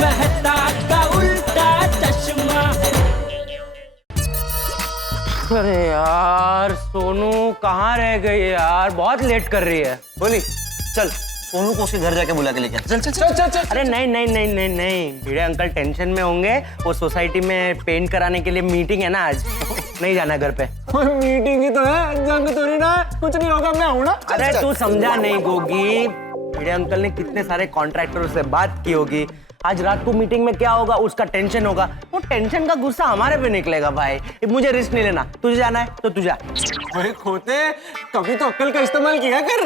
मेहता का उल्टा चश्मा। अरे यार सोनू कहाँ रह गई यार, बहुत लेट कर रही है। बोली चल सोनू को उसके घर जाके बुला के लेके आ। चल चल चल चल चल। अरे नहीं नहीं नहीं नहीं नहीं, भिड़े अंकल टेंशन में होंगे। वो सोसाइटी में पेंट कराने के लिए मीटिंग है ना आज, नहीं जाना घर पे। मीटिंग ही तो है, जंग तो नहीं ना, कुछ नहीं होगा, मैं हूं ना। अरे तू समझा नहीं गोगी, भिड़े अंकल ने कितने सारे कॉन्ट्रैक्टरों से बात की होगी। आज रात को मीटिंग में क्या होगा उसका टेंशन होगा, वो टेंशन का गुस्सा हमारे पे निकलेगा भाई। मुझे रिस्क नहीं लेना, तुझे जाना है तो तू जा। भाई खोते कभी तो अक्ल का इस्तेमाल किया कर,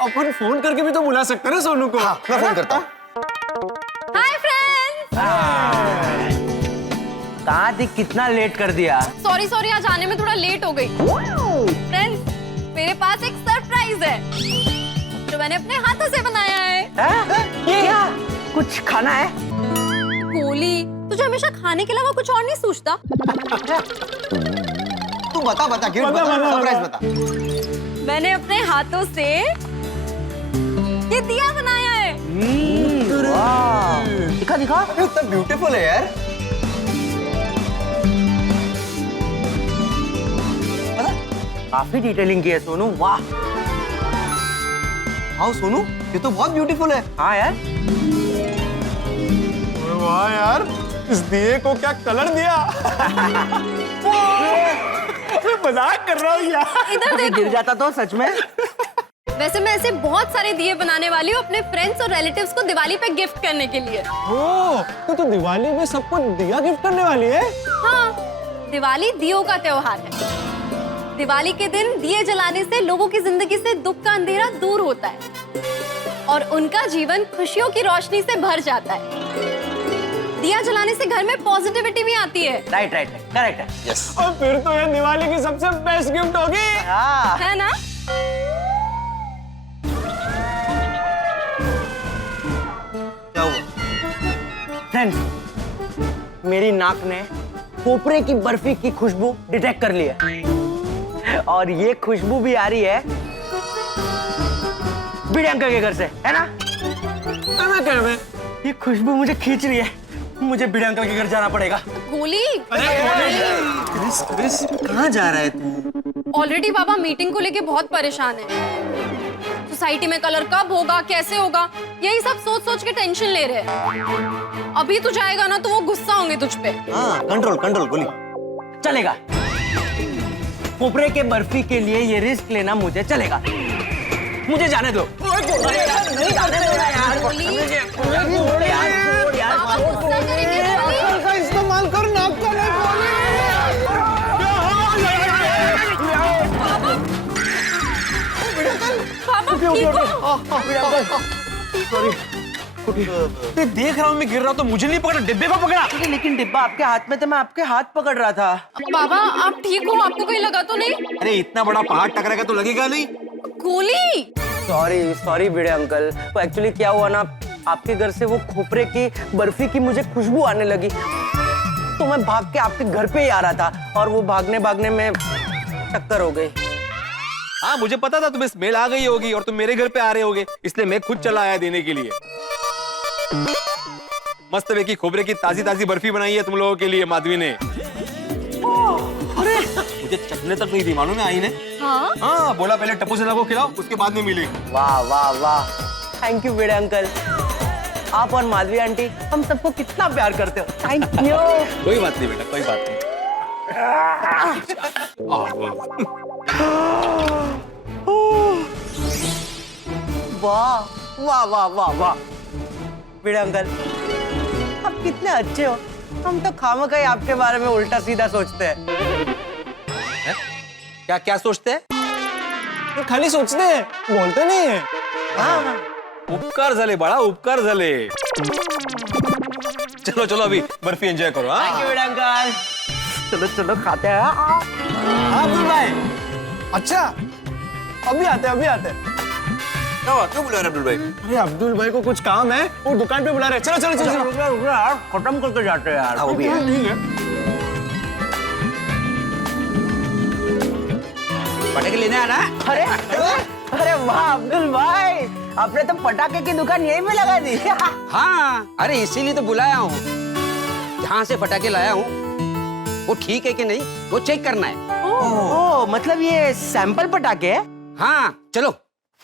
अपन फोन करके भी तो बुला सकते हैं ना सोनू को। हाँ, मैं फोन करता हूँ। Hi friends. कहाँ थी, कितना लेट कर दिया। सॉरी सॉरी, आज आने में थोड़ा लेट हो गई। फ्रेंड्स मेरे पास एक सरप्राइज है जो मैंने अपने हाथों से बनाया है। ये क्या, कुछ खाना है? गोली, तुझे हमेशा खाने के अलावा कुछ और नहीं सूझता? तू बता बता क्यों बता, सरप्राइज बता। मैंने अपने हाथों से ये दिया बनाया है। वाह, दिखा दिखा। अरे इतना ब्यूटीफुल है यार। काफी डिटेलिंग की है सोनू, वाह। हाँ सोनू ये तो बहुत ब्यूटीफुल है। हाँ यार, वाह यार, इस दिए को क्या कलर दिया। मैं मजाक कर रहा हूँ यार। इधर देखो। गिर जाता तो सच में। वैसे मैं ऐसे बहुत सारे दिए बनाने वाली हूँ अपने फ्रेंड्स और रिलेटिव्स को दिवाली पे गिफ्ट करने के लिए। ओ, तो दिवाली में सबको दिया गिफ्ट करने वाली है? हाँ, दिवाली दियों का त्योहार है। दिवाली के दिन दिए जलाने से लोगों की जिंदगी से दुख का अंधेरा दूर होता है और उनका जीवन खुशियों की रोशनी से भर जाता है। दिया जलाने से घर में पॉजिटिविटी भी आती है। राइट राइट राइट, करेक्ट है। यस। और फिर तो ये दिवाली की सबसे बेस्ट गिफ्ट होगी। हाँ। है ना? क्या हुआ? फ्रेंड्स, मेरी नाक ने कोपरे की बर्फी की खुशबू डिटेक्ट कर ली है और ये खुशबू भी आ रही है भिड़े अंकल के घर से, है ना? मैं कह रहा ये खुशबू मुझे खींच रही है, मुझे भिड़े अंकल के घर जाना पड़ेगा। गोली, क्रिस क्रिस कहाँ जा रहा है तू? ऑलरेडी बाबा मीटिंग को लेके बहुत परेशान है। सोसाइटी में कलर कब होगा, कैसे होगा, यही सब सोच सोच के टेंशन ले रहे हैं। अभी तू जाएगा ना तो वो गुस्सा होंगे तुझ पे। हाँ कंट्रोल कंट्रोल गोली। चलेगा, कोपरे के बर्फी के लिए ये रिस्क लेना मुझे चलेगा। मुझे जाने दो। बाबा गुस्सा करेंगे गोली। का इस्तेमाल कर, नाक का नहीं। बाबा ठीक हो? मैं देख रहा हूँ, मैं गिर रहा हूँ तो मुझे नहीं पकड़ा, डिब्बे को पकड़ा। अरे लेकिन डिब्बा आपके हाथ में था, मैं आपके हाथ पकड़ रहा था। बाबा आप ठीक हो? आपको कहीं लगा तो नहीं? अरे इतना बड़ा पहाड़ टकराएगा तो लगेगा नहीं। गोली, सॉरी सॉरी भिड़े अंकल, वो एक्चुअली क्या हुआ ना, आपके घर से वो खोपरे की बर्फी की मुझे खुशबू आने लगी तो मैं भाग के आपके घर पे ही आ रहा था और वो भागने भागने में टक्कर हो गई। हाँ मुझे पता था तुम्हें स्मेल आ गई होगी और तुम मेरे घर पे आ रहे होगे, इसलिए मैं खुद चला आया देने के लिए। मस्त वे की खोबरे की ताजी ताजी बर्फी बनाई है तुम लोगों के लिए माधवी ने। अरे मुझे चखने तक नहीं दी मालूम है आई ने। हाँ हाँ बोला पहले टप्पू से लगो खिलाओ, उसके बाद में मिले। वाह वाह वाह, थैंक यू भिड़े अंकल। आप और माधवी आंटी हम सबको कितना प्यार करते हो, थैंक यू। कोई बात नहीं बेटा, कोई बात नहीं। वाह वाह वाह वाह वाह, भिड़े अंकल आप कितने अच्छे हो। हम तो खामखा ही आपके बारे में उल्टा सीधा सोचते हैं। क्या क्या सोचते हैं? ये खाली सोचते हैं, बोलते नहीं है। हाँ। उपकार झाले बड़ा, उपकार झाले। चलो चलो अभी बर्फी एंजॉय करो। हाँ थैंक यू भिड़े अंकल, चलो चलो खाते हैं। हाँ अब्दुल भाई, अच्छा अभी आते अभी आते। क्या हुआ, क्यों बुला रहे अब्दुल भाई? अरे अब्दुल भाई को कुछ काम है, वो दुकान पे बुला रहे। चलो चलो चलो चलो। यार खत्म करके जाते हैं यार। हाँ वो भी है। ठीक है। पटाखे लेने आना। अरे अरे वाह अब्दुल भाई, आपने तो पटाखे की दुकान यहीं पे लगा दी। हाँ, अरे इसीलिए तो बुलाया हूँ। जहाँ से पटाखे लाया हूँ वो ठीक है कि नहीं वो चेक करना है। ओ, मतलब ये सैंपल पटाखे है? हाँ, चलो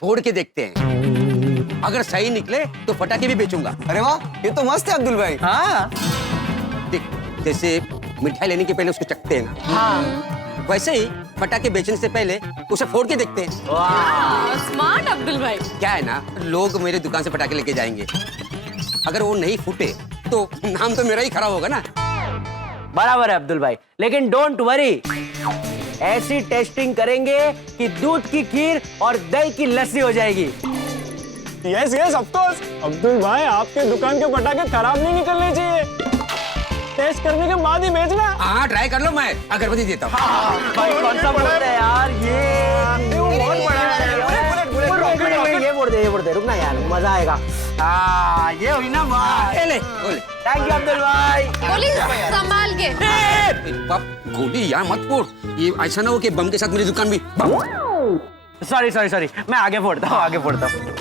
फोड़ के देखते हैं। अगर सही निकले तो पटाखे भी बेचूंगा। अरे वाह, ये तो मस्त है अब्दुल भाई। हाँ देख, जैसे मिठाई लेने के पहले उसको चखते हैं ना, हाँ। वैसे ही पटाखे बेचने से पहले उसे फोड़ के देखते हैं। स्मार्ट अब्दुल भाई। क्या है ना, लोग मेरे दुकान से पटाखे लेके जाएंगे, अगर वो नहीं फूटे तो नाम तो मेरा ही खराब होगा ना। बराबर है अब्दुल भाई, लेकिन डोंट वरी, ऐसी टेस्टिंग करेंगे कि दूध की खीर और दही की लस्सी हो जाएगी। Yes yes of course. Abdul भाई, आपके दुकान के पटाखे खराब नहीं निकलने चाहिए। टेस्ट करने के बाद ही बेचना। हाँ, ट्राई कर लो, मैं अगरबत्ती देता हूँ। भाई कौन सा बोलते हैं यार ये बहुत बड़ा है। ये बोल दे रुकना यार, मजा आएगा। ये हुई ना बात। थैंक यू अब्दुल भाई। गोली संभाल के। बाप, गोली यार मत फोड़, ये ऐसा ना हो कि बम के साथ मेरी दुकान भी। सॉरी सॉरी सॉरी, मैं आगे फोड़ता हूँ, आगे फोड़ता हूँ।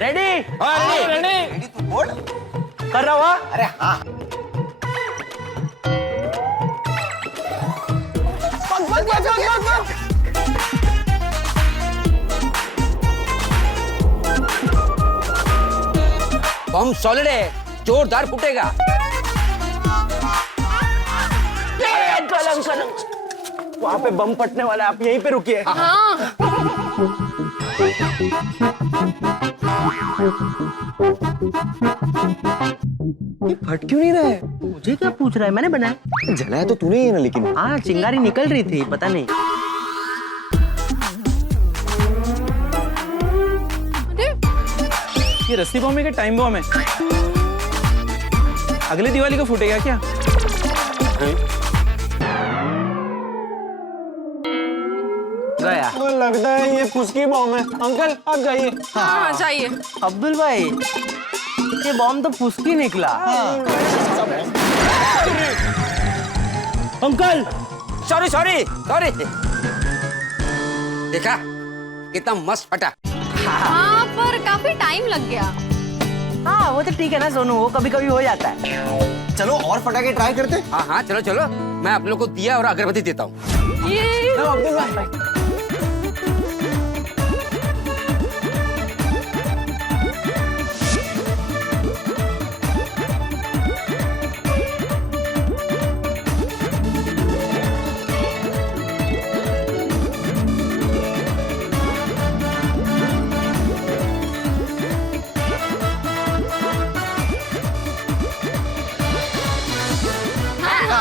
रेडी? रेडी तू बोल। कर रहा हुआ? अरे हाँ। बम सॉलिड है, जोरदार फूटेगा। अंकल अंकल, वहाँ पे बम फटने वाला है, आप यहीं पे रुकिए। हाँ। ये फट क्यों नहीं रहा है? मुझे क्या पूछ रहा है? मैंने बनाया। जलाया तो तूने ही है ना, लेकिन हाँ, चिंगारी निकल रही थी, पता नहीं। ये रस्सी बम है कि टाइम बम है? अगले दिवाली को फूटेगा क्या? गया। तो लगता है ये फुसकी बम है। अंकल आप जाइए। हाँ चाहिए। अब्दुल भाई, ये बॉम्ब तो फुसकी निकला। Uncle sorry sorry sorry. देखा कितना मस्त फटा। हाँ, पर काफी टाइम लग गया। हाँ, वो तो ठीक है ना सोनू, वो कभी कभी हो जाता है। चलो और पटाखे ट्राई करते। हाँ हाँ, चलो चलो, मैं आप लोग को दिया और अगरबत्ती देता हूँ। ये अब्दुल भाई,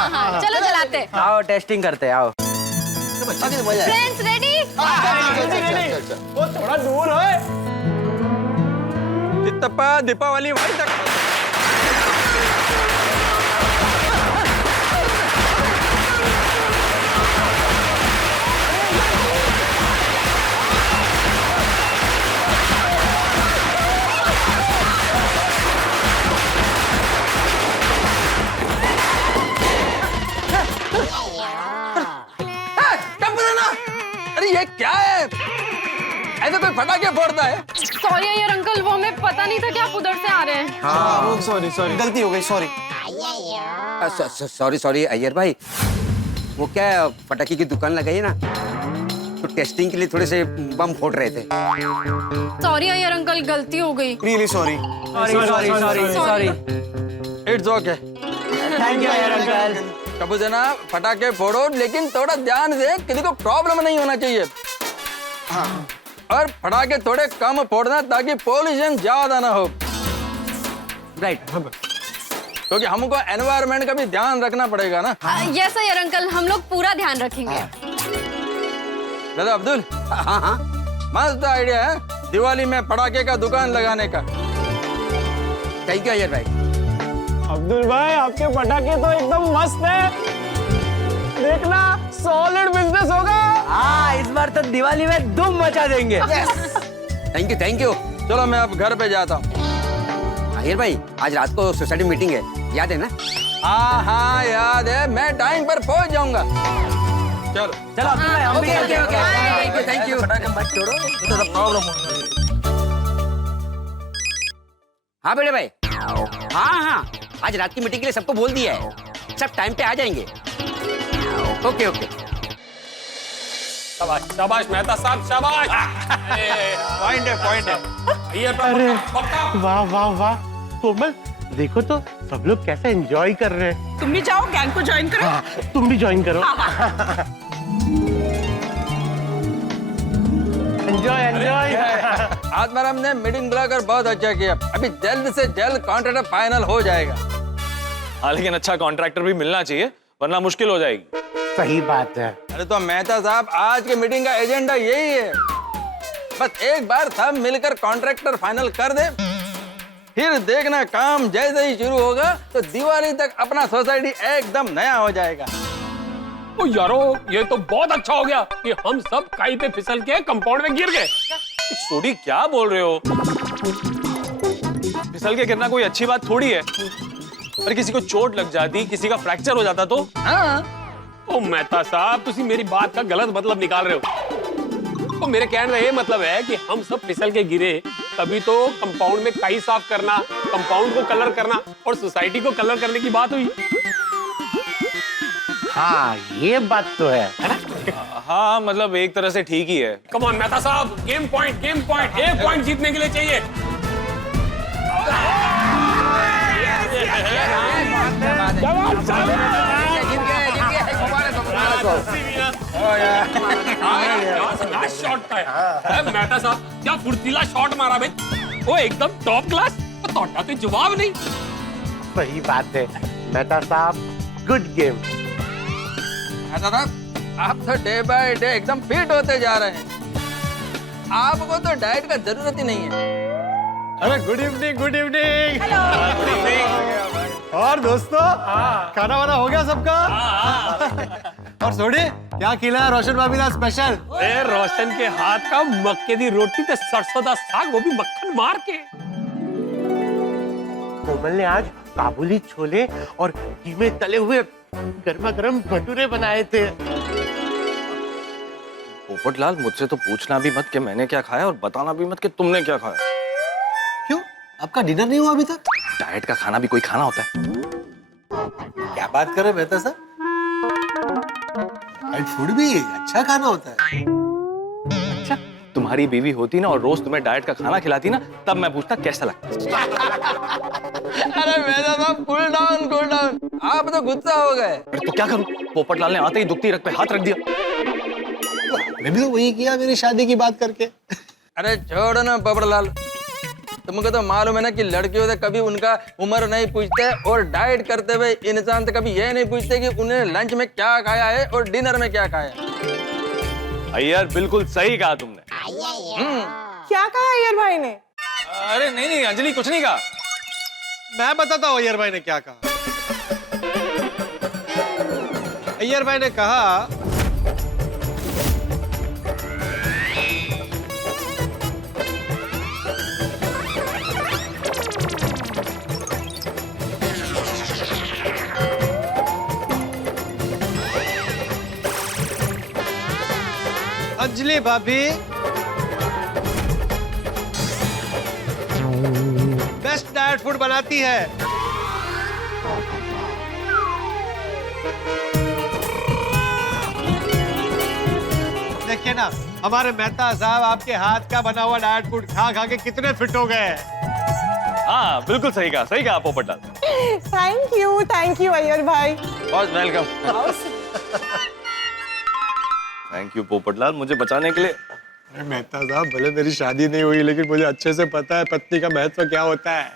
हाँ, चलो जलाते हैं। आओ टेस्टिंग करते हैं, आओ। Friends ready? वो थोड़ा दूर है। चित्तप्पा दीपावली वाली तक। अरे ये क्या है? ऐसे कोई पटाखे फोड़ता है? सॉरी यार अंकल, वो हमें पता नहीं था कि आप उधर से आ रहे हैं। हाँ, सॉरी सॉरी, गलती हो गई, सॉरी। सॉरी सॉरी अय्यर भाई, वो क्या पटाखे की दुकान लगाई है ना, तो टेस्टिंग के लिए थोड़े से बम फोड़ रहे थे। सॉरी यार अंकल, गलती हो गई। Really sorry. Sorry sorry sorry sorry. It's okay. Thank you यार अंकल। कबू जना पटाखे फोड़ो, लेकिन थोड़ा ध्यान से, किसी को प्रॉब्लम नहीं होना चाहिए। और पटाखे थोड़े कम फोड़ना ताकि पॉल्यूशन ज्यादा ना हो। राइट। क्योंकि हमको एनवायरनमेंट का भी ध्यान रखना पड़ेगा ना। यस यार अंकल, हम लोग पूरा ध्यान रखेंगे। दादा अब्दुल, हाँ हाँ, मस्त आइडिया है दिवाली में पटाखे का दुकान लगाने का। थैंक यू अय्यर भाई। अब्दुल भाई, आपके पटाखे तो एकदम मस्त है। देखना, सॉलिड बिजनेस होगा। हाँ, इस बार तो दिवाली में धूम मचा देंगे। Thank you thank you. चलो मैं अब घर पे जाता हूँ। अय्यर भाई, आज रात को सोसाइटी मीटिंग है, याद है ना? हाँ हाँ याद है, मैं टाइम पर पहुँच जाऊंगा। चलो चलो अब्दुल भाई, हम भी ओके ओके चलते हैं। Okay, thank you thank you. पटाखे मत छोड़ो, नहीं तो प्रॉब्लम होगी। हाँ बड़े भाई, हाँ, आज रात की मीटिंग के लिए सबको बोल दिया है, सब टाइम पे आ जाएंगे। Okay okay. शाबाश शाबाश मेहता साहब, शाबाश। पॉइंट है। ये अरे वाह वाह वाह, कोमल देखो तो सब लोग कैसे एंजॉय कर रहे हैं। तुम भी जाओ, गैंग को ज्वाइन करो। हाँ, तुम भी ज्वाइन करो। Enjoy enjoy. आज मैडम ने मीटिंग बुलाकर बहुत अच्छा किया। अभी जल्द से जल्द कॉन्ट्रैक्ट फाइनल हो जाएगा। हाँ लेकिन अच्छा कॉन्ट्रैक्टर भी मिलना चाहिए वरना मुश्किल हो जाएगी। सही बात है। अरे तो मेहता साहब, आज की मीटिंग का एजेंडा यही है, बस एक बार सब मिलकर कॉन्ट्रैक्टर फाइनल कर दे, फिर देखना काम जैसे ही शुरू होगा तो दिवाली तक अपना सोसाइटी एकदम नया हो जाएगा। ओ यारो, ये तो बहुत अच्छा हो गया कि हम सब काई पे फिसल के कंपाउंड में गिर गए। सोडी क्या बोल रहे हो? फिसल के गिरना कोई अच्छी बात थोड़ी है। अरे किसी को चोट लग जाती, किसी का फ्रैक्चर हो जाता तो? हाँ। ओ मेहता साहब, तुसी मेरी बात का गलत मतलब निकाल रहे हो। तो मेरे कहने का ये मतलब है कि हम सब फिसल के गिरे तभी तो कंपाउंड में काई साफ करना, कंपाउंड को कलर करना और सोसाइटी को कलर करने की बात हुई। हाँ ये बात तो है ना? हाँ मतलब एक तरह से ठीक ही है। कम ऑन मेहता साहब, गेम पॉइंट, एक पॉइंट जीतने के लिए चाहिए। शॉट था मेहता साहब, क्या फुर्तीला शॉट मारा भाई, वो एकदम टॉप क्लास। तोड़ा तो जवाब नहीं। सही बात है मेहता साहब, गुड गेम। मेहता साहब, आप तो डे बाय डे एकदम फिट होते जा रहे हैं। आपको तो डाइट का जरूरत ही नहीं है। अरे गुड इवनिंग, गुड इवनिंग। और दोस्तों, खाना वाना हो गया सबका? और सोडी क्या खिलाया रोशन भाभी का स्पेशल? अरे रोशन के हाथ का मक्के दी रोटी ते सरसों दा साग, वो भी मक्खन मार के। कोमल ने आज काबुली छोले और घी में तले हुए गर्मा गर्म भटूरे बनाए थे। पोपटलाल, मुझसे तो पूछना भी मत कि मैंने क्या खाया और बताना भी मत कि तुमने क्या खाया। क्यों, आपका डिनर नहीं हुआ अभी तक? डाइट का खाना भी कोई खाना होता है? क्या बात कर रहे मेहता साहब? डाइट फूड भी अच्छा खाना होता है। अच्छा, तुम्हारी बीवी होती ना और रोज तुम्हें डाइट का खाना खिलाती ना, तब मैं पूछता कैसा लगता। अरे मेहता साहब, कूल डाउन। आप तो गुस्सा हो गए। तो क्या करूं? पोपटलाल ने आते ही दुखती रग पे हाथ रख दिया। मैं भी तो वही किया मेरी शादी की बात करके। अरे छोड़ो ना पोपटलाल, तुमको तो मालूम है ना कि लड़कियों से कभी उनका उम्र नहीं पूछते और डाइट करते हुए इंसान से कभी ये नहीं पूछते कि उन्हें लंच में क्या खाया है और डिनर में क्या खाया है। यार बिल्कुल सही कहा तुमने। क्या कहा अय्यर भाई ने? अरे नहीं अंजलि, कुछ नहीं कहा। मैं बताता हूँ अय्यर भाई ने क्या कहा। अय्यर भाई ने कहा अंजलि भाभी बेस्ट डाइट फूड बनाती है। देखिए ना, हमारे मेहता साहब आपके हाथ का बना हुआ डाइट फूड खा खा के कितने फिट हो गए हैं। हाँ बिल्कुल सही कहा पोपटलाल। थैंक यू अय्यर भाई। बहुत वेलकम। थैंक यू पोपटलाल, मुझे बचाने के लिए। अरे मेहता साहब, भले मेरी शादी नहीं हुई लेकिन मुझे अच्छे से पता है पत्नी का महत्व क्या होता है।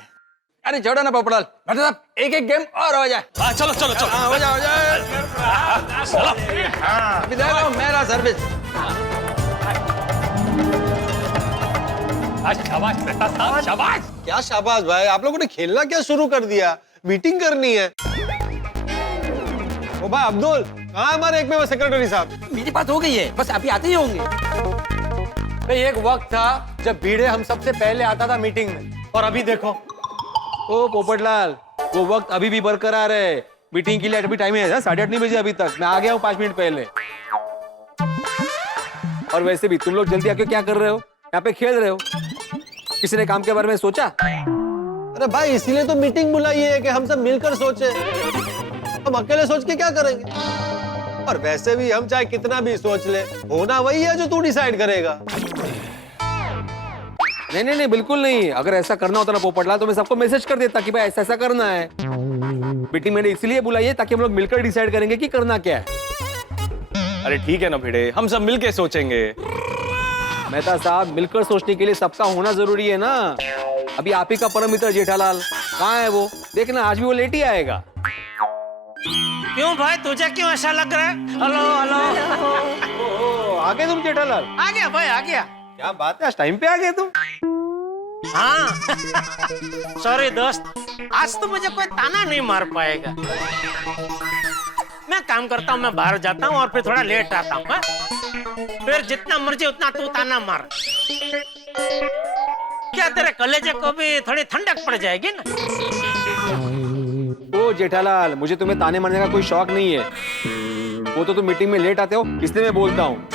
अरे छोड़ो ना पोपटलाल, मेहता साहब एक गेम और हो जाए। हाँ चलो। हाँ, हो जाए। अभी देखो मेरा सर्विस। शाबाश मेहता साहब, शाबाश। क्या शाबाश भाई, आप लोगों ने खेलना क्या शुरू कर दिया? मीटिंग करनी है। ओ भाई अब्दुल, कहाँ हमारे एक में सेक्रेटरी साहब? मेरी बात हो गई है, बस अभी आते ही होंगे। भाई एक वक्त था जब भीड़े हम सबसे पहले आता था मीटिंग में, और अभी देखो। ओ पोपटलाल, वो वक्त अभी भी बरकरार है। मीटिंग के लिए अभी टाइम है 8:30 नहीं बजे अभी तक। मैं आ गया हूँ 5 मिनट पहले। और वैसे भी तुम लोग जल्दी आके क्या कर रहे हो? यहाँ पे खेल रहे हो। किसी ने काम के बारे में सोचा? अरे भाई इसीलिए तो मीटिंग बुलाई है कि हम सब मिलकर सोचे। हम अकेले सोच के क्या करेंगे? और वैसे भी हम चाहे कितना भी सोच ले, होना वही है जो तू डिसाइड करेगा। नहीं नहीं नहीं, बिल्कुल नहीं। अगर ऐसा करना होता ना पोपटलाल, तो मैं सबको मैसेज कर देता कि भाई ऐसा ऐसा करना है। मीटिंग मैंने इसलिए बुलाई है ताकि हम लोग मिलकर डिसाइड करेंगे कि करना क्या है। अरे ठीक है ना भिड़े, हम सब मिलके सोचेंगे। मेहता साहब, मिलकर सोचने के लिए सबका होना जरूरी है ना। अभी आप ही का परम मित्र जेठालाल कहाँ है वो? देखना आज भी वो लेट ही आएगा। क्यों भाई, तुझे क्यों ऐसा लग रहा है? Hello hello. आ गए तुम जेठालाल? आ गया भाई, आ गया। क्या बात है, आज टाइम पे आ गए तुम। हाँ सॉरी दोस्त, आज तो मुझे कोई ताना नहीं मार पाएगा। मैं काम करता हूँ, मैं बाहर जाता हूँ और फिर थोड़ा लेट आता हूँ। फिर जितना मर्जी उतना तू ताना मार। क्या तेरे कलेजे को भी थोड़ी ठंडक पड़ जाएगी ना? ओ जेठालाल, मुझे तुम्हें ताने मारने का कोई शौक नहीं है। वो तो तुम मीटिंग में लेट आते हो, इसलिए मैं बोलता हूँ।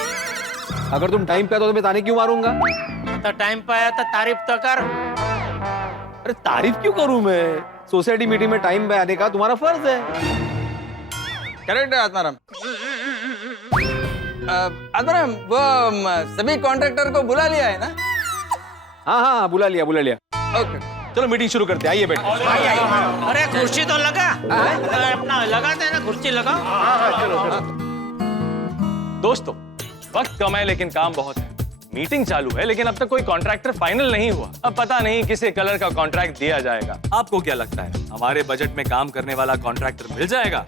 अगर तुम टाइम पे आते हो तो मैं ताने क्यों मारूंगा? तो टाइम पे आया तो तारीफ तो कर। अरे तारीफ क्यों करूं मैं? सोसाइटी मीटिंग में टाइम पे आने का तुम्हारा फर्ज है। करेक्ट है आत्माराम। आत्माराम, वो सभी कॉन्ट्रैक्टर को बुला लिया है ना? हाँ हाँ, बुला लिया बुला लिया। ओके, चलो मीटिंग शुरू करते हैं, आइए बैठो। अरे कुर्सी तो लगा, अपना लगाते हैं ना, कुर्सी लगाओ। दोस्तों, वक्त कम है लेकिन काम बहुत है। मीटिंग चालू है लेकिन अब तक कोई कॉन्ट्रैक्टर फाइनल नहीं हुआ। अब पता नहीं किसे कलर का कॉन्ट्रैक्ट दिया जाएगा। आपको क्या लगता है, हमारे बजट में काम करने वाला कॉन्ट्रैक्टर मिल जाएगा?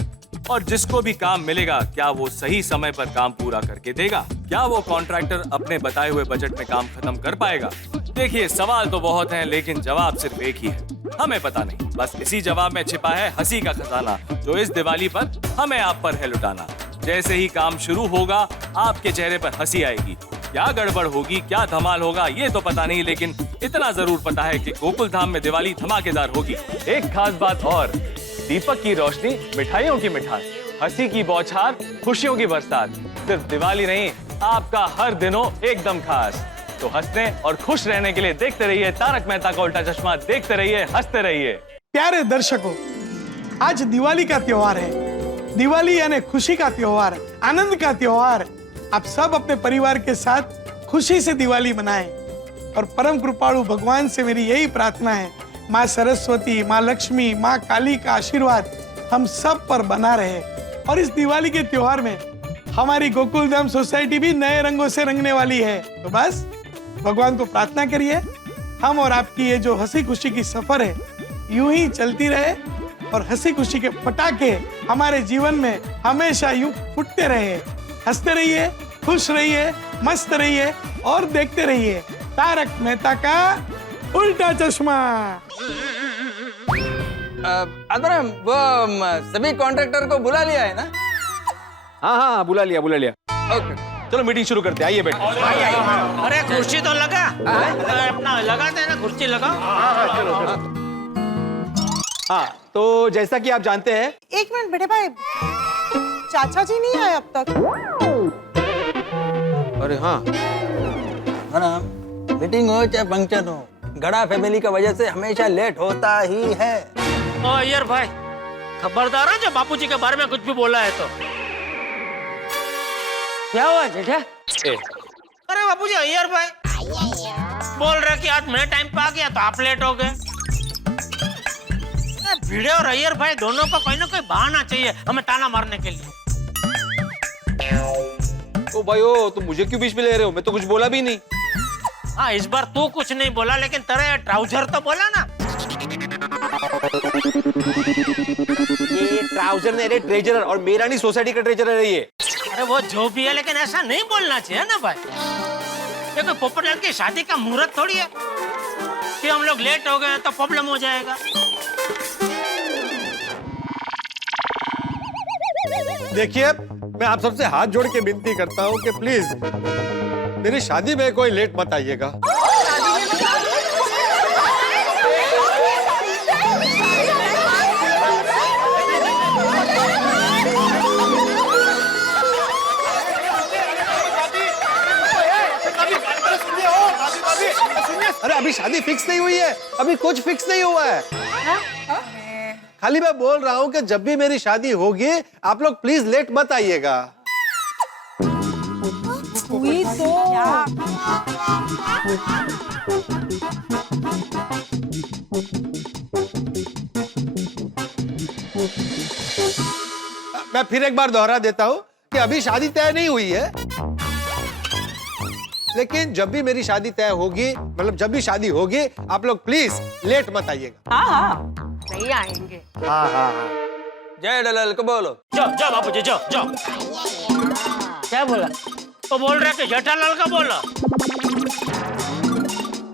और जिसको भी काम मिलेगा, क्या वो सही समय पर काम पूरा करके देगा? क्या वो कॉन्ट्रैक्टर अपने बताए हुए बजट में काम खत्म कर पाएगा? देखिए, सवाल तो बहुत हैं लेकिन जवाब सिर्फ एक ही है, हमें पता नहीं। बस इसी जवाब में छिपा है हंसी का खजाना, जो इस दिवाली पर हमें आप पर है लुटाना। जैसे ही काम शुरू होगा, आपके चेहरे पर हंसी आएगी। क्या गड़बड़ होगी, क्या धमाल होगा, ये तो पता नहीं, लेकिन इतना जरूर पता है कि गोकुल धाम में दिवाली धमाकेदार होगी। एक खास बात और, दीपक की रोशनी, मिठाइयों की मिठास, हंसी की बौछार, खुशियों की बरसात। सिर्फ दिवाली नहीं, आपका हर दिनों एकदम खास। तो हंसने और खुश रहने के लिए देखते रहिए तारक मेहता का उल्टा चश्मा। देखते रहिए, हंसते रहिए। प्यारे दर्शकों, आज दिवाली का त्योहार है। दिवाली यानी खुशी का त्योहार, आनंद का त्योहार। आप सब अपने परिवार के साथ खुशी से दिवाली मनाएं। और परम कृपालु भगवान से मेरी यही प्रार्थना है, माँ सरस्वती, माँ लक्ष्मी, माँ काली का आशीर्वाद हम सब पर बना रहे। और इस दिवाली के त्योहार में हमारी गोकुल धाम सोसाइटी भी नए रंगों से रंगने वाली है। तो बस भगवान को प्रार्थना करिए, हम और आपकी ये जो हंसी खुशी की सफर है यूं ही चलती रहे और हंसी खुशी के पटाखे हमारे जीवन में हमेशा यूं फूटते रहे। हंसते रहिए, खुश रहिए, मस्त रहिए और देखते रहिए तारक मेहता का उल्टा चश्मा। आत्माराम, वो सभी कॉन्ट्रैक्टर को बुला लिया है ना? हाँ हाँ, बुला लिया बुला लिया। ओके, चलो मीटिंग शुरू करते हैं, आइए बैठो। अरे कुर्सी तो लगा, अपना लगाते हैं ना, कुर्सी लगाओ। हाँ, तो जैसा कि आप जानते हैं। एक मिनट बेटे भाई, चाचा जी नहीं आए अब तक। अरे हाँ, मीटिंग हो चाहे फंक्शन हो, गड़ा फैमिली का वजह से हमेशा लेट होता ही है। ओ यार भाई, खबरदार हो जो बापूजी के बारे में कुछ भी बोला है तो। क्या हुआ जेठा? अरे बापूजी, अय्यर भाई बोल रहे कि आज मैं टाइम पे आ गया तो आप लेट हो गए। भिड़े और अय्यर भाई दोनों को कोई ना कोई बहाना चाहिए हमें ताना मारने के लिए। ओ भाई, ओ तुम मुझे क्यों बीच में ले रहे हो? मैं तो कुछ बोला भी नहीं। हाँ, इस बार तू कुछ नहीं बोला, लेकिन तेरे ट्राउजर तो बोला ना। ये ट्राउजर ने ट्रेजरर, और मेरा नहीं, सोसाइटी का ट्रेजरर है ये। अरे वो जो भी है, लेकिन ऐसा नहीं बोलना चाहिए ना भाई। ये कोई पोपटलाल की शादी का मुहूर्त थोड़ी है कि हम लोग लेट हो गए तो प्रॉब्लम हो जाएगा। देखिए, मैं आप सबसे हाथ जोड़ के विनती करता हूँ कि प्लीज मेरी शादी में कोई लेट मत आइएगा। अरे अभी शादी फिक्स नहीं हुई है, अभी कुछ फिक्स नहीं हुआ है। खाली मैं बोल रहा हूँ कि जब भी मेरी शादी होगी आप लोग प्लीज लेट मत आइएगा। हुई तो मैं फिर एक बार दोहरा देता हूँ कि अभी शादी तय नहीं हुई है, लेकिन जब भी मेरी शादी तय होगी, मतलब जब भी शादी होगी, आप लोग प्लीज लेट मत आइएगा। हाँ हाँ नहीं आएंगे। हाँ हाँ हाँ। जय दलाल को बोलो। जाओ जाओ बापूजी जाओ जाओ। क्या बोला? तो बोल रहे कि जेठालाल का बोला।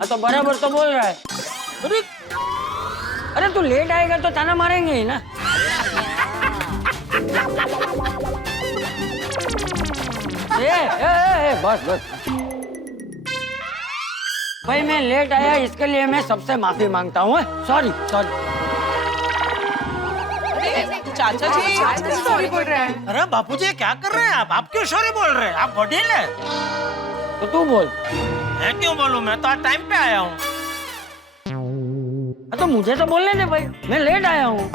तो बराबर तो बोल रहा है। अरे तू लेट आएगा तो ताना मारेंगे ही ना। बस बस भाई, मैं लेट आया इसके लिए मैं सबसे माफी मांगता हूँ। Sorry sorry. चाचा जी सॉरी बोल रहे हैं। अरे बापूजी क्या कर रहे हैं आप क्यों सॉरी बोल रहे हैं? आप वडील है। तो तू बोल। मैं क्यों बोलूं? मैं तो आज टाइम पे आया हूँ। तो मुझे तो बोलने दे भाई, मैं लेट आया हूँ।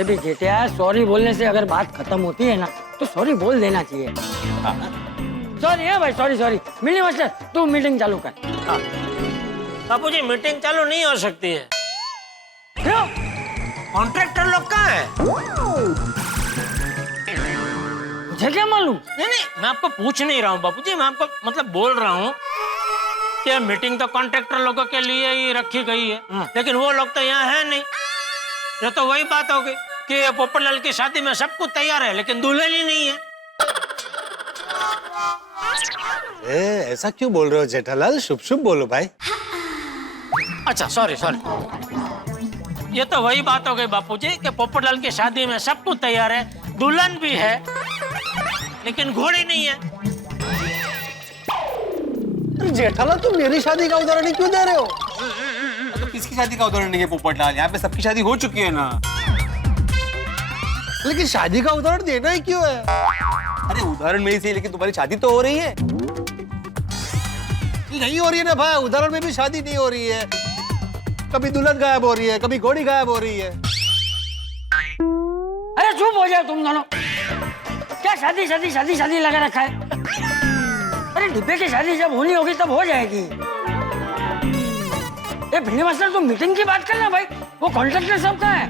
भी जेठिया, सॉरी बोलने से अगर बात खत्म होती है ना तो सॉरी बोल देना चाहिए। सॉरी है भाई, सॉरी सॉरी। मिली मास्टर तू मीटिंग चालू कर। बापूजी मीटिंग चालू नहीं हो सकती है। क्यों? कॉन्ट्रैक्टर लोग कहाँ है? मुझे क्या मालूम? नहीं नहीं, मैं आपको पूछ नहीं रहा हूँ बापूजी, मैं आपको मतलब बोल रहा हूँ कि मीटिंग तो कॉन्ट्रैक्टर लोगों के लिए ही रखी गई है, लेकिन वो लोग तो यहाँ है नहीं। ये तो वही बात होगी कि पोपटलाल की शादी में सब कुछ तैयार है लेकिन दुल्हन ही नहीं है। ऐसा क्यों बोल रहे हो जेठालाल? शुभ शुभ बोलो भाई। अच्छा सॉरी सॉरी। ये तो वही बात हो गई बापूजी कि पोपटलाल की शादी में सब कुछ तैयार है, दुल्हन भी है लेकिन घोड़ी नहीं है। जेठालाल तुम मेरी शादी का उदाहरण ही क्यों दे रहे हो? तो किसकी शादी का उदाहरण नहीं है पोपटलाल? यहाँ पे सबकी शादी हो चुकी है ना। लेकिन शादी का उदाहरण देना ही क्यों है? अरे उदाहरण में ही सही, लेकिन तुम्हारी शादी तो हो रही है। नहीं हो रही है ना भाई, उदाहरण में भी शादी नहीं हो रही है। कभी दुल्हन गायब हो रही है, कभी घोड़ी गायब हो रही है। अरे चुप हो जाओ तुम दोनों। क्या शादी शादी शादी शादी लगा रखा है? अरे डिब्बे की शादी जब होनी होगी तब हो जाएगी। ये भिंडी मास्टर तुम मीटिंग की बात करना भाई, वो कॉन्ट्रैक्टर सब कहाँ है?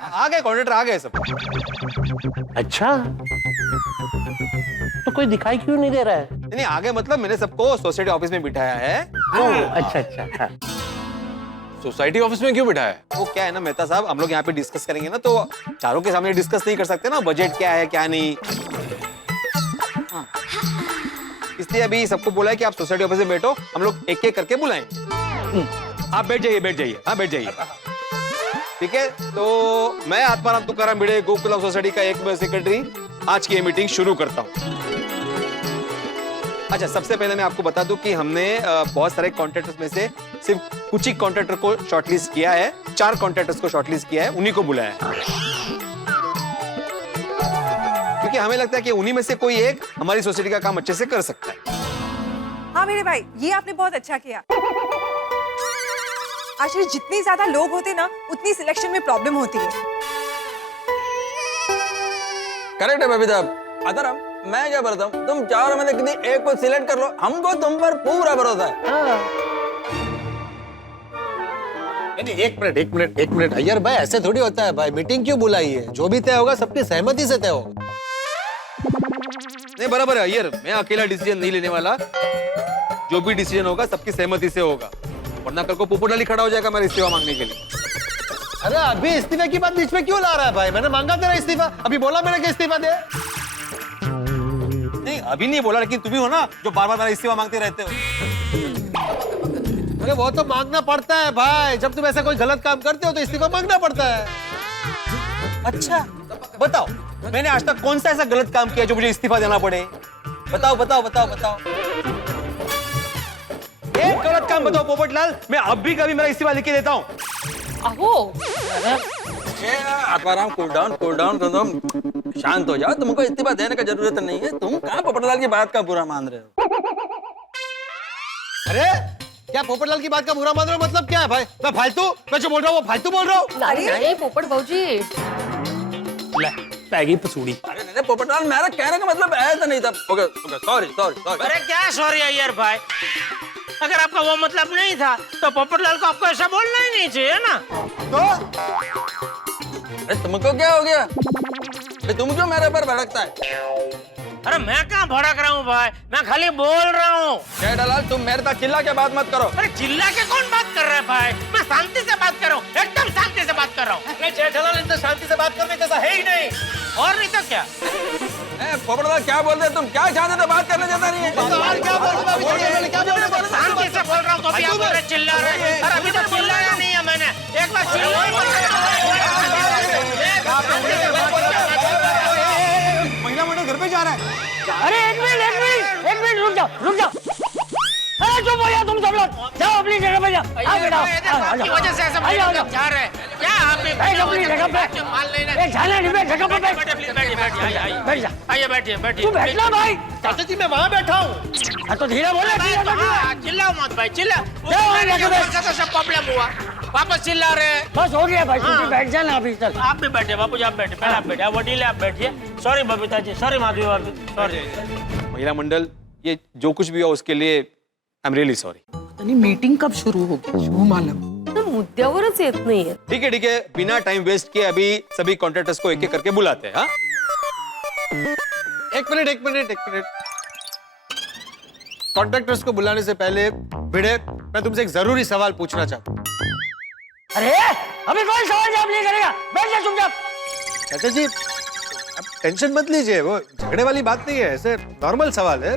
आ गए कॉन्ट्रैक्टर, आ गए सब। अच्छा तो कोई दिखाई क्यों नहीं दे रहा है? नहीं आगे मतलब मैंने सबको सोसाइटी ऑफिस में बिठाया है। अच्छा अच्छा हाँ। सोसाइटी ऑफिस में क्यों बिठाया है? वो क्या है ना मेहता साहब, हम लोग यहाँ पे डिस्कस करेंगे ना तो चारों के सामने डिस्कस नहीं कर सकते ना, बजट क्या है क्या नहीं। इसलिए अभी सबको बोला है कि आप सोसाइटी ऑफिस में बैठो, हम लोग एक एक करके बुलाएंगे। आप बैठ जाइए बैठ जाइए। हाँ बैठ जाइए। ठीक है, तो मैं आत्माराम तुकाराम भिड़े गोकुलम सोसाइटी का एक सेक्रेटरी आज की ये मीटिंग शुरू करता हूँ। अच्छा सबसे पहले मैं आपको बता दूं कि हमने बहुत सारे कॉन्ट्रैक्टर्स में से सिर्फ कुछ ही कॉन्ट्रैक्टर को शॉर्टलिस्ट किया है, 4 कॉन्ट्रैक्टर्स को शॉर्टलिस्ट किया है, उन्हीं को बुलाया है। क्योंकि हमें लगता है कि उन्हीं में से कोई एक हमारी सोसाइटी का काम अच्छे से कर सकता है। हाँ मेरे भाई, ये आपने बहुत अच्छा किया। आखिर जितनी ज्यादा लोग होते ना उतनी सिलेक्शन में प्रॉब्लम होती है। करेक्ट है बबीता। आदरम, मैं क्या बोलता हूँ, तुम चारों में से किसी एक को सिलेक्ट कर लो, हमको तुम पर पूरा भरोसा है। नहीं एक मिनट अय्यर भाई, ऐसे थोड़ी होता है भाई। मीटिंग क्यों बुलाई है? जो भी तय होगा सबकी सहमति से तय होगा। नहीं बराबर है अय्यर, मैं अकेला डिसीजन नहीं लेने वाला, जो भी डिसीजन होगा सबकी सहमति से होगा, वरना कल को पोपटलाल ही खड़ा हो जाएगा मेरा इस्तीफा मांगने के लिए। अरे अभी इस्तीफे की बात बीच में क्यों ला रहा है भाई? मैंने मांगा तेरा इस्तीफा, अभी बोला मैंने कि इस्तीफा दे। नहीं अभी नहीं बोला, लेकिन तुम ही हो ना जो बार बार मेरा इस्तीफा मांगते रहते हो। अरे वो तो मांगना पड़ता है भाई, जब तुम ऐसा कोई गलत काम करते हो तो इस्तीफा मांगना पड़ता है। अच्छा बताओ, मैंने आज तक कौन सा ऐसा गलत काम किया जो मुझे इस्तीफा देना पड़े? बताओ बताओ बताओ बताओ। एक गलत काम बताओ पोपटलाल, मैं अब भी कभी मेरा इस्तीफा लिख के देता हूँ। आत्माराम कूल डाउन तुम शांत हो जाओ। तुमको इस्तीफा देने का जरूरत नहीं है। तुम कहाँ पोपटलाल की बात का बुरा मान रहे हो? अरे क्या पोपटलाल की बात का बुरा मान रहे हो? मतलब क्या है भाई? मैं फालतू, मैं जो बोल रहा हूँ वो फालतू बोल रहा हूँ। नहीं पोपट भाऊजी, ले पैगी पसूड़ी। अरे नहीं पोपटलाल, मेरा कहने का मतलब ऐसा नहीं था। Okay okay, sorry sorry sorry. अरे क्या सॉरी अय्यर भाई, अगर आपका वो मतलब नहीं था तो पोपटलाल को आपको ऐसा बोलना ही नहीं चाहिए ना। तो अरे तुमको क्या हो गया? अरे तुम क्यों मेरे पर भड़कता है? अरे मैं कहाँ भड़क रहा हूँ भाई, मैं खाली बोल रहा हूँ। जेठालाल तुम मेरे साथ चिल्ला के बात मत करो। अरे चिल्ला के कौन बात कर रहा है भाई, मैं शांति से बात कर रहा हूँ, एकदम शांति से बात कर रहा हूँ। अरे जेठालाल इतना शांति से बात करने जैसा है ही नहीं। और नहीं तो क्या। पोपटलाल क्या बोल रहे तुम? क्या चाहते थे? बात करने देता नहीं है। क्या बोल रहा हूँ? शांति से बोल रहा हूँ तो भी आप बोल रहे चिल्ला रहे हैं। अरे अभी तो चिल्लाया नहीं है मैंने, एक बार महिला मंडल घर पे जा रहा है। अरे एक मिनट रुक जाओ। अरे चुप हो जाओ तुम सब लोग, जाओ अपनी जगह पे जाओ। आपकी वजह से ऐसा जा रहे हैं क्या? आप अपनी जगह पे मान लेना। जाना नहीं, मैं जगह पे बैठ जा। आइए बैठिए। तू बैठना भाई। चाचा जी मैं वहाँ बैठा हूँ। तो धीरे बोले, चिल्लाओ मत भाई, सब प्रॉब्लम हुआ, वापस चिल्ला रहे हैं। बस हो गया भाई, बैठ जाना अभी। चल आप भी बैठे बाबू जी, आप बैठे, पहले आप बैठे, वडील आप बैठिए। सॉरी बबीता जी, सॉरी माधवी भाभी, सॉरी। महिला मंडल, ये जो कुछ भी हुआ उसके लिए I am really sorry. Meeting कब शुरू होगी? शुभ मालूम मुद्द्यावरच येत नाहीये। ठीक है, बिना टाइम वेस्ट किए अभी सभी कॉन्ट्रैक्टर्स को एक एक करके बुलाते हैं। हाँ, एक मिनट। कॉन्ट्रैक्टर्स को बुलाने से पहले भिड़े, मैं तुमसे एक जरूरी सवाल पूछना चाहता हूँ। अरे अभी कोई सवाल जवाब नहीं करेगा, बैठ जा चुपचाप। चाचा जी आप टेंशन मत लीजिए, वो झगड़े वाली बात नहीं है, ऐसे नॉर्मल सवाल है,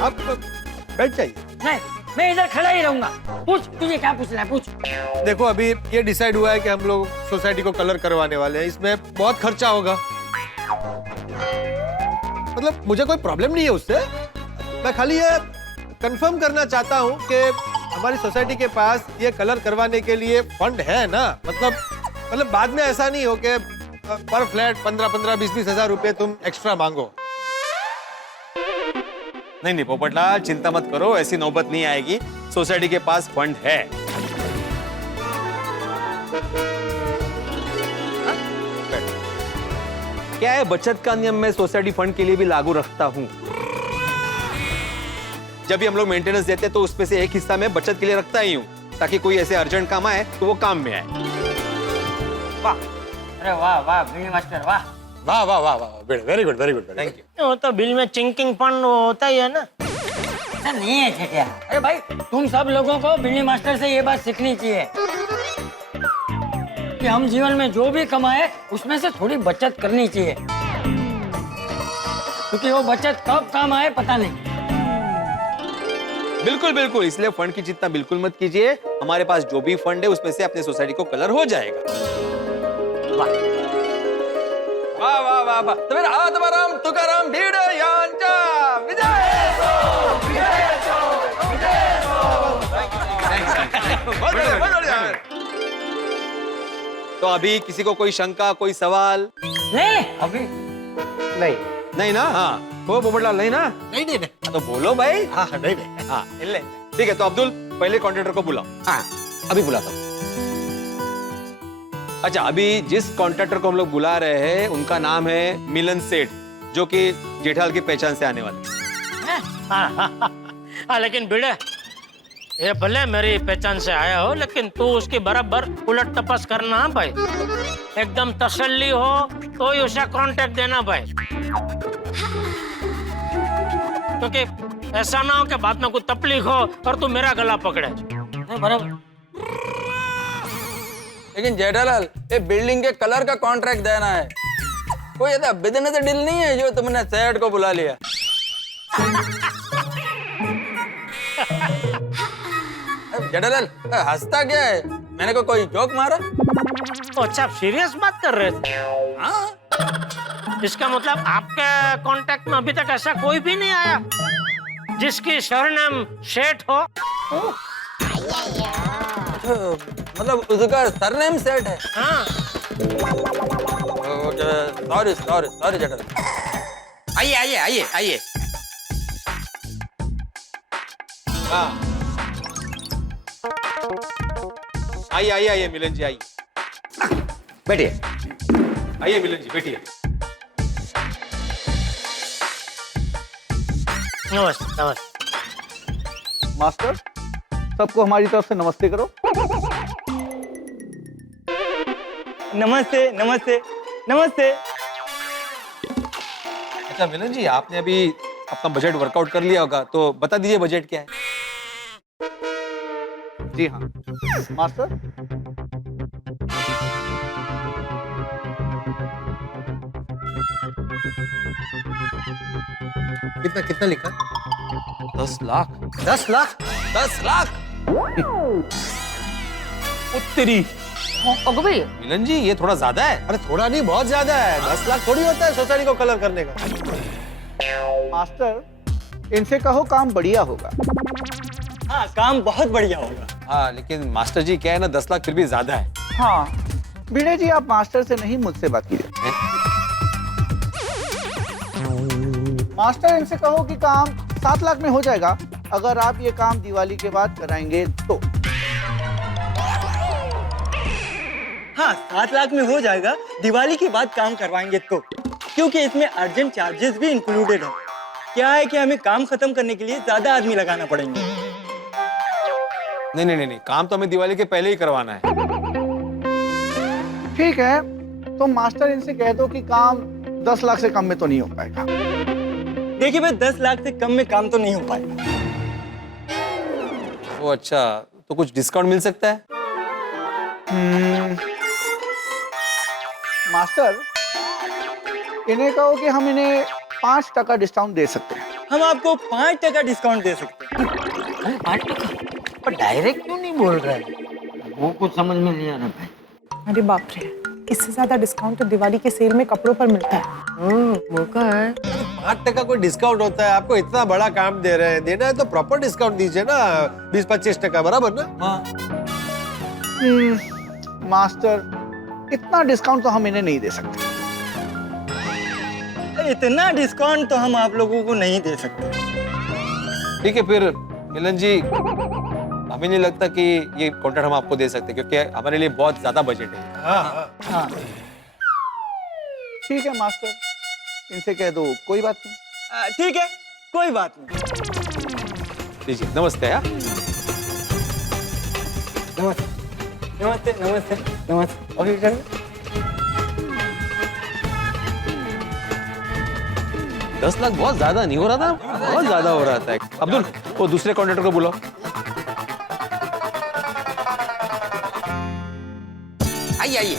आप बैठ जाइए। नहीं, मैं इधर खड़ा ही रहूंगा। पूछ, तुझे क्या पूछना है, पूछ। देखो अभी ये डिसाइड हुआ है कि हम लोग सोसाइटी को कलर करवाने वाले हैं, इसमें बहुत खर्चा होगा। मतलब मुझे कोई प्रॉब्लम नहीं है उससे, मैं खाली ये कंफर्म करना चाहता हूँ कि हमारी सोसाइटी के पास ये कलर करवाने के लिए फंड है ना। मतलब बाद में ऐसा नहीं हो कि पर फ्लैट 15-15, 20-20 हजार रुपए तुम एक्स्ट्रा मांगो। नहीं पोपटलाल चिंता मत करो, ऐसी नौबत नहीं आएगी, सोसाइटी के पास फंड है। क्या है, बचत का नियम मैं सोसाइटी फंड के लिए भी लागू रखता हूं। जब भी हम लोग मेंटेनेंस देते हैं तो उसमें से एक हिस्सा मैं बचत के लिए रखता ही हूं, ताकि कोई ऐसे अर्जेंट काम आए तो वो काम में आए। वाह, अरे वाह बिल्ली मास्टर, वाह वेरी गुड थैंक यू। वो तो बिल में चिंकिंग फंड होता ही है ना। ऐसा नहीं है छेटिया। अरे भाई तुम सब लोगों को बिल्ली मास्टर से ये बात सीखनी चाहिए कि हम जीवन में जो भी कमाए उसमें से थोड़ी बचत करनी चाहिए, क्योंकि वो बचत कब काम आए पता नहीं। बिल्कुल, इसलिए फंड की चिंता बिल्कुल मत कीजिए, हमारे पास जो भी फंड है उसमें से अपने सोसाइटी को कलर हो जाएगा। वाह तो मेरा आत्माराम तुकाराम भीड़ यांचा विजय तो अभी किसी को कोई शंका, कोई सवाल? नहीं अभी नहीं ना। हाँ वो पोपटलाल नहीं ना। नहीं तो बोलो भाई। हाँ नहीं हाँ ठीक है, तो अब्दुल पहले कॉन्ट्रैक्टर को बुलाओ। हाँ अभी बुलाता हूँ। अच्छा, अभी जिस कॉन्ट्रैक्टर को हम लोग बुला रहे हैं उनका नाम है मिलन सेठ, जो कि जेठालाल की पहचान से आने वाले। हाँ लेकिन भिड़े, ये भले मेरी पहचान से आया हो लेकिन तू उसकी बराबर उलट तपस करना भाई, एकदम तसल्ली हो तो ही उसे कॉन्ट्रैक्ट देना भाई, क्योंकि ऐसा ना हो कि बाद में कुछ तकलीफ हो और तू मेरा गला पकड़े। बराबर। लेकिन जेठालाल ये बिल्डिंग के कलर का कॉन्ट्रैक्ट देना है, कोई ऐसा बिजनेस डील नहीं है जो तुमने सेठ को बुला लिया। जेठालाल हंसता क्या है? मैंने कोई जोक मारा? अच्छा आप सीरियस बात कर रहे थे? हाँ? इसका मतलब आपके कांटेक्ट में अभी तक ऐसा कोई भी नहीं आया जिसकी सरनेम सेठ हो? मतलब उसका सरनेम सेठ है? हाँ। सॉरी जेठालाल। आइए हाँ आइए आइए आइए मिलन जी आइए बैठिए। आइए मिलन जी बैठिए। नमस्ते नमस्ते। मास्टर, सबको हमारी तरफ से नमस्ते करो। नमस्ते नमस्ते नमस्ते। अच्छा मिलन जी, आपने अभी अपना बजट वर्कआउट कर लिया होगा, तो बता दीजिए बजट क्या है। जी हाँ मास्टर, कितना कितना लिखा? 10 लाख। 10 लाख? 10 लाख। उत्तरी। मिलन जी ये थोड़ा ज्यादा है। अरे थोड़ा नहीं, बहुत ज्यादा है। 10 लाख थोड़ी होता है सोसाइटी को कलर करने का। मास्टर इनसे कहो काम बढ़िया होगा। हाँ, काम बहुत बढ़िया होगा। हाँ लेकिन मास्टर जी क्या है ना, 10 लाख फिर भी ज्यादा है। हाँ भिड़े जी, आप मास्टर से नहीं मुझसे बात कीजिए। मास्टर इनसे कहो कि काम 7 लाख में हो जाएगा, अगर आप ये काम दिवाली के बाद कराएंगे तो। हाँ, 7 लाख में हो जाएगा, दिवाली के बाद काम करवाएंगे तो, क्योंकि इसमें अर्जेंट चार्जेस भी इंक्लूडेड है। क्या है कि हमें काम खत्म करने के लिए ज्यादा आदमी लगाना पड़ेंगे। नहीं नहीं नहीं नहीं, काम तो हमें दिवाली के पहले ही करवाना है। ठीक है, तो मास्टर इनसे कह दो कि काम 10 लाख से कम में तो नहीं हो पाएगा। देखिए भाई, 10 लाख से कम में काम तो नहीं हो पाएगा। ओ अच्छा, तो कुछ डिस्काउंट मिल सकता है? मास्टर इन्हें कहो कि हम इन्हें 5% डिस्काउंट दे सकते हैं। हम आपको 5% डिस्काउंट दे सकते हैं। 5%? पर डायरेक्ट क्यों नहीं बोल रहे? वो कुछ समझ में नहीं आ रहा भाई। अरे बाप रे, इससे ज्यादा डिस्काउंट तो दिवाली के सेल में कपड़ों पर मिलता है। मौका है। 8% कोई डिस्काउंट होता है? आपको इतना बड़ा काम दे रहे हैं, देना है तो प्रॉपर डिस्काउंट दीजिए ना। 20-25% बराबर ना? मास्टर इतना डिस्काउंट तो हम इन्हें नहीं दे सकते। इतना डिस्काउंट तो हम आप लोगों को नहीं दे सकते। ठीक है फिर मिलन जी, हमें नहीं लगता कि ये कॉन्ट्रैक्ट हम आपको दे सकते, क्योंकि हमारे लिए बहुत ज्यादा बजट है। हाँ ठीक है मास्टर, इनसे कह दो कोई बात नहीं। ठीक है, कोई बात नहीं। लीजिए, नमस्ते। हाँ नमस्ते नमस्ते नमस्ते नमस्ते। ऑफिसर 10 लाख बहुत ज्यादा नहीं हो रहा था? बहुत ज्यादा हो रहा था। अब्दुल, वो दूसरे कॉन्ट्रैक्टर को बुलाओ। आइए आइए।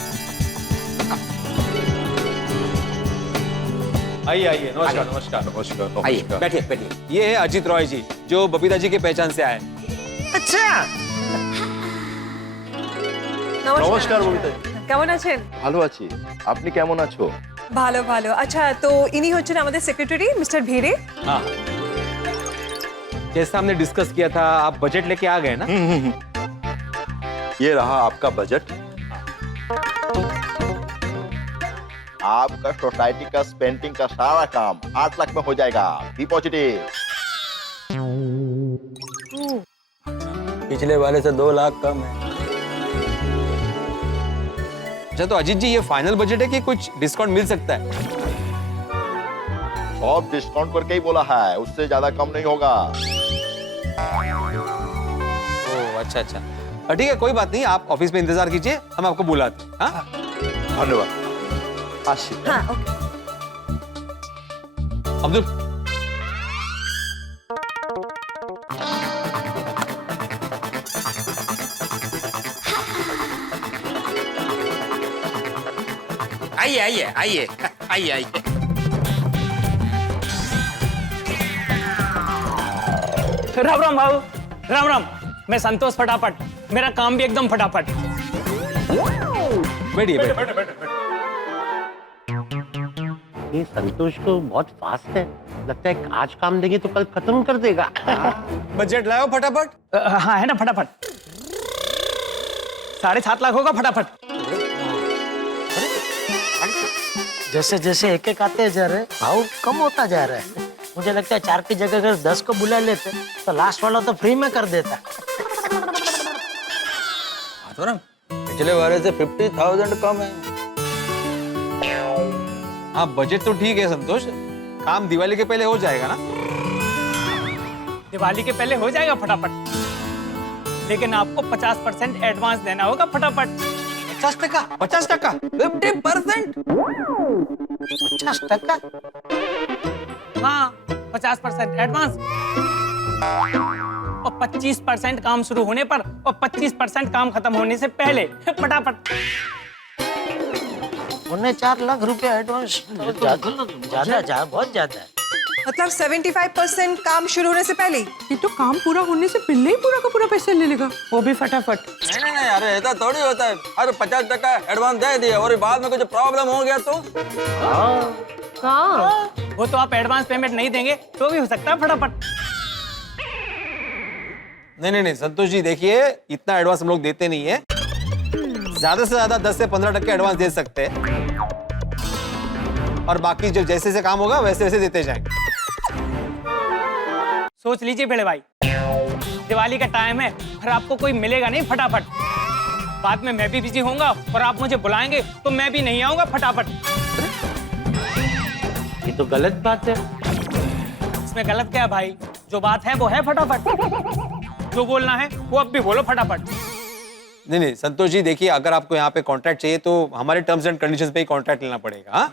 आइए आइए, नमस्कार नमस्कार नमस्कार आइए नमस्कार। बैठिए बैठिए। ये है अजीत रॉय जी, जो बबीता जी के पहचान से आए। अच्छा, নমস্কার ববিতা, কেমন আছেন? ভালো আছি। আপনি কেমন আছো? ভালো ভালো। আচ্ছা, তো ইনি হচ্ছেন আমাদের সেক্রেটারি মিস্টার ভিড়ে। हाँ, जैसा हमने डिस्कस किया था, आप बजट लेके आ गए ना? ये रहा आपका बजट। आपका सोसाइटी का पेंटिंग का सारा काम 8 लाख में हो जाएगा। Be positive. पिछले वाले से 2 लाख कम है। अच्छा, तो अजीत जी ये फाइनल बजट है कि कुछ डिस्काउंट मिल सकता है? सब डिस्काउंट करके ही बोला है, उससे ज्यादा कम नहीं होगा। ओह अच्छा अच्छा, ठीक है, कोई बात नहीं, आप ऑफिस में इंतजार कीजिए, हम आपको बुलाते हैं। हाँ? धन्यवाद। आशीष। হ্যাঁ, ওকে। अब्दुल, आइए आइए आइए आइए आइए। राम राम भाऊ, राम राम। मैं संतोष फटाफट, मेरा काम भी एकदम फटाफट। बैठिए बैठिए। ये संतोष तो बहुत फास्ट है, लगता है आज काम देंगे तो कल खत्म कर देगा। बजट लाओ फटाफट। हाँ है ना, फटाफट। 7.5 लाख होगा फटाफट। जैसे जैसे एक एक आते जा रहे भाव कम होता जा रहा है। मुझे लगता है 4 की जगह अगर 10 को बुला लेते तो लास्ट वाला तो फ्री में कर देता। तो ना पिछले वाले से 50,000 कम है। हाँ बजट तो ठीक है संतोष, काम दिवाली के पहले हो जाएगा ना? दिवाली के पहले हो जाएगा फटाफट, लेकिन आपको 50% एडवांस देना होगा फटाफट। 50%? 50%? 50%? 50%? हाँ 50% एडवांस और 25% काम शुरू होने पर और 25% काम खत्म होने से पहले फटाफट। 4 लाख रुपया एडवांस ज्यादा बहुत ज्यादा है। मतलब 75% काम शुरू होने से पहले? ये तो काम पूरा होने से पहले ही पूरा का पूरा पैसा ले लेगा, वो भी फटाफट। नहीं अरे ऐसा थोड़ी होता है। अरे 50% एडवांस दे दिया और बाद में कुछ प्रॉब्लम हो गया तो? वो तो आप एडवांस पेमेंट नहीं देंगे तो भी हो सकता है फटाफट। नहीं संतोष जी देखिए, इतना एडवांस हम लोग देते नहीं है, ज्यादा से ज्यादा 10 से 15% एडवांस दे सकते हैं और बाकी जो जैसे जैसे काम होगा वैसे वैसे देते जाएंगे। सोच लीजिए बड़े भाई, दिवाली का टाइम है और आपको कोई मिलेगा नहीं फटाफट। बाद में मैं भी बिजी होऊंगा और आप मुझे बुलाएंगे तो मैं भी नहीं आऊंगा फटाफट। ये तो गलत बात है। इसमें गलत क्या है भाई? जो बात है वो है फटाफट। जो बोलना है वो अब भी बोलो फटाफट। नहीं संतोष जी देखिए, अगर आपको यहाँ पे कॉन्ट्रैक्ट चाहिए तो हमारे टर्म्स एंड कंडीशंस पे ही कॉन्ट्रैक्ट लेना पड़ेगा।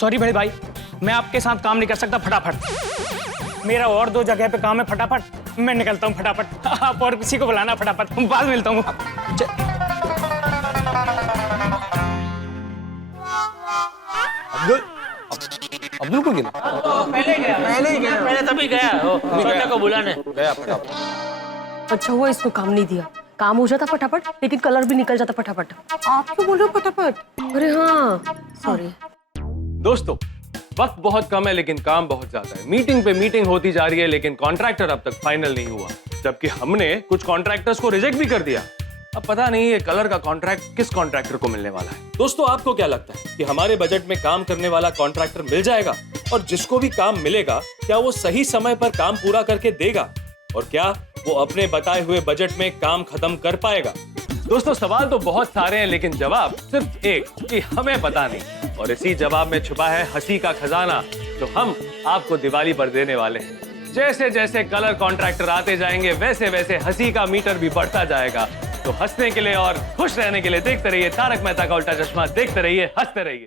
सॉरी बड़े भाई, मैं आपके साथ काम नहीं कर सकता फटाफट। मेरा और 2 जगह पे काम है फटाफट, मैं निकलता हूँ फटाफट। आप और किसी को बुलाना फटाफट, बाद में मिलता हूँ। अब्दुल को गिना? पहले तभी गया सोनिया को बुलाने गया फटाफट। अच्छा हुआ इसको काम नहीं दिया, काम हो जाता फटाफट, लेकिन कलर भी निकल जाता फटाफट। आप क्यों बोल रहे हो फटाफट? अरे हाँ सॉरी। दोस्तों वक्त बहुत कम है लेकिन काम बहुत ज्यादा है। मीटिंग पे मीटिंग होती जा रही है लेकिन कॉन्ट्रैक्टर अब तक फाइनल नहीं हुआ, जबकि हमने कुछ कॉन्ट्रैक्टर्स को रिजेक्ट भी कर दिया। अब पता नहीं ये कलर का कॉन्ट्रैक्ट किस कॉन्ट्रैक्टर को मिलने वाला है। दोस्तों आपको क्या लगता है कि हमारे बजट में काम करने वाला कॉन्ट्रैक्टर मिल जाएगा? और जिसको भी काम मिलेगा क्या वो सही समय पर काम पूरा करके देगा? और क्या वो अपने बताए हुए बजट में काम खत्म कर पाएगा? दोस्तों सवाल तो बहुत सारे हैं लेकिन जवाब सिर्फ एक कि हमें पता नहीं। और इसी जवाब में छुपा है हंसी का खजाना जो हम आपको दिवाली पर देने वाले हैं। जैसे जैसे कलर कॉन्ट्रैक्टर आते जाएंगे वैसे वैसे हंसी का मीटर भी बढ़ता जाएगा। तो हंसने के लिए और खुश रहने के लिए देखते रहिए तारक मेहता का उल्टा चश्मा, देखते रहिए हंसते रहिए।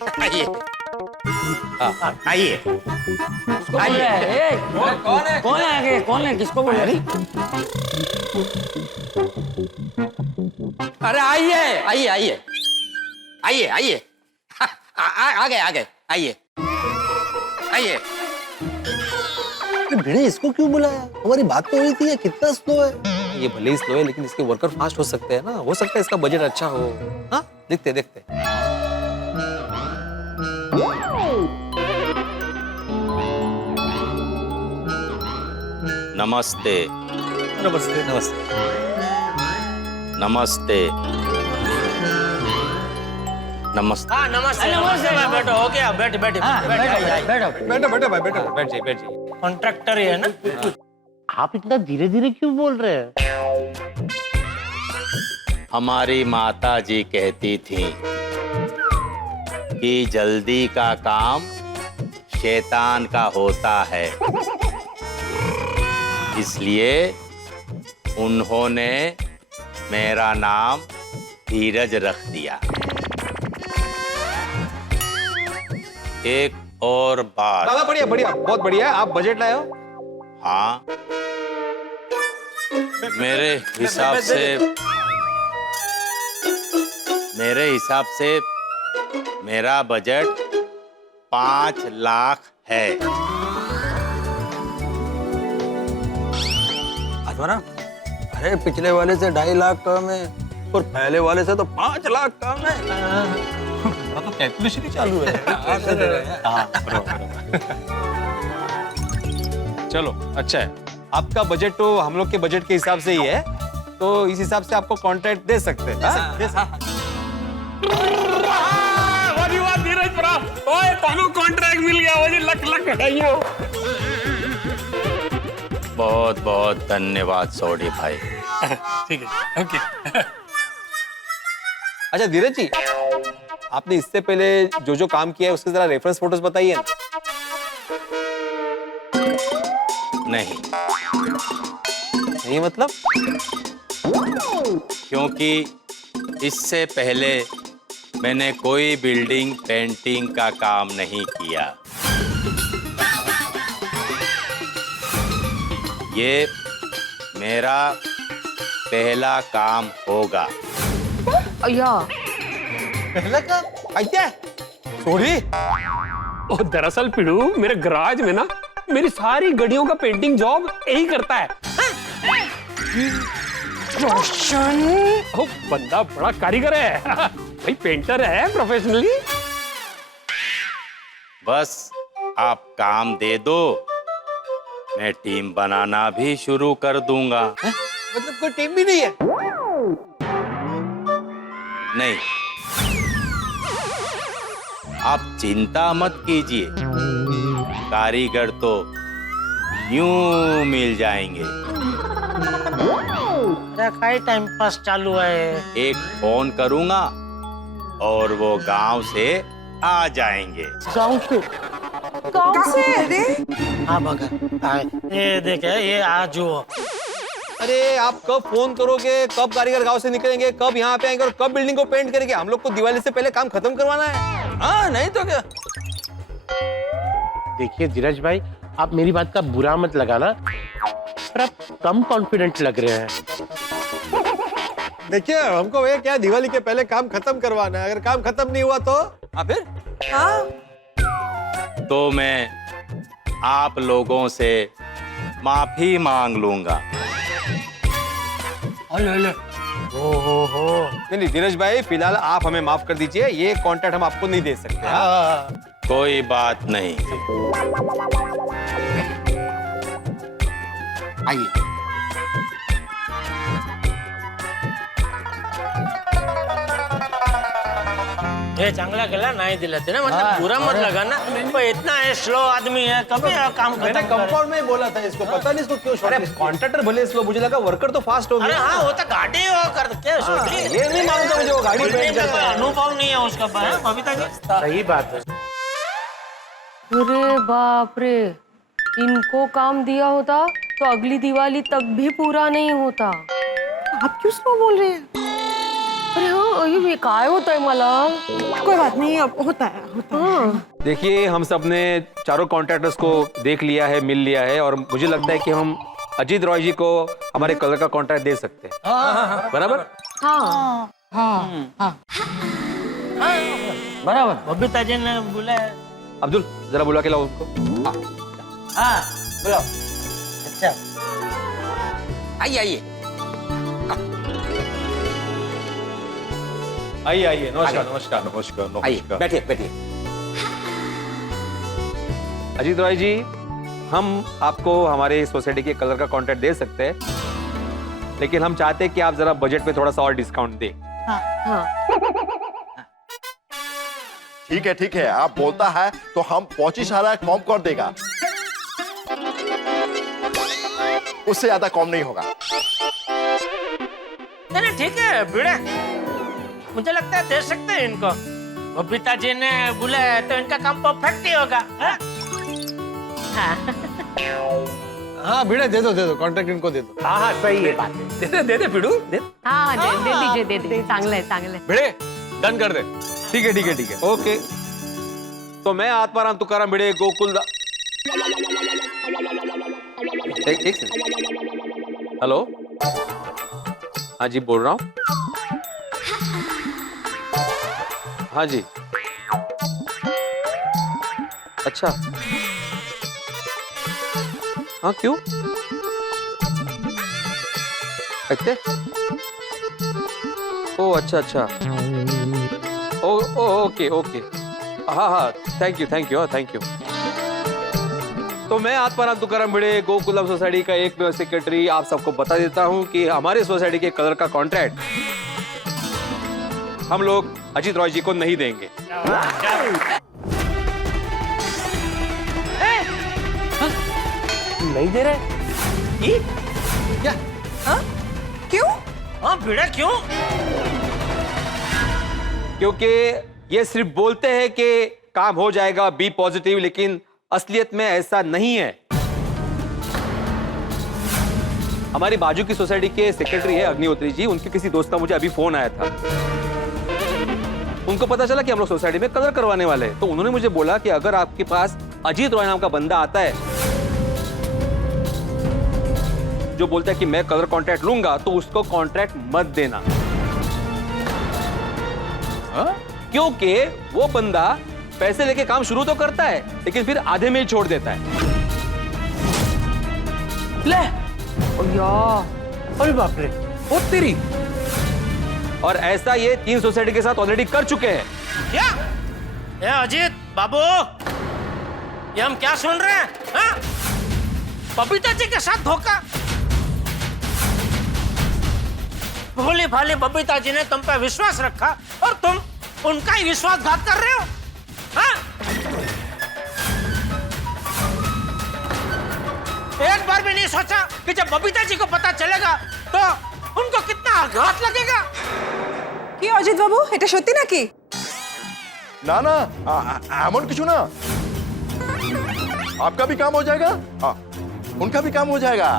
आइए कौन है आगे? कौन है? किसको बोल रही? अरे आइए आइए आइए आइए आइए आ गए आइए आइए। भिड़े इसको क्यों बुलाया? हमारी बात तो हुई थी, ये कितना स्लो है। ये भले ही स्लो है लेकिन इसके वर्कर फास्ट हो सकते हैं ना, हो सकता है इसका बजट अच्छा हो। हाँ देखते देखते। नमस्ते नमस्ते नमस्ते नमस्ते नमस्ते। हाँ नमस्ते भाई, बैठो। हो गया, बैठ बैठो भाई, बैठो, बैठ जाइए। कॉन्ट्रैक्टर ही है ना? आप इतना धीरे धीरे क्यों बोल रहे हैं? हमारी माता जी कहती थी कि जल्दी का काम शैतान का होता है, इसलिए उन्होंने मेरा नाम धीरज रख दिया। एक और बात। दादा बढ़िया बढ़िया, बहुत बढ़िया। आप बजट लाए हो? हाँ मेरे हिसाब से मेरा बजट 5 लाख है। अधवरा, अरे पिछले वाले से 2.5 लाख कम है और पहले वाले से तो 5 लाख कम है। तो कैलकुलेशन ही चालू है। चलो अच्छा है, आपका बजट तो हम लोग के बजट के हिसाब से ही है, तो इस हिसाब से आपको कॉन्ट्रैक्ट दे सकते हैं। धीरज प्राप्त। ओए तानू कॉन्ट्रैक्ट मिल गया, मुझे लख लख बधाइयां। बहुत बहुत धन्यवाद सोडी भाई। ठीक है, ओके। अच्छा धीरज जी, आपने इससे पहले जो जो काम किया है उसके जरा रेफरेंस फोटोज बताइए ना। नहीं नहीं मतलब? क्योंकि इससे पहले मैंने कोई बिल्डिंग पेंटिंग का काम नहीं किया। ये मेरा पहला काम होगा। पहला काम क्या? सॉरी। ओ दरअसल पिड़ू, मेरे गराज में ना मेरी सारी गाड़ियों का पेंटिंग जॉब यही करता है। रोशन, ओ बंदा बड़ा कारीगर है भाई, पेंटर है प्रोफेशनली। बस आप काम दे दो, मैं टीम बनाना भी शुरू कर दूंगा। मतलब कोई टीम भी नहीं है? नहीं, आप चिंता मत कीजिए, कारीगर तो यूं मिल जाएंगे। खाई टाइम पास चालू है। एक फोन करूंगा और वो गांव से आ जाएंगे। गाँव से? गाँव से? अरे हाँ भगा, ये देखे, ये आज हुआ। अरे आप कब फोन करोगे, कब कारीगर गांव से निकलेंगे, कब यहाँ पे आएंगे और कब बिल्डिंग को पेंट करेंगे? हम लोग को दिवाली से पहले काम खत्म करवाना है। हाँ नहीं तो क्या। देखिए धीरज भाई, आप मेरी बात का बुरा मत लगाना, पर आप कम कॉन्फिडेंट लग रहे हैं। देखिए हमको ये क्या दिवाली के पहले काम खत्म करवाना है, अगर काम खत्म नहीं हुआ तो फिर तो मैं आप लोगों से माफी मांग लूंगा। नहीं धीरज भाई, फिलहाल आप हमें माफ कर दीजिए, ये कॉन्ट्रैक्ट हम आपको नहीं दे सकते। कोई बात नहीं। आइए। ये चांगला केला नहीं दिलाते ना, मतलब बुरा मत लगा ना। पर इतना है स्लो आदमी है, कभी काम मैंने खत्म कंपाउंड में बोला था इसको, पता नहीं इसको क्यों शॉर्ट। कॉन्ट्रैक्टर भले स्लो, मुझे लगा वर्कर तो फास्ट हो अरे गया। हाँ, वो तो गाड़ी वो करते हैं, ये नहीं मालूम था मुझे वो गाड़ी पेंट करता है। अनुभव नहीं है उसका, बबीता जी। सही बात है। अरे बाप रे, इनको काम दिया होता तो अगली दिवाली तक भी पूरा नहीं होता। आप क्यों स्लो बोल रहे हैं? अरे हाँ, ये काय होता है मला। कोई बात नहीं, अब होता है, होता है। देखिए हम सब ने चारों कॉन्ट्रैक्टर्स को देख लिया है, मिल लिया है, और मुझे लगता है कि हम अजीत रॉय जी को हमारे कलर का कॉन्ट्रैक्ट दे सकते हैं। बराबर? हाँ हाँ बराबर। बबीता जी ने बुलाया। अब्दुल जरा बुला के लाओ उसको। हाँ बुलाओ। अच्छा आइए आइए आइए आइए, नमस्कार नमस्कार नमस्कार आइए, नमस्कार। बैठिए बैठिए। अजीत रॉय जी, हम आपको हमारे सोसाइटी के कलर का कॉन्ट्रैक्ट दे सकते हैं, लेकिन हम चाहते हैं कि आप जरा बजट पे थोड़ा सा और डिस्काउंट दें। ठीक है, आप बोलता है तो हम 25,000 कम कर देगा, उससे ज्यादा कम नहीं होगा। नहीं ठीक है भिड़े, मुझे लगता है दे सकते हैं इनको। बबीता जी ने बुलाया तो इनका काम परफेक्ट ही होगा। हाँ भिड़े, दे दो कॉन्ट्रैक्ट इनको दे दो। हाँ सही है बात। दे दे पिड़ू, दे। हाँ दे दीजिए, दे दीजिए। चांगलं आहे, चांगलं आहे। भिड़े डन कर दे। ठीक है ठीक है ठीक है, ओके। तो मैं आत्माराम तुकाराम भिड़े गोकुल एक सेकंड। हेलो, हाँ जी बोल रहा हूँ। हाँ जी, अच्छा हाँ क्यों? अच्छा ओ अच्छा ओ ओके हाँ थैंक यू। तो मैं आत्माराम तुकाराम भिड़े गोकुलम सोसाइटी का एक सेक्रेटरी आप सबको बता देता हूं कि हमारे सोसाइटी के कलर का कॉन्ट्रैक्ट हम लोग अजीत रॉय जी को नहीं देंगे। नहीं दे रहे? क्या? हाँ? क्यों? हाँ भिड़े क्यों? क्योंकि ये सिर्फ बोलते हैं कि काम हो जाएगा, बी पॉजिटिव, लेकिन असलियत में ऐसा नहीं है। हमारी बाजू की सोसाइटी के सेक्रेटरी है अग्निहोत्री जी, उनके किसी दोस्त का मुझे अभी फोन आया था। उनको पता चला कि हम लोग सोसाइटी में कलर करवाने वाले हैं, तो उन्होंने मुझे बोला कि अगर आपके पास अजीत रॉय नाम का बंदा आता है जो बोलता है कि मैं कलर कॉन्ट्रैक्ट लूंगा, तो उसको कॉन्ट्रैक्ट मत देना। क्योंकि वो बंदा पैसे लेके काम शुरू तो करता है लेकिन फिर आधे में ही छोड़ देता है। ले अरे बाप रे, ओ तेरी। और ऐसा ये 3 सोसाइटी के साथ ऑलरेडी कर चुके हैं। क्या? ए अजीत बाबू, ये हम क्या सुन रहे हैं? हाँ? बबीता जी के साथ धोखा? भोली भाली बबीता जी ने तुम पे विश्वास रखा और तुम उनका ही विश्वासघात कर रहे हो? हाँ? एक बार भी नहीं सोचा कि जब बबीता जी को पता चलेगा तो उनको कितना आघात लगेगा? কি অজিত বাবু, এটা সত্যি নাকি? ना ना एमन किचू ना, आपका भी काम हो जाएगा, उनका भी काम हो जाएगा,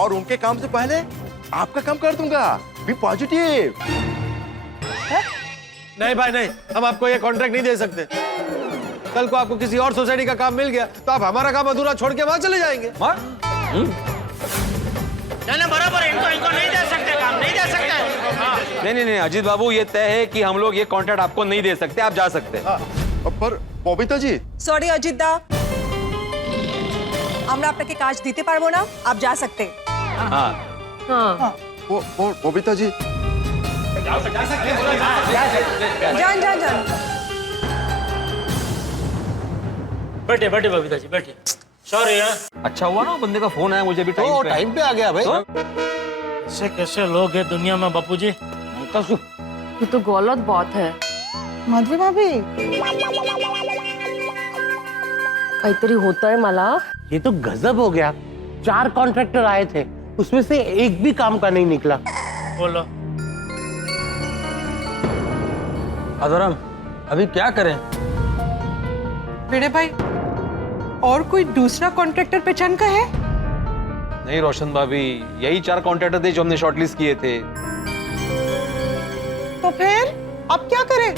और उनके काम से पहले आपका काम कर दूंगा। Be positive. नहीं भाई नहीं, हम आपको ये कॉन्ट्रैक्ट नहीं दे सकते। कल को आपको किसी और सोसाइटी का काम मिल गया तो आप हमारा काम अधूरा छोड़ के वहां चले जाएंगे। नहीं बराबर है, इनको नहीं दे सकते काम, नहीं दे सकते। हाँ। नहीं अजीत बाबू, ये तय है कि हम लोग ये कॉन्ट्रैक्ट आपको नहीं दे सकते, आप जा सकते हैं। पर बबीता जी। সরি অজিত দা, আমরা আপনাকে কাজ দিতে পারবো না, आप जा सकते। हाँ। वो बबीता जी। जान जान जान। बैठे बैठे बबीता जी बैठे। सॉरी यार। अच्छा हुआ ना बंदे का फोन आया मुझे भी टाइम पे आ गया भाई। ऐसे कैसे लोग हैं दुनिया में बापू जी? ये तो गलत बात है। माधवी भाभी, काहीतरी होतंय मला। ये तो गजब हो गया। 4 कॉन्ट्रैक्टर आए थे, उसमें से एक भी काम का नहीं निकला। बोलो अधरम, अभी क्या करें? भिड़े भाई, और कोई दूसरा कॉन्ट्रैक्टर पहचान का है? नहीं रोशन भाभी, यही 4 कॉन्ट्रैक्टर थे जो हमने शॉर्टलिस्ट किए थे। तो फिर अब क्या करें?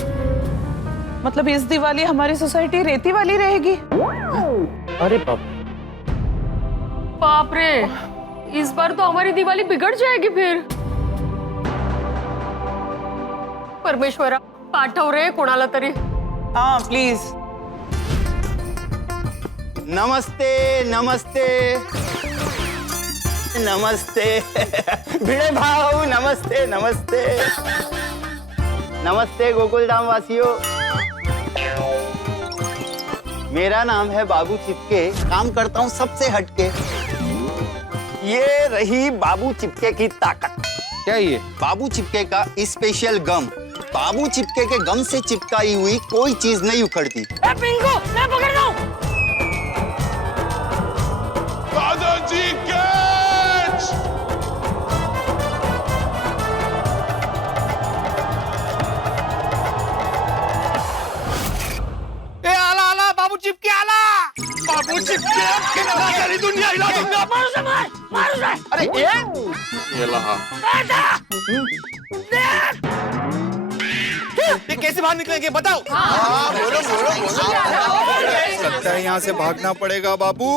मतलब इस दिवाली हमारी सोसाइटी रेती वाली रहेगी? अरे बाप बाप रे, इस बार तो हमारी दिवाली बिगड़ जाएगी फिर। परमेश्वरा, पाठव रे कोणाला तरी। हाँ प्लीज। नमस्ते नमस्ते नमस्ते भिड़े भाऊ, नमस्ते नमस्ते नमस्ते गोकुलधाम वासियों। मेरा नाम है बाबू चिपके, काम करता हूँ सबसे हटके। ये रही बाबू चिपके की ताकत। क्या ये? बाबू चिपके का स्पेशल गम। बाबू चिपके के गम से चिपकाई हुई कोई चीज नहीं उखड़ती। पिंकू, मैं पकड़ रहा हूँ। दादाजी कैच! ए आला आला, बाबू चिपके आला। बाबू चिपके आपके नाम सारी दुनिया हिला दूंगा। मारो से मारो से। अरे ये लहा। ये कैसे बाहर निकलेंगे बताओ? बोलो बोलो बोलो। लगता है यहाँ से भागना पड़ेगा बाबू।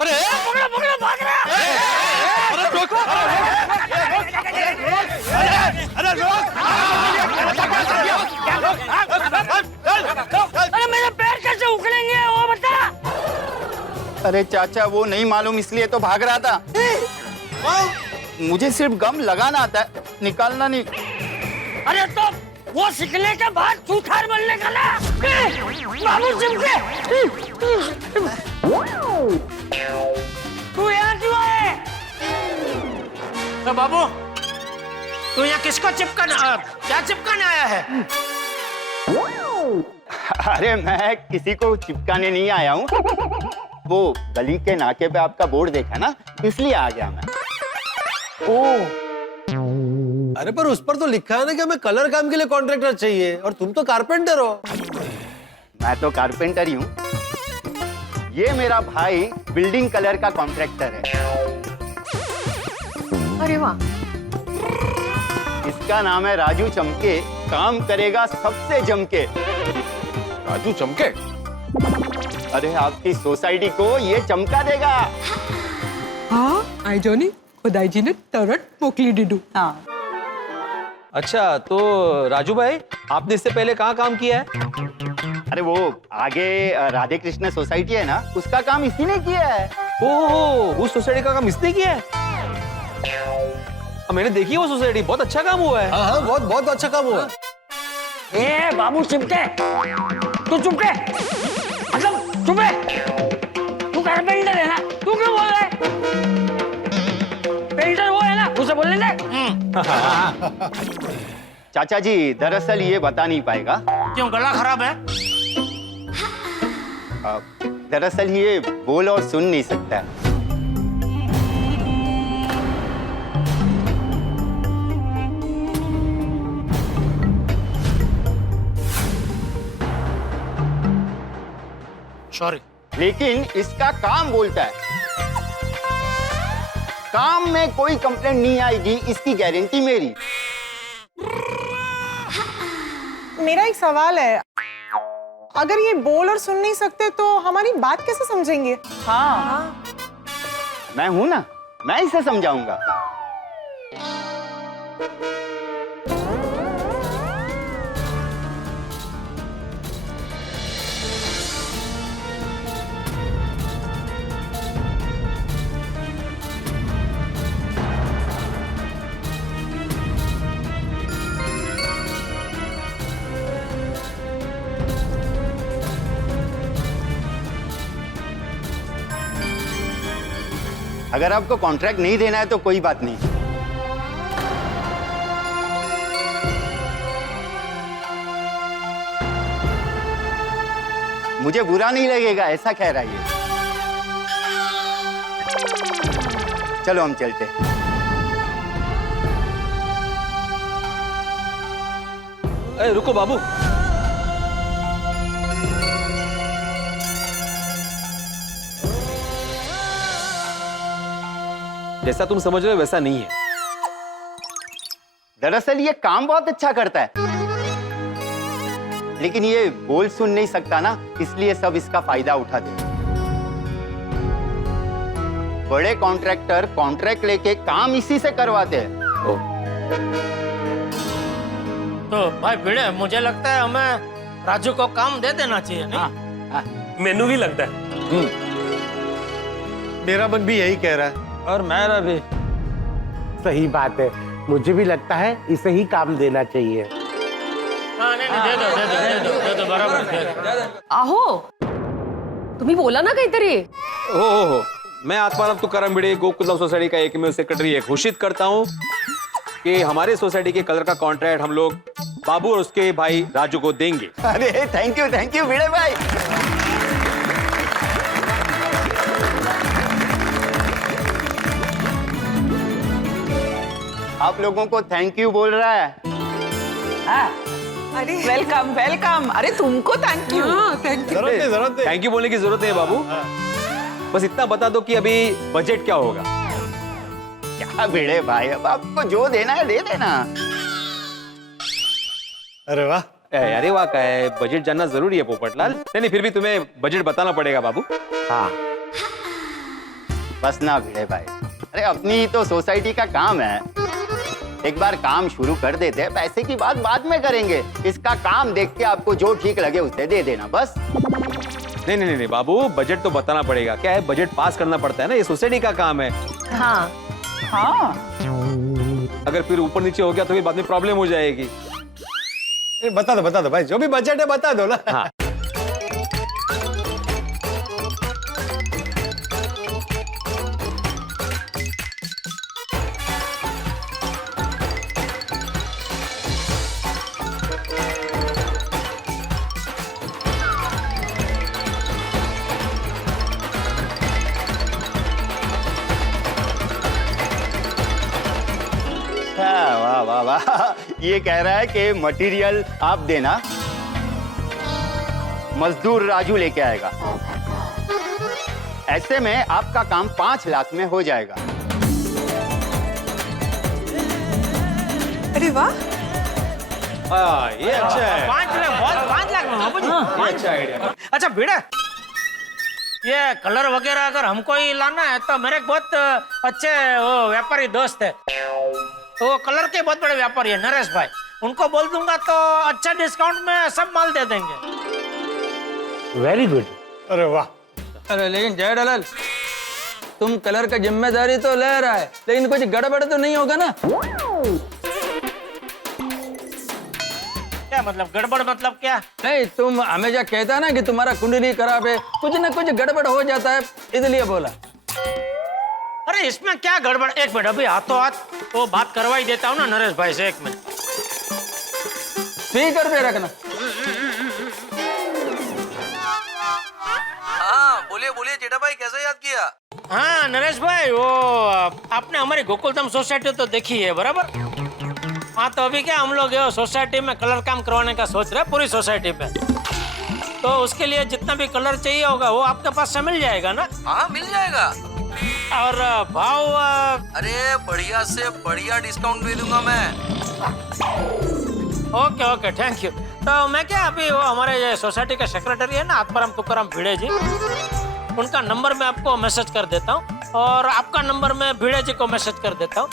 अरे पकड़ो भाग रहा है। अरे रोक, अरे रोक। अरे मेरे पैर कैसे उखड़ेंगे वो बता। अरे चाचा, वो नहीं मालूम इसलिए तो भाग रहा था। मुझे सिर्फ गम लगाना आता है, निकालना नहीं। अरे तो वो सीखने के बाद चूठार बनने का ना। बाबू चिपके, तू यहाँ क्यों आए? तो बाबू, तू यहाँ किसको चिपकाना, क्या चिपकाने आया है? अरे मैं किसी को चिपकाने नहीं आया हूँ, वो गली के नाके पे आपका बोर्ड देखा ना, इसलिए आ गया मैं। अरे पर उस पर तो लिखा है ना कि हमें कलर काम के लिए कॉन्ट्रैक्टर चाहिए, और तुम तो कारपेंटर हो। मैं तो कारपेंटर ही हूँ, ये मेरा भाई बिल्डिंग कलर का कॉन्ट्रैक्टर है। अरे वाह। इसका नाम है राजू चमके, काम करेगा सबसे जमके। राजू चमके? अरे आपकी सोसाइटी को ये चमका देगा। हाँ आई जॉनी, खुदाई जी ने तरट मोकली डिडू। हाँ अच्छा, तो राजू भाई आपने इससे पहले कहाँ काम किया है? अरे वो आगे राधे कृष्ण सोसाइटी है ना, उसका काम इसी ने किया है। ओह, उस सोसाइटी का काम इसने किया है? मैंने देखी है वो सोसाइटी, बहुत अच्छा काम हुआ है। हाँ बहुत बहुत अच्छा काम हुआ है। ए बाबू चिपके, तू चुपके, मतलब चुपे, तू कारपेंटर है ना, तू क्यों बोल रहा है? पेंटर वो है ना, उसे बोलने दे। चाचा जी दरअसल ये बता नहीं पाएगा। क्यों, गला खराब है? दरअसल ये बोल और सुन नहीं सकता है। सॉरी। लेकिन इसका काम बोलता है। काम में कोई कंप्लेंट नहीं आएगी, इसकी गारंटी मेरी। मेरा एक सवाल है, अगर ये बोल और सुन नहीं सकते तो हमारी बात कैसे समझेंगे? हाँ मैं हूं ना, मैं इसे समझाऊंगा। अगर आपको कॉन्ट्रैक्ट नहीं देना है तो कोई बात नहीं। मुझे बुरा नहीं लगेगा, ऐसा कह रहा है ये। चलो हम चलते हैं। अरे रुको बाबू, जैसा तुम समझ रहे हो वैसा नहीं है। दरअसल ये काम बहुत अच्छा करता है, लेकिन ये बोल सुन नहीं सकता ना, इसलिए सब इसका फायदा उठाते हैं। बड़े कॉन्ट्रैक्टर कॉन्ट्रैक्ट लेके काम इसी से करवाते हैं। तो भाई भिड़े, मुझे लगता है हमें राजू को काम दे देना चाहिए, नहीं? मेनू भी लगता है। मेरा मन भी यही कह रहा है। और मेरा भी। सही बात है, मुझे भी लगता है इसे ही काम देना चाहिए। हाँ, नहीं, दे दो, बराबर दे दो। आहो, तुम्ही बोला ना काहीतरी। हो, मैं आत्माराम तुकाराम भिड़े गोकुलम सोसाइटी का एकमेव सेक्रेटरी घोषित करता हूँ कि हमारे सोसाइटी के कलर का कॉन्ट्रैक्ट हम लोग बाबू और उसके भाई राजू को देंगे। अरे थैंक यू भिड़े भाई। आप लोगों को थैंक यू बोल रहा है। अरे वेलकम वेलकम। अरे तुमको थैंक यू। Thank you. जरूरत नहीं। थैंक यू बोलने की जरूरत नहीं है बाबू, बस इतना बता दो कि अभी बजट क्या होगा। क्या भिड़े भाई, अब आपको जो देना है दे देना। अरे वाह। अरे वाह का है, बजट जानना जरूरी है पोपटलाल। नहीं, फिर भी तुम्हें बजट बताना पड़ेगा बाबू। हाँ बस ना भिड़े भाई, अरे अपनी तो सोसाइटी का काम है, एक बार काम शुरू कर देते हैं, पैसे की बात बाद में करेंगे। इसका काम देख के आपको जो ठीक लगे उसे दे देना बस। नहीं बाबू, बजट तो बताना पड़ेगा। क्या है, बजट पास करना पड़ता है ना, ये सोसाइटी का काम है। हाँ हाँ अगर फिर ऊपर नीचे हो गया तो फिर बाद में प्रॉब्लम हो जाएगी। बता दो भाई, जो भी बजट है बता दो ना। हाँ। वाह वाह, ये कह रहा है कि मटेरियल आप देना, मजदूर राजू लेके आएगा। ऐसे में आपका काम 5 लाख में हो जाएगा। अरे वाह, ये अच्छा है। 5 लाख, बहुत 5 लाख में बाबूजी। ये अच्छा आइडिया। अच्छा भिड़े, ये कलर वगैरह अगर हमको ही लाना है तो मेरे एक बहुत अच्छे वो व्यापारी दोस्त है, वो कलर के बहुत बड़े व्यापारी है, नरेश भाई। उनको बोल दूंगा तो अच्छा डिस्काउंट में सब माल दे देंगे। Very good. अरे वाह। अरे लेकिन जय दलाल, तुम कलर का जिम्मेदारी तो ले रहा है, लेकिन कुछ गड़बड़ तो नहीं होगा ना? क्या मतलब गड़बड़, मतलब क्या? नहीं, तुम हमेशा कहता ना कि तुम्हारा कुंडली खराब है, कुछ ना कुछ गड़बड़ हो जाता है, इसलिए बोला। अरे इसमें क्या गड़बड़? एक मिनट, अभी हाथों हाथ वो बात करवा ही देता हूँ ना नरेश भाई से। 1 मिनट स्पीकर पे रखना। हाँ बोलिए बोलिए जेठा भाई, कैसे याद किया? हाँ नरेश भाई, वो आपने हमारी गोकुलधाम सोसाइटी तो देखी है बराबर? हाँ तो अभी क्या हम लोग सोसाइटी में कलर काम करवाने का सोच रहे हैं, पूरी सोसाइटी में। तो उसके लिए जितना भी कलर चाहिए होगा वो आपके पास से मिल जाएगा ना? हाँ मिल जाएगा। और भाव? अरे बढ़िया से बढ़िया डिस्काउंट दे दूंगा मैं। Okay okay, thank you. तो मैं क्या अभी वो हमारे ये सोसाइटी के सेक्रेटरी है ना आत्माराम तुकाराम भिड़े जी, उनका नंबर मैं आपको मैसेज कर देता हूँ और आपका नंबर मैं भिड़े जी को मैसेज कर देता हूँ।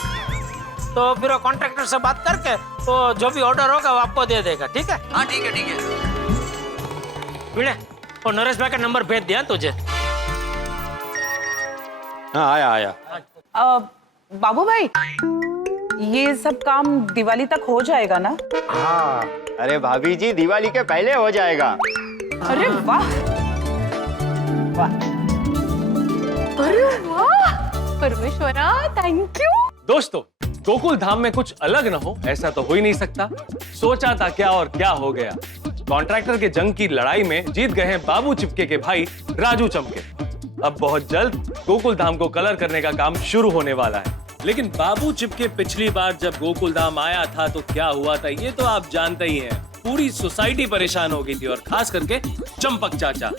तो फिर वो कॉन्ट्रैक्टर से बात करके तो जो भी ऑर्डर होगा वो आपको दे देगा, ठीक है? हाँ ठीक है ठीक है। भिड़े, वो नरेश भाई का नंबर भेज दिया तुझे। हाँ आया आया। बाबू भाई, ये सब काम दिवाली तक हो जाएगा ना? हाँ। अरे भाभी जी, दिवाली के पहले हो जाएगा। अरे वाह वाह, अरे वाह, परमेश्वरा थैंक यू। दोस्तों, गोकुल धाम में कुछ अलग न हो ऐसा तो हो ही नहीं सकता। सोचा था क्या और क्या हो गया। कॉन्ट्रैक्टर के जंग की लड़ाई में जीत गए हैं बाबू चिपके के भाई राजू चमके। अब बहुत जल्द गोकुल धाम को कलर करने का काम शुरू होने वाला है। लेकिन बाबू चिपके पिछली बार जब गोकुल धाम आया था तो क्या हुआ था ये तो आप जानते ही हैं। पूरी सोसाइटी परेशान हो गई थी और खास करके चंपक चाचा।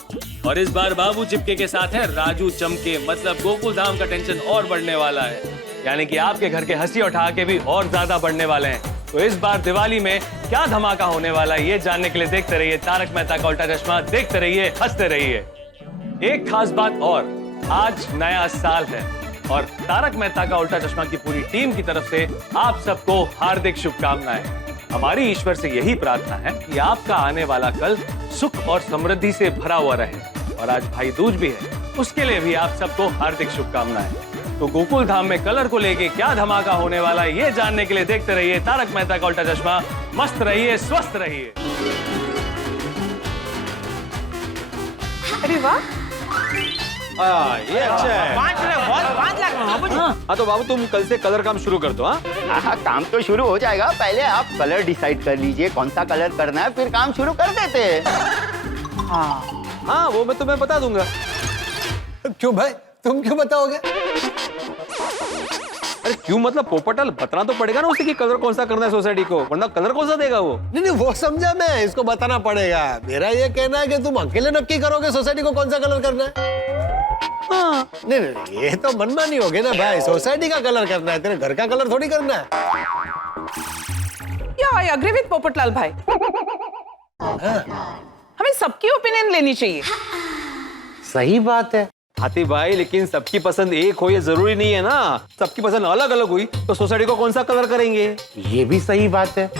और इस बार बाबू चिपके के साथ है राजू चमके, मतलब गोकुल धाम का टेंशन और बढ़ने वाला है। यानी कि आपके घर के हंसी उठा के भी और ज्यादा बढ़ने वाले हैं। तो इस बार दिवाली में क्या धमाका होने वाला है ये जानने के लिए देखते रहिए तारक मेहता का उल्टा चश्मा। देखते रहिए, हंसते रहिए। एक खास बात और, आज नया साल है और तारक मेहता का उल्टा चश्मा की पूरी टीम की तरफ से आप सबको हार्दिक शुभकामनाएं। हमारी ईश्वर से यही प्रार्थना है कि आपका आने वाला कल सुख और समृद्धि से भरा हुआ रहे। और आज भाई दूज भी है, उसके लिए भी आप सबको हार्दिक शुभकामनाएं। तो गोकुल धाम में कलर को लेके क्या धमाका होने वाला है ये जानने के लिए देखते रहिए तारक मेहता का उल्टा चश्मा। मस्त रहिए, स्वस्थ रहिए। अरे वाह, ये अच्छा है। 5 लाख, बहुत 5 लाख में बाबूजी। हाँ तो बाबू तुम कल से कलर काम शुरू कर दो। हाँ, काम तो शुरू हो जाएगा, पहले आप कलर डिसाइड कर लीजिए कौन सा कलर करना है, फिर काम शुरू कर देते हैं। हाँ वो मैं तुम्हें बता दूंगा। क्यों भाई, तुम क्यों बताओगे? अरे क्यों मतलब पोपटल, बताना तो पड़ेगा ना उसे कि कलर कौन सा करना है सोसाइटी को, वरना कलर कौन सा देगा वो? नहीं वो समझा मैं, इसको बताना पड़ेगा। मेरा ये कहना है कि तुम अकेले नक्की करोगे सोसाइटी को कौन सा कलर करना है। हाँ। नहीं ये तो मनमानी होगी ना भाई, सोसाइटी का कलर करना है, तेरे घर का कलर थोड़ी करना है। या आई एग्री विद पोपटलाल भाई। हमें सबकी ओपिनियन लेनी चाहिए। सही बात है हाथी भाई, लेकिन सबकी पसंद एक हो ये जरूरी नहीं है ना। सबकी पसंद अलग अलग हुई तो सोसाइटी को कौन सा कलर करेंगे? ये भी सही बात है।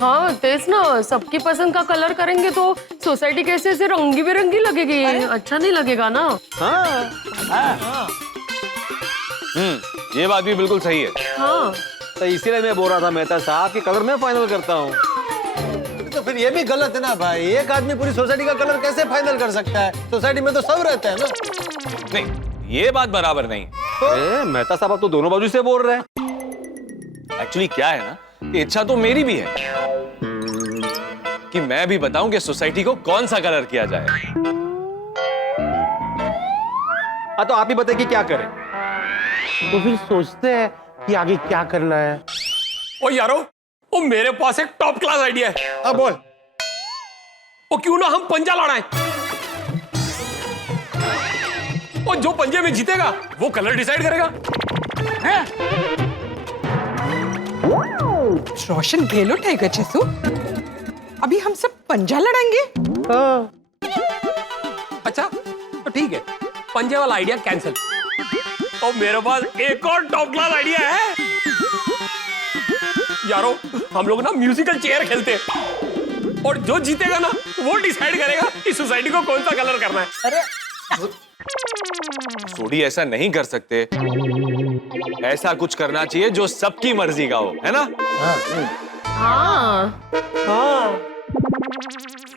हाँ तेज ना, सबकी पसंद का कलर करेंगे तो सोसाइटी कैसे ऐसे रंगी बिरंगी लगेगी, अच्छा नहीं लगेगा ना। हाँ। ये बात भी बिल्कुल सही है। हाँ तो इसीलिए मैं बोल रहा था मेहता साहब कि कलर मैं फाइनल करता हूँ। तो फिर ये भी गलत है ना भाई, एक आदमी पूरी सोसाइटी का कलर कैसे फाइनल कर सकता है? सोसाइटी में तो सब रहते हैं ना। नहीं, ये बात बराबर नहीं। मेहता साहब आप तो दोनों बाजू से बोल रहे हैं। एक्चुअली क्या है ना कि इच्छा तो मेरी भी है कि मैं भी बताऊं कि सोसाइटी को कौन सा कलर किया जाए। हाँ तो आप ही बताइए कि क्या करें। तो फिर सोचते हैं कि आगे क्या करना है। ओ यारो, ओ मेरे पास एक टॉप क्लास आइडिया है। हाँ बोल। ओ क्यों ना हम पंजा लड़ाएं? और जो पंजे में जीतेगा वो कलर डिसाइड करेगा। रोशन गेलोट है क्या चेसू? अभी हम सब पंजा लड़ाएंगे? अच्छा तो ठीक है, पंजे वाला आइडिया कैंसिल। और मेरे पास एक और टॉप क्लास आइडिया है यारो। हम लोग ना म्यूजिकल चेयर खेलते हैं और जो जीतेगा ना वो डिसाइड करेगा कि सोसाइटी को कौन सा कलर करना है। अरे सोडी, ऐसा नहीं कर सकते। ऐसा कुछ करना चाहिए जो सबकी मर्जी का हो, है ना? हाँ।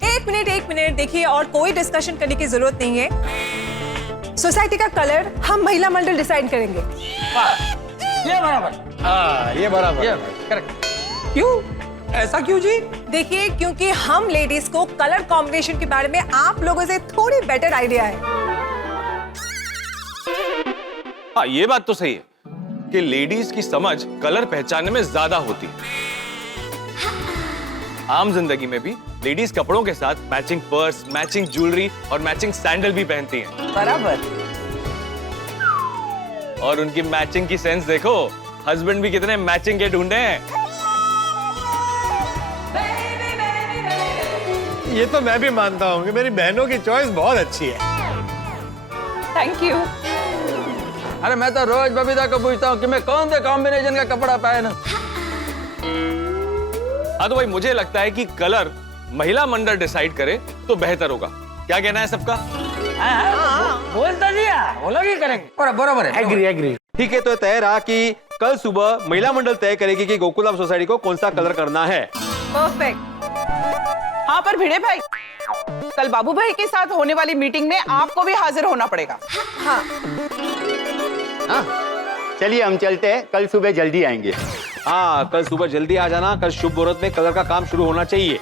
एक मिनट देखिए, और कोई डिस्कशन करने की जरूरत नहीं है। सोसाइटी का कलर हम महिला मंडल डिसाइड करेंगे। ये बराबर। हाँ ये बराबर। करेक्ट। क्यों? ऐसा क्यों जी? देखिए, क्योंकि हम लेडीज को कलर कॉम्बिनेशन के बारे में आप लोगों से थोड़ी बेटर आइडिया है। हाँ, ये बात तो सही है कि लेडीज की समझ कलर पहचानने में ज्यादा होती है। आम जिंदगी में भी लेडीज कपड़ों के साथ मैचिंग पर्स, मैचिंग ज्वेलरी और मैचिंग सैंडल भी पहनती हैं। बराबर। और उनकी मैचिंग की सेंस देखो, हस्बैंड भी कितने मैचिंग के ढूंढे हैं। ये तो मैं भी मानता हूँ कि मेरी बहनों की चॉइस बहुत अच्छी है। Thank you. अरे मैं तो रोज बबीता को पूछता हूँ कि मैं कौन से कॉम्बिनेशन का कपड़ा पहनूं। हाँ तो भाई, मुझे लगता है कि कलर महिला मंडल डिसाइड करे तो बेहतर होगा। क्या कहना है सबका? बोलता दिया, वो लोग ही करेंगे। बराबर है। एग्री। ठीक है, तो तय रहा कि कल सुबह महिला मंडल तय करेगी कि गोकुलधाम सोसाइटी को कौन सा कलर करना है। परफेक्ट। हाँ पर भिड़े भाई, कल बाबू भाई के साथ होने वाली मीटिंग में आपको भी हाजिर होना पड़ेगा। हाँ। चलिए हम चलते हैं, कल सुबह जल्दी आएंगे। हाँ, कल सुबह जल्दी आ जाना। कल शुभ मुहूर्त में कलर का काम शुरू होना चाहिए।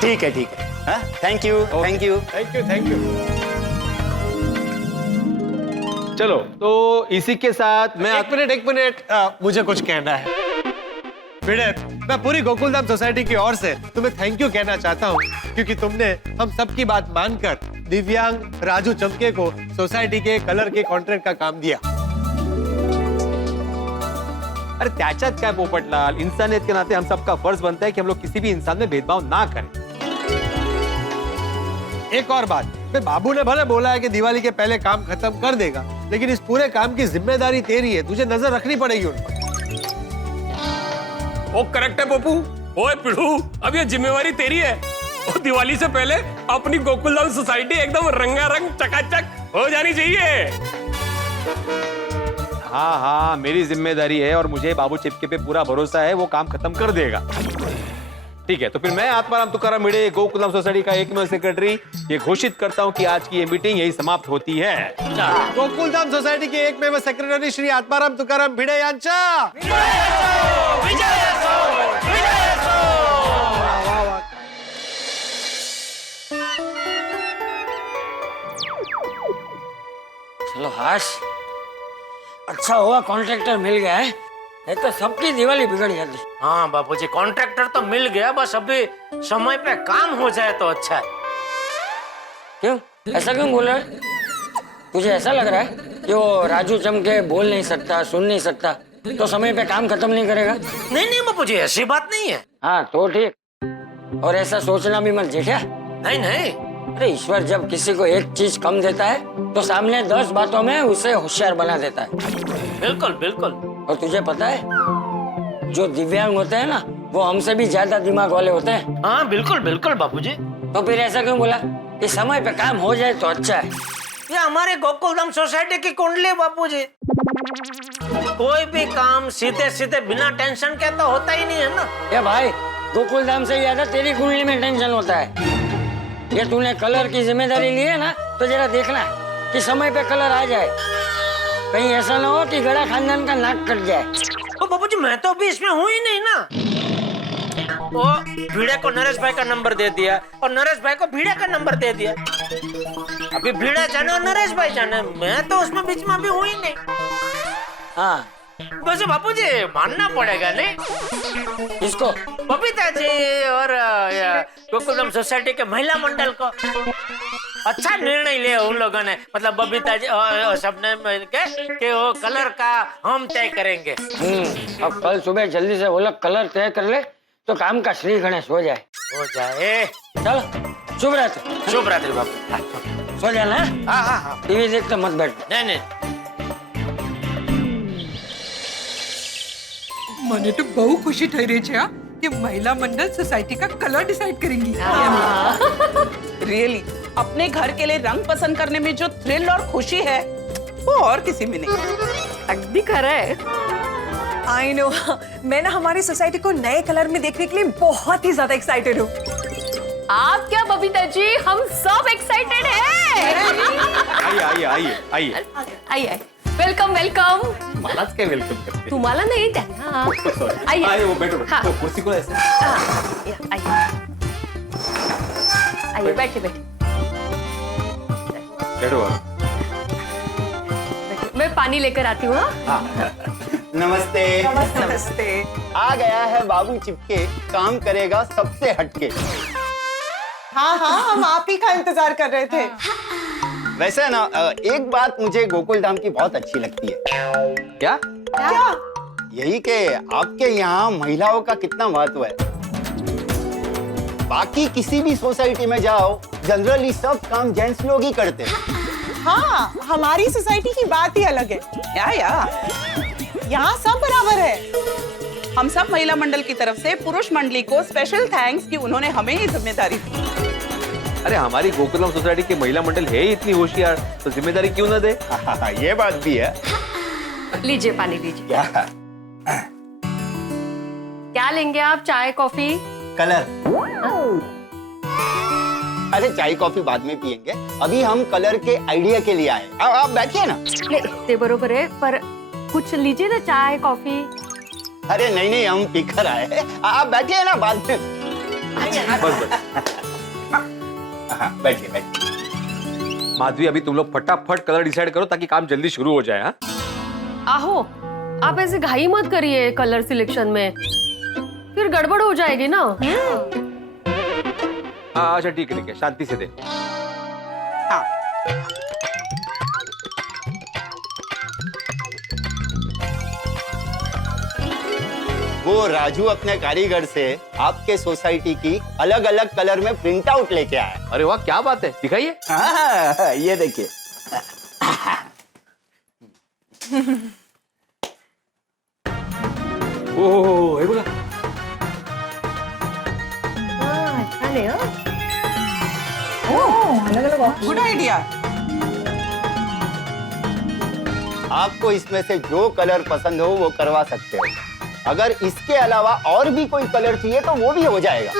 ठीक है। Thank you. चलो, तो इसी के साथ मैं एक मिनट मुझे कुछ कहना है। भिड़े, मैं पूरी गोकुलधाम सोसाइटी की ओर से तुम्हें थैंक यू कहना चाहता हूँ, क्योंकि तुमने हम सबकी बात मानकर दिव्यांग राजू चमके को सोसाइटी के कलर के कॉन्ट्रैक्ट का काम दिया। अरे त्याच्यात काय पोपटलाल, इंसानियत के नाते हम सबका फर्ज बनता है कि हम लोग किसी भी इंसान में भेदभाव ना करें। एक और बात, बाबू ने भले बोला है कि दिवाली के पहले काम खत्म कर देगा, लेकिन इस पूरे काम की जिम्मेदारी तेरी है, तुझे नजर रखनी पड़ेगी उन पर। ओ करेक्ट है पप्पू। ओए पिड़ू, अब ये जिम्मेवारी तेरी है। और दिवाली से पहले अपनी गोकुलधाम सोसाइटी एकदम रंगारंग चकाचक हो जानी चाहिए। हाँ, मेरी जिम्मेदारी है और मुझे बाबू चिपके पे पूरा भरोसा है, वो काम खत्म कर देगा। ठीक है, तो फिर मैं आत्माराम तुकाराम भिड़े, गोकुलधाम सोसाइटी का एकमेव सेक्रेटरी, ये घोषित करता हूँ कि आज की ये मीटिंग यही समाप्त होती है। गोकुलधाम सोसाइटी के एकमेव सेक्रेटरी श्री आत्माराम तुकाराम भिड़े यांचा चलो हाश, अच्छा हुआ कॉन्ट्रैक्टर मिल गया है, नहीं तो सबकी दिवाली बिगड़ जाती। हाँ बापूजी, कॉन्ट्रैक्टर तो मिल गया, बस अभी समय पे काम हो जाए तो अच्छा है। क्यों? ऐसा क्यों बोल रहा है? तुझे ऐसा लग रहा है कि वो राजू चमके बोल नहीं सकता, सुन नहीं सकता, तो समय पे काम खत्म नहीं करेगा? नहीं बापूजी, ऐसी बात नहीं है। हाँ तो ठीक, और ऐसा सोचना भी मत जेठा। नहीं। अरे ईश्वर जब किसी को एक चीज कम देता है तो सामने 10 बातों में उसे होशियार बना देता है। बिल्कुल। और तुझे पता है, जो दिव्यांग होते हैं ना, वो हमसे भी ज्यादा दिमाग वाले होते हैं। हाँ बिल्कुल बापूजी। तो फिर ऐसा क्यों बोला कि समय पे काम हो जाए तो अच्छा है? ये हमारे गोकुलधाम सोसाइटी की कुंडली बापूजी। कोई भी काम सीधे बिना टेंशन के तो होता ही नहीं है ना। ये भाई, गोकुलधाम से ज्यादा तेरी कुंडली में टेंशन होता है। ये तूने कलर की जिम्मेदारी ली है ना, तो जरा देखना कि समय पे कलर आ जाए। कहीं ऐसा ना हो कि गड़ा खानदान का नाक कट जाए। तो बापूजी, मैं तो अभी इसमें हूँ ही नहीं ना। वो भिड़े को नरेश भाई का नंबर दे दिया और नरेश भाई को भिड़े का नंबर दे दिया। अभी भिड़ा जाने और नरेश भाई जाने, मैं तो उसमें बीच में अभी हूँ ही नहीं। हाँ, वैसे बापूजी मानना पड़ेगा नहीं इसको बबीता जी और गोकुलधाम सोसाइटी के महिला मंडल को अच्छा निर्णय लिया उन लोगों ने, मतलब बबीता जी और सबने मिलके कि वो कलर का हम तय करेंगे। अब कल सुबह जल्दी से वो लोग कलर तय कर ले तो काम का श्री गणेश हो जाए। चलो शुभ रात्रि। शुभ रात्रि बापू। सो जाना। हाँ हाँ हाँ। टीवी देखते मत बैठ। नहीं મને તો બહુ ખુશી થઈ રહી છે કે મહિલા મંડળ સોસાયટી का कलर डिसाइड करेंगी। रियली अपने घर के लिए रंग पसंद करने में जो थ्रिल और खुशी है वो और किसी में नहीं। अगदी खरं है। आई नो, मैं ना हमारी सोसाइटी को नए कलर में देखने के लिए बहुत ही ज्यादा एक्साइटेड हूँ। आप क्या बबीता जी, हम सब एक्साइटेड हैं। आइए आइए आइए आइए आइए, वेलकम वेलकम। मलाच काय वेलकम करते। तुम्हाला नाही त्यांना। आइए आइए वो बैठो हाँ। तो कुर्सी को ऐसे आइए आइए, बैठे बैठे बैठो मैं पानी लेकर आती हूँ। नमस्ते। नमस्ते। आ गया है बाबू चिपके, काम करेगा सबसे हटके। हाँ हाँ, हम आप ही का इंतजार कर रहे थे। वैसे ना एक बात मुझे गोकुलधाम की बहुत अच्छी लगती है। क्या? यही कि आपके यहाँ महिलाओं का कितना महत्व है। बाकी किसी भी सोसाइटी में जाओ, जनरली सब काम जेंट्स लोग ही करते हैं। हाँ, हमारी सोसाइटी की बात ही अलग है। या यहाँ सब बराबर है। हम सब महिला मंडल की तरफ से पुरुष मंडली को स्पेशल थैंक्स कि उन्होंने हमें ये जिम्मेदारी दी। अरे हमारी गोकुलम सोसाइटी की महिला मंडल है ही इतनी होशियार, तो जिम्मेदारी क्यों ना दे? ये बात भी है। लीजिए पानी लीजिए। क्या लेंगे आप, चाय कॉफी? कलर। अरे चाय कॉफी बाद में पियेंगे, अभी हम कलर के आइडिया के लिए आए। आप बैठिए ना। ते बरोबर है, पर कुछ लीजिए ना, चाय कॉफी। अरे नहीं नहीं, हम पीकर आए हैं। आप बैठिए ना, बाद में। बस बस बैठिए बैठिए। माधवी, अभी तुम लोग फटाफट कलर डिसाइड करो ताकि काम जल्दी शुरू हो जाए। हाँ आहो, आप ऐसे घाई मत करिए कलर सिलेक्शन में, फिर गड़बड़ हो जाएगी ना। हाँ अच्छा ठीक है, शांति से दे। हाँ। वो राजू अपने कारीगर से आपके सोसाइटी की अलग अलग कलर में प्रिंट आउट लेके आया। अरे वाह, क्या बात है, दिखाइए। हाँ, ये देखिए। ओह, ये बोला। अच्छा नहीं हो? Good idea. आपको इसमें से जो कलर पसंद हो वो करवा सकते हो। अगर इसके अलावा और भी कोई कलर चाहिए तो वो भी हो जाएगा।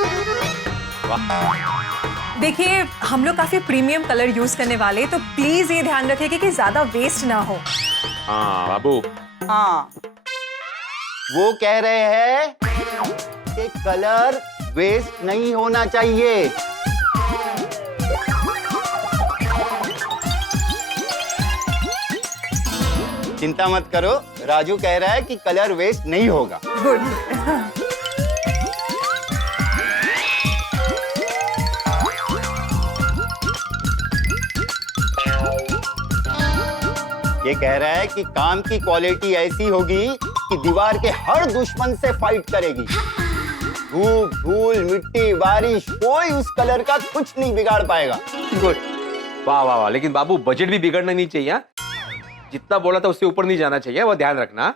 देखिए, हम लोग काफी प्रीमियम कलर यूज करने वाले, तो प्लीज ये ध्यान रखिए कि ज्यादा वेस्ट ना हो। हाँ बाबू। हाँ, वो कह रहे हैं कि कलर वेस्ट नहीं होना चाहिए। चिंता मत करो, राजू कह रहा है कि कलर वेस्ट नहीं होगा। गुड। ये कह रहा है कि काम की क्वालिटी ऐसी होगी कि दीवार के हर दुश्मन से फाइट करेगी। धूप, धूल, मिट्टी, बारिश, कोई उस कलर का कुछ नहीं बिगाड़ पाएगा। गुड। वाह वाह वाह, लेकिन बाबू बजट भी बिगड़ना नहीं चाहिए। हाँ? जितना बोला था उससे ऊपर नहीं जाना चाहिए, वो ध्यान रखना।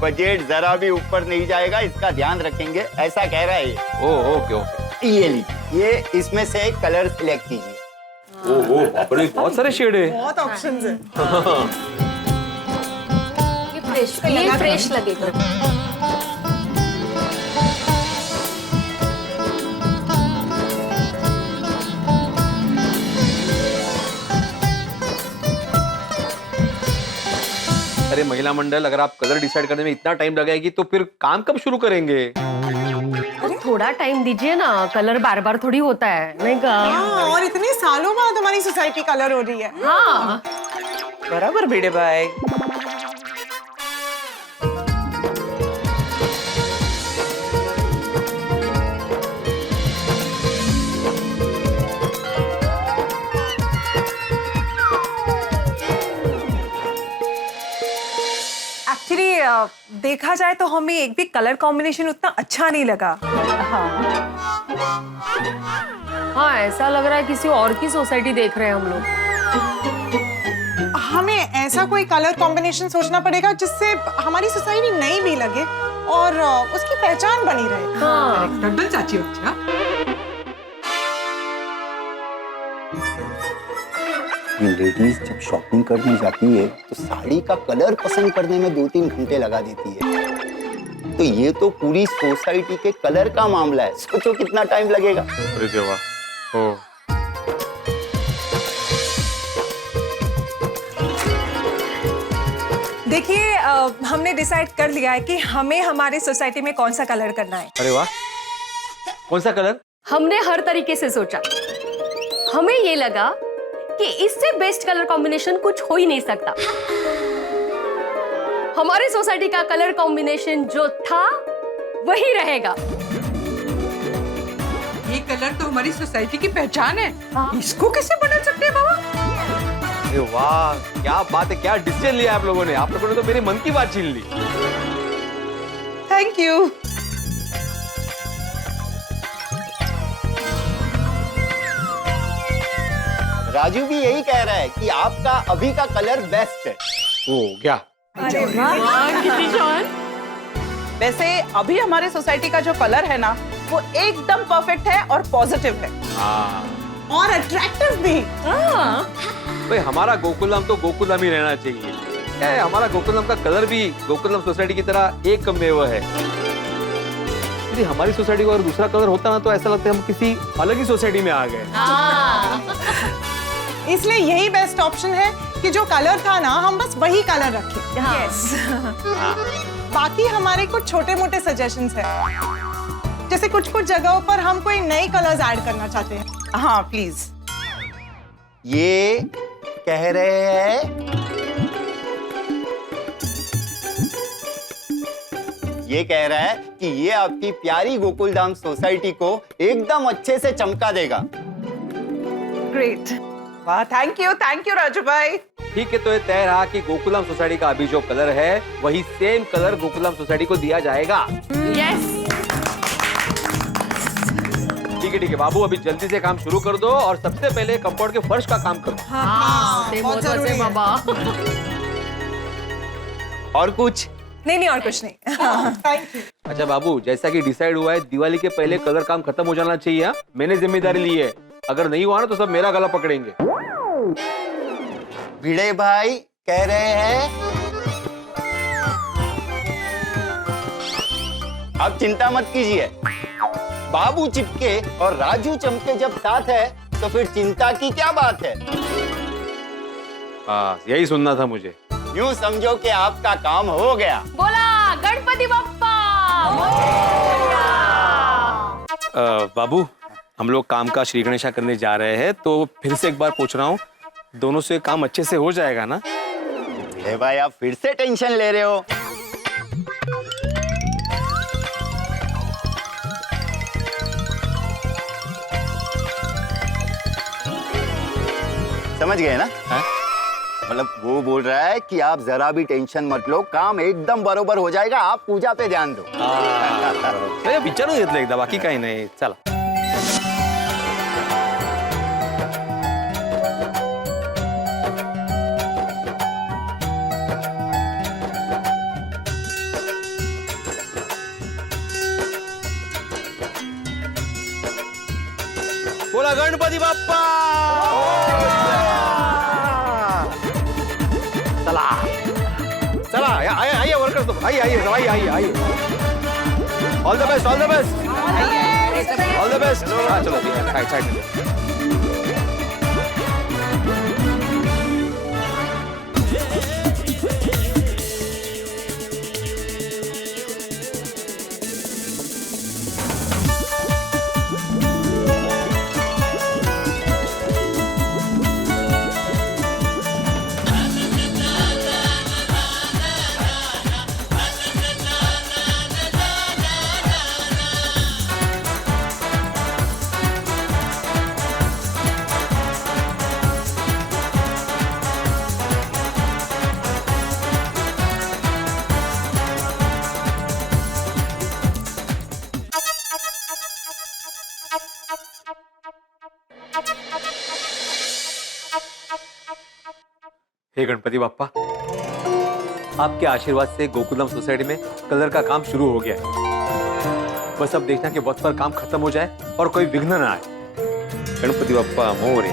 बजट जरा भी ऊपर नहीं जाएगा, इसका ध्यान रखेंगे, ऐसा कह रहा है ये। Oh okay okay. ये लीजिए, ये इसमें से एक कलर सिलेक्ट कीजिए। ओह बाप रे, बहुत सारे शेड है। बहुत ऑप्शंस है। ये फ्रेश लगेगा। अरे महिला मंडल, अगर आप कलर डिसाइड करने में इतना टाइम लगाएगी तो फिर काम कब शुरू करेंगे? थोड़ा टाइम दीजिए ना, कलर बार बार थोड़ी होता है, नहीं का? हाँ, और इतने सालों बाद हमारी सोसाइटी कलर हो रही है। हाँ बराबर भिड़े भाई। एक्चुअली देखा जाए तो हमें एक भी कलर कॉम्बिनेशन उतना अच्छा नहीं लगा। हाँ, ऐसा लग रहा है किसी और की सोसाइटी देख रहे हैं हम लोग। हमें ऐसा कोई कलर कॉम्बिनेशन सोचना पड़ेगा जिससे हमारी सोसाइटी नई भी लगे और उसकी पहचान बनी रहे। हाँ चाची अच्छा। लेडीज जब शॉपिंग करने जाती है तो साड़ी का कलर पसंद करने में 2-3 घंटे लगा देती है, तो ये तो पूरी सोसाइटी के कलर का मामला है। सोचो कितना टाइम लगेगा। अरे देवा, ओ देखिए हमने डिसाइड कर लिया है कि हमें हमारे सोसाइटी में कौन सा कलर करना है। अरे वाह, कौन सा कलर? हमने हर तरीके से सोचा, हमें ये लगा कि इससे बेस्ट कलर कॉम्बिनेशन कुछ हो ही नहीं सकता। हमारी सोसाइटी का कलर कॉम्बिनेशन जो था वही रहेगा। ये कलर तो हमारी सोसाइटी की पहचान है। इसको कैसे बदल सकते हैं बाबा? अरे वाह, क्या बात है, क्या डिसीजन लिया आप लोगों ने। आप लोगों ने तो मेरे मन की बात छीन ली। Thank you. राजू भी यही कह रहा है कि आपका अभी का कलर बेस्ट है। ओ क्या? अरे वाह, कितनी शान। वैसे अभी हमारे सोसाइटी का जो कलर है ना, वो एकदम परफेक्ट है और पॉजिटिव है और अट्रैक्टिव भी। भाई हमारा गोकुलम तो गोकुलम ही रहना चाहिए। क्या है, हमारा गोकुलम का कलर भी गोकुलम सोसाइटी की तरह एक मेवा है। यदि हमारी सोसाइटी का और दूसरा कलर होता ना तो ऐसा लगता है हम किसी अलग ही सोसाइटी में आ गए। इसलिए यही बेस्ट ऑप्शन है कि जो कलर था ना, हम बस वही कलर रखें। Yes. बाकी हमारे कुछ छोटे मोटे सजेशंस हैं, जैसे कुछ कुछ जगहों पर हम कोई नए कलर्स ऐड करना चाहते हैं। हाँ प्लीज। ये कह रहे हैं, ये कह रहा है कि ये आपकी प्यारी गोकुलधाम सोसाइटी को एकदम अच्छे से चमका देगा। ग्रेट, वाह, थैंक यू राजू भाई। ठीक है, तो ये तय रहा कि गोकुलम सोसाइटी का अभी जो कलर है वही सेम कलर गोकुलम सोसाइटी को दिया जाएगा। यस। ठीक है बाबू, अभी जल्दी से काम शुरू कर दो और सबसे पहले कंपाउंड के फर्श का काम करो। बहुत जरूरी बाबा। और कुछ नहीं और कुछ नहीं। Thank you. अच्छा बाबू, जैसा कि डिसाइड हुआ है, दिवाली के पहले कलर काम खत्म हो जाना चाहिए। हाँ? मैंने जिम्मेदारी ली है, अगर नहीं हुआ ना तो सब मेरा गला पकड़ेंगे। भिड़े भाई कह रहे हैं, अब चिंता मत कीजिए, बाबू चिपके और राजू चमके जब साथ है तो फिर चिंता की क्या बात है। यही सुनना था मुझे। यूं समझो कि आपका काम हो गया। बोला गणपति बप्पा। बाबू, हम लोग काम का श्री गणेशा करने जा रहे हैं, तो फिर से एक बार पूछ रहा हूँ, दोनों से काम अच्छे से हो जाएगा ना? हे भाई, आप फिर से टेंशन ले रहे हो। समझ गए ना? मतलब वो बोल रहा है कि आप जरा भी टेंशन मत लो, काम एकदम बरोबर हो जाएगा, आप पूजा पे ध्यान दो। विचारू घेतलं एकदा, बाकी काही नाही। चला बोला गणपती बाप्पा। चला चला, आइए वर्कर्स, तो आइए। All the best, all the best, all the best. हाँ चलो, साइड में। हे गणपति बाप्पा, आपके आशीर्वाद से गोकुलम सोसाइटी में कलर का काम शुरू हो गया है। बस अब देखना कि वक्त पर काम खत्म हो जाए और कोई विघ्न ना आए। गणपति बाप्पा मोरया।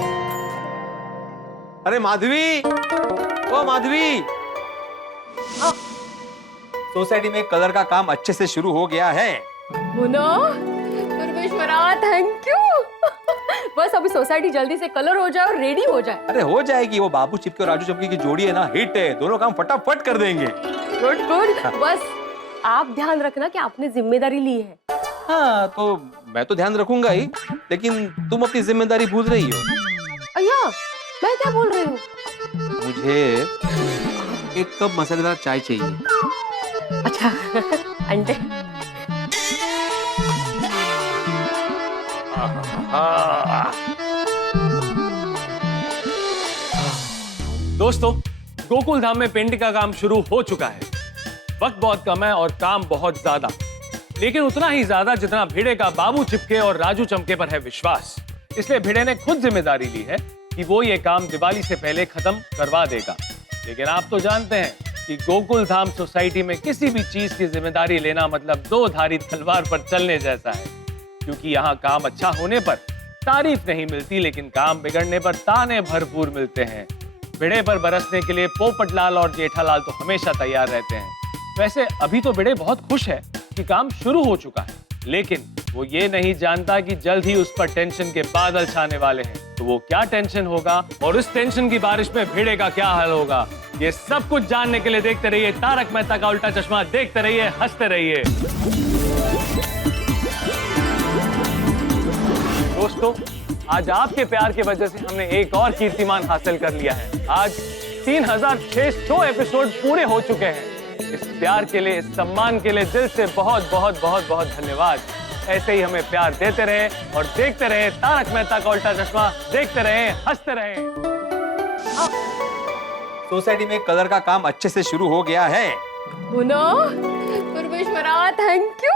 अरे माधवी, ओ माधवी, सोसाइटी में कलर का काम अच्छे से शुरू हो गया है। मुन्ना, परमेश्वरा, थैंक यू। बस अभी सोसाइटी जल्दी से कलर हो जाए और रेडी हो जाए। अरे हो जाएगी, वो बाबू चिपके और राजू चमकी की जोड़ी है ना, हिट है, दोनों काम फटाफट कर देंगे। Good good. बस आप ध्यान रखना कि आपने जिम्मेदारी ली है। हाँ, तो मैं तो ध्यान रखूंगा ही, लेकिन तुम अपनी जिम्मेदारी भूल रही हो। अय्या, मैं क्या बोल रही हूँ? मुझे एक कप मसालेदार चाय चाहिए। अच्छा, अंडे। दोस्तों, गोकुल धाम में पेंटिंग का काम शुरू हो चुका है। वक्त बहुत कम है और काम बहुत ज्यादा, लेकिन उतना ही ज्यादा जितना भिड़े का बाबू चिपके और राजू चमके पर है विश्वास। इसलिए भिड़े ने खुद जिम्मेदारी ली है कि वो ये काम दिवाली से पहले खत्म करवा देगा। लेकिन आप तो जानते हैं कि गोकुल धाम सोसाइटी में किसी भी चीज की जिम्मेदारी लेना मतलब दो धारी तलवार पर चलने जैसा है, क्योंकि यहाँ काम अच्छा होने पर तारीफ नहीं मिलती, लेकिन काम बिगड़ने पर ताने भरपूर मिलते हैं। भिड़े पर बरसने के लिए पोपटलाल और जेठालाल तो हमेशा तैयार रहते हैं। वैसे अभी तो भिड़े बहुत खुश है कि काम शुरू हो चुका है, लेकिन वो ये नहीं जानता कि जल्द ही उस पर टेंशन के बादल छाने वाले हैं। तो वो क्या टेंशन होगा और उस टेंशन की बारिश में भिड़े का क्या हाल होगा, ये सब कुछ जानने के लिए देखते रहिए तारक मेहता का उल्टा चश्मा। देखते रहिए, हंसते रहिए। दोस्तों, आज आपके प्यार की वजह से हमने एक और कीर्तिमान हासिल कर लिया है। आज 3600 एपिसोड पूरे हो चुके हैं। इस प्यार के लिए, इस सम्मान के लिए दिल से बहुत बहुत बहुत बहुत धन्यवाद। ऐसे ही हमें प्यार देते रहे और देखते रहे तारक मेहता का उल्टा चश्मा। देखते रहे, हंसते रहे। सोसाइटी में कलर का काम अच्छे से शुरू हो गया है। मुन्ना, परमेश्वरा, थैंक यू।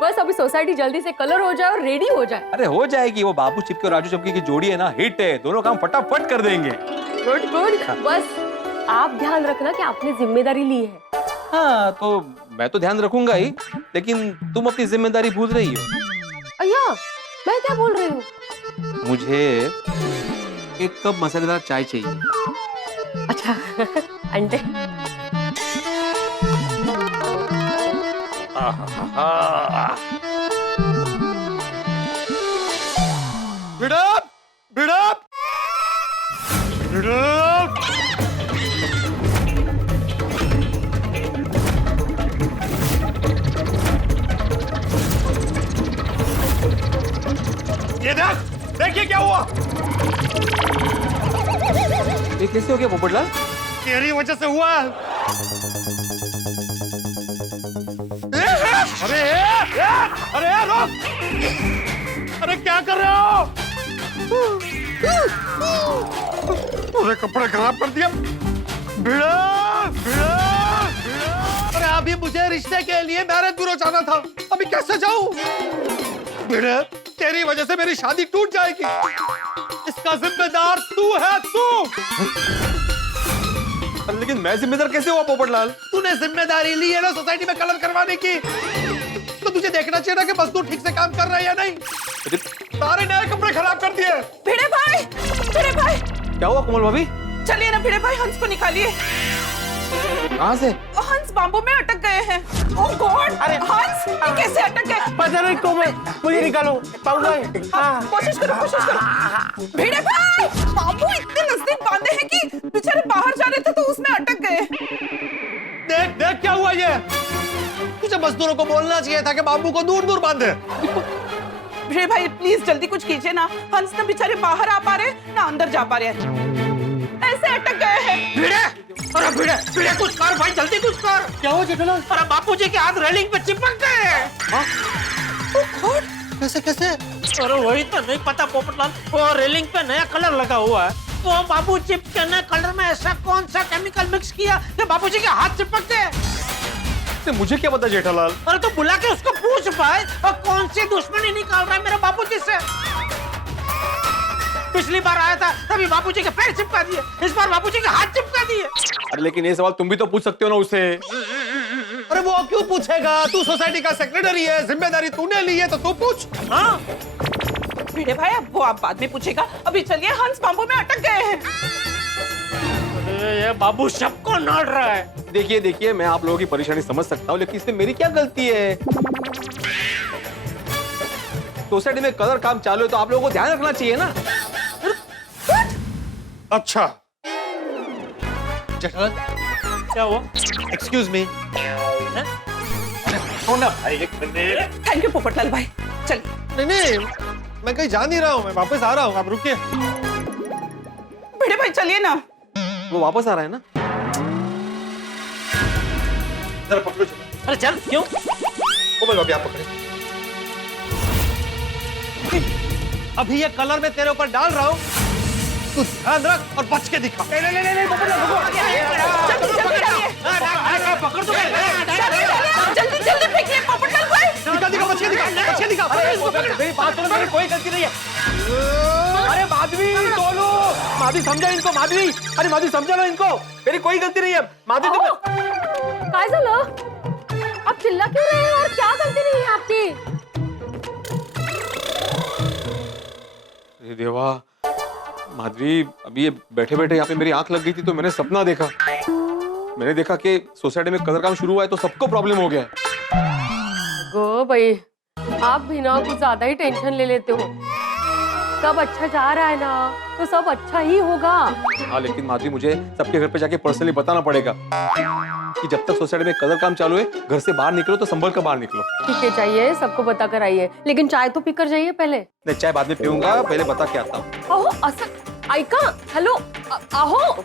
बस अभी सोसाइटी जल्दी से कलर हो जाए और रेडी हो जाए। अरे हो जाएगी, वो बाबू चिपके और राजू चमकी की जोड़ी है ना, हिट है, दोनों काम फटाफट कर देंगे। Good good. बस आप ध्यान रखना कि आपने जिम्मेदारी ली है। हाँ, तो मैं तो ध्यान रखूंगा ही, लेकिन तुम अपनी जिम्मेदारी भूल रही हो। अय्या, मैं क्या बोल रही हूँ? मुझे एक कप मसालेदार चाय चाहिए। अच्छा, अंडे। बिड़प, बिड़प, बिड़प। ये देखिए क्या हुआ। ये कैसे हो गया पोपटलाल? तेरी वजह से हुआ। अरे अरे रुक! अरे क्या कर रहे हो? पूरे कपड़े खराब कर दिया। भिड़ा, भिड़ा, भिड़ा। अरे अभी मुझे रिश्ते के लिए मैरिज ब्यूरो जाना था, अभी कैसे जाऊं? भिड़े, तेरी वजह से मेरी शादी टूट जाएगी। इसका जिम्मेदार तू है, तू। लेकिन मैं जिम्मेदार कैसे हुआ पोपटलाल? तूने जिम्मेदारी ली है ना सोसाइटी में कलर करवाने की, तो तुझे देखना चाहिए ना कि मजदूर ठीक से काम कर रहे हैं या नहीं। सारे नए कपड़े खराब कर दिए। भिड़े भाई, भिड़े भाई, क्या हुआ कोमल भाभी? चलिए ना भिड़े भाई, हंस को निकालिए। कहाँ से? हंस बाम्बू में अटक गए हैं। ओह गॉड! अरे हंस, ये कैसे अटक गए? पता नहीं कोमल, मुझे निकालो। कोशिश करो, कोशिश करो। भिड़े भाई, बाम्बू इतने नजदीक बांधे हैं कि बेचारे बाहर जा रहे थे तो उसमें अटक गए। देख देख क्या हुआ ये। तुझे मजदूरों को बोलना चाहिए था कि बाम्बू को दूर दूर बांधे। भिड़े भाई प्लीज जल्दी कुछ कीजिए ना, हंस ना बेचारे बाहर आ पा रहे ना अंदर जा पा रहे हैं, ऐसे अटक गए हैं। भिड़े, अरे भिड़े, भिड़े कुछ कर भाई, जल्दी कुछ कर। क्या हुआ जेठालाल? अरे बापूजी के हाथ रेलिंग पे चिपक गए हैं। कैसे कैसे? अरे वही तो नहीं पता पोपटलाल, वो रेलिंग पे नया कलर लगा हुआ है, तो बाबू चिपके ने कलर में ऐसा कौन सा केमिकल मिक्स किया कि बापूजी के हाथ चिपक गए। मुझे क्या पता जेठालाल? अरे तो बुला के उसको पूछ पाए और कौन सी दुश्मनी निकाल रहा है मेरे पिछली बार आया था तभी बापूजी के पैर चिपका दिए, इस बार बापूजी के हाथ चिपका दिए। अरे लेकिन ये सवाल तुम भी तो पूछ सकते हो ना उससे। अरे वो क्यों पूछेगा? तू सोसाइटी का सेक्रेटरी है, जिम्मेदारी तूने ली है तो तू पूछ। हाँ भिड़े भाई अब वो आप बाद में पूछेगा, अभी चलिए, हंस बाम्बू में अटक गए हैं। ये बाबू सबको नोट रहा है। देखिए देखिए, मैं आप लोगों की परेशानी समझ सकता हूँ, लेकिन इसमें मेरी क्या गलती है? सोसाइटी में कलर काम चालू है तो आप लोगों को ध्यान रखना चाहिए ना। अच्छा जेठालाल, क्या हुआ? Excuse me. भाई एक मिनट। थैंक यू पोपटलाल भाई, चलिए। नहीं नहीं, मैं कहीं जा नहीं रहा हूँ, मैं वापस आ रहा हूँ, आप रुकिए। भिड़े भाई चलिए ना। वो वापस आ रहा है ना? जरा पकड़ो। अरे चल, क्यों? कोमल भाभी आप पकड़े। अभी ये कलर मैं तेरे ऊपर डाल रहा हूँ, तू ध्यान रख और बच के दिखा। नहीं, पकड़ दो। जल्दी जल्दी फेंकिए पोपटलाल भाई। दिखा, बच के दिखा। मेरी बात सुनो, मेरी कोई गलती नहीं है। अरे माधवी, तोलो। माधवी समझा इनको, माधवी। अरे माधवी समझा ना इनको, मेरी कोई गलती नहीं है। माधवी तुम काय झालं? आप चिल्ला क्यों रहे हैं और क्या गलती नहीं है आपकी? अरे देवा, माधवी अभी ये बैठे बैठे यहाँ पे मेरी आंख लग गई थी तो मैंने सपना देखा। मैंने देखा कि सोसाइटी में कलर काम शुरू हुआ है तो सबको प्रॉब्लम हो गया है। गो भाई, आप भी ना कुछ ज्यादा ही टेंशन ले लेते हो। सब अच्छा जा रहा है ना तो सब अच्छा ही होगा। हाँ लेकिन माधवी, मुझे सबके घर पे जाके पर्सनली बताना पड़ेगा कि जब तक सोसाइटी में कलर काम चालू है घर से बाहर निकलो तो संभल कर बाहर निकलो। ठीक है, चाहिए सबको बता कर आइए, लेकिन चाय तो पीकर जाइए पहले। नहीं, चाय बाद में पीऊंगा, पहले बता के आता हूँ। अहो असं ऐका, हॅलो अहो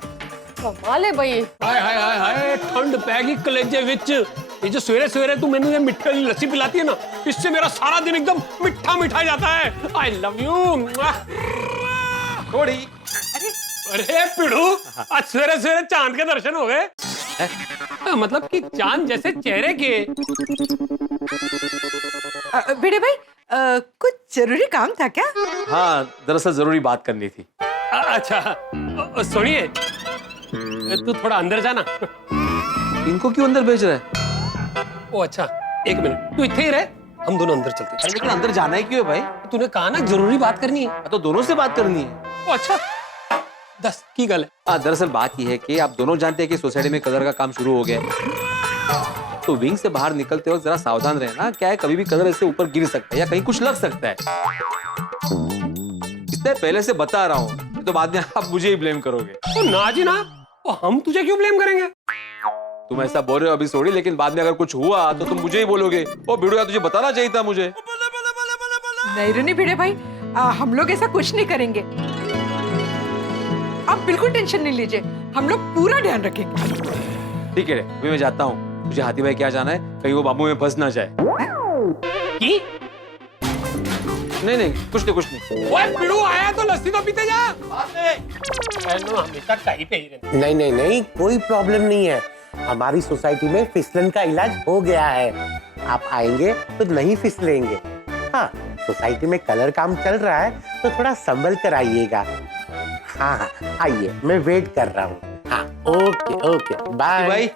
कमाल है भाई। हाय हाय हाय हाय, ठंड पैगी कलेजे विच। ये जो सवेरे सवेरे तू मैंने मिठे वाली लस्सी पिलाती है ना, इससे मेरा सारा दिन एकदम मिठा मिठा जाता है। I love you. थोड़ी। अरे पिड़ू, आज सवेरे सवेरे चांद के दर्शन हो गए। मतलब कि चांद जैसे चेहरे के। भिड़े भाई कुछ जरूरी काम था क्या? हाँ, दरअसल जरूरी बात करनी थी। अच्छा सुनिए, तू थोड़ा अंदर जाना। इनको क्यों अंदर भेज रहा है? ओ अच्छा, एक मिनट, तू इतने ही रहे, हम दोनों अंदर चलते हैं। लेकिन अंदर जाना ही क्यों है भाई? तूने कहा ना जरूरी बात करनी है। तो दोनों से बात करनी है। ओ अच्छा, दस की गल है। दरअसल बात यह है कि आप दोनों जानते हैं कि सोसाइटी में कलर का काम शुरू हो गया है, तो विंग से बाहर निकलते वक्त जरा सावधान रहना। क्या है, कभी भी कलर ऐसे ऊपर गिर सकता है या कहीं कुछ लग सकता है। इसलिए पहले से बता रहा हूँ, तो बाद में आप मुझे ही ब्लेम करोगे। तो ना जी ना, तो हम तुझे क्यों ब्लेम करेंगे? तुम ऐसा बोल रहे हो अभी सॉरी, लेकिन बाद में अगर कुछ हुआ तो तुम मुझे ही बोलोगे। ओ भिड़ो, यार तुझे बताना चाहिए था मुझे। नहीं रुनी भिड़े भाई, हम लोग ऐसा कुछ नहीं करेंगे। आप बिल्कुल टेंशन नहीं लीजिए, हम लोग पूरा ध्यान रखेंगे। ठीक है, अभी मैं जाता हूँ। मुझे हाथी भाई क्या जाना है, कहीं वो बाबू में फंस ना जाए। की? नहीं, कुछ नहीं। ओए पिड़ू आया तो लस्सी तो पीते जा। हमेशा कहीं पे ही रहते। नहीं, कोई प्रॉब्लम नहीं है। हमारी सोसाइटी में फिसलन का इलाज हो गया है। आप आएंगे तो नहीं फिसलेंगे। हाँ, सोसाइटी में कलर काम चल रहा है तो थोड़ा संभल कर आइएगा। हाँ, आइए, मैं वेट कर रहा हूँ। हाँ, ओके, बाय भाई।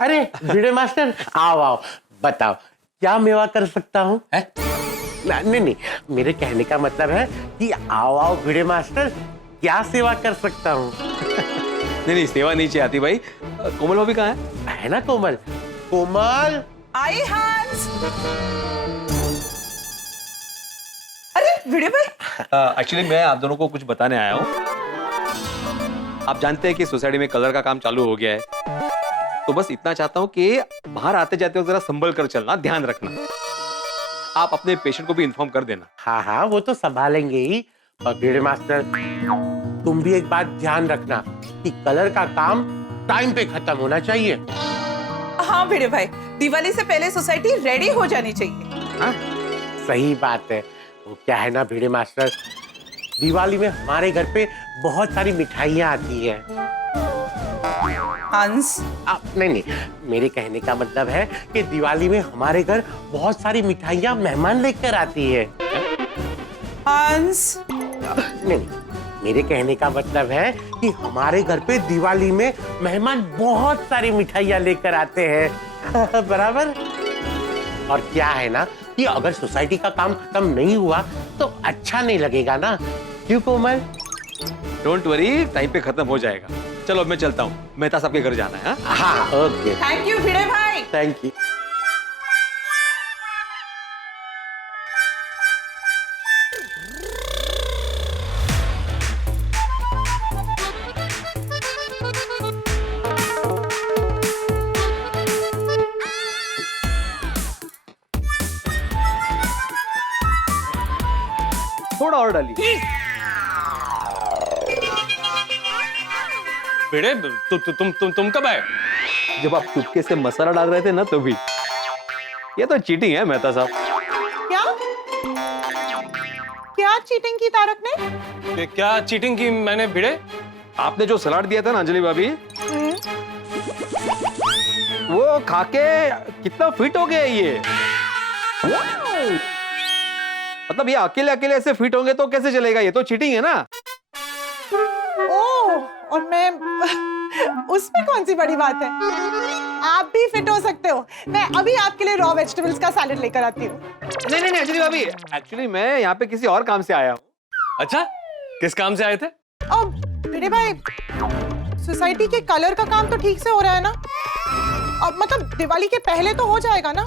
अरे भिड़े मास्टर, आओ, बताओ क्या मेवा कर सकता हूँ? नहीं, मेरे कहने का मतलब है कि आओ भिड़े मास्टर, क्या सेवा कर सकता हूँ? नहीं, सेवा नहीं चाहिए आती भाई। कोमल भाभी कहाँ है ना कोमल? आई हंस। अरे भिड़े भाई, एक्चुअली मैं आप दोनों को कुछ बताने आया हूँ। आप जानते हैं कि सोसाइटी में कलर का काम चालू हो गया है, तो बस इतना चाहता हूँ कि बाहर आते जाते वक्त जरा संभल कर चलना, ध्यान रखना। आप अपने पेशेंट को भी इन्फॉर्म कर देना। हाँ, वो तो संभालेंगे ही। और भिड़े मास्टर, तुम भी एक बात ध्यान रखना कि कलर का काम टाइम पे खत्म होना चाहिए। हाँ भिड़े भाई, दिवाली से पहले सोसाइटी रेडी हो जानी चाहिए। हाँ, सही बात है। वो क्या है ना भिड़े मास्टर, दिवाली में हमारे घर पे बहुत सारी मिठाइयाँ आती है। हंस, नहीं, मेरे कहने का मतलब है कि दिवाली में हमारे घर बहुत सारी मिठाइयाँ मेहमान लेकर आती है। हंस, नहीं, मेरे कहने का मतलब है कि हमारे घर पे दिवाली में मेहमान बहुत सारी मिठाइयाँ लेकर आते हैं बराबर। और क्या है ना कि अगर सोसाइटी का काम खत्म नहीं हुआ तो अच्छा नहीं लगेगा ना, क्यों कोमल? डोंट वरी, टाइम पे खत्म हो जाएगा। चलो अब मैं चलता हूँ, मेहता साहब के घर जाना है। हाँ ओके, थैंक यू भिड़े भाई। Thank you. थोड़ा और डालिए। भिड़े तुम कब आए? जब आप चुपके से मसाला डाल रहे थे ना तो भी। ये तो चीटिंग है मेहता साहब। क्या क्या चीटिंग की तारक ने? क्या चीटिंग की मैंने भिड़े? आपने जो सलाद दिया था ना अंजलि भाभी, वो खाके कितना फिट हो गया ये। मतलब ये अकेले अकेले ऐसे फिट होंगे तो कैसे चलेगा? ये तो चीटिंग है ना। ओह, और मैं उसमें कौन सी बड़ी बात है? आप भी फिट हो सकते हो। मैं अभी आपके लिए रॉ वेजिटेबल्स का सैलेड लेकर आती हूँ। नहीं अंजलि भाभी, एक्चुअली मैं यहाँ पे किसी और काम से आया हूँ। अच्छा, किस काम से आए थे? भिड़े भाई, सोसाइटी के कलर का काम तो ठीक से हो रहा है ना? अब मतलब दिवाली के पहले तो हो जाएगा ना?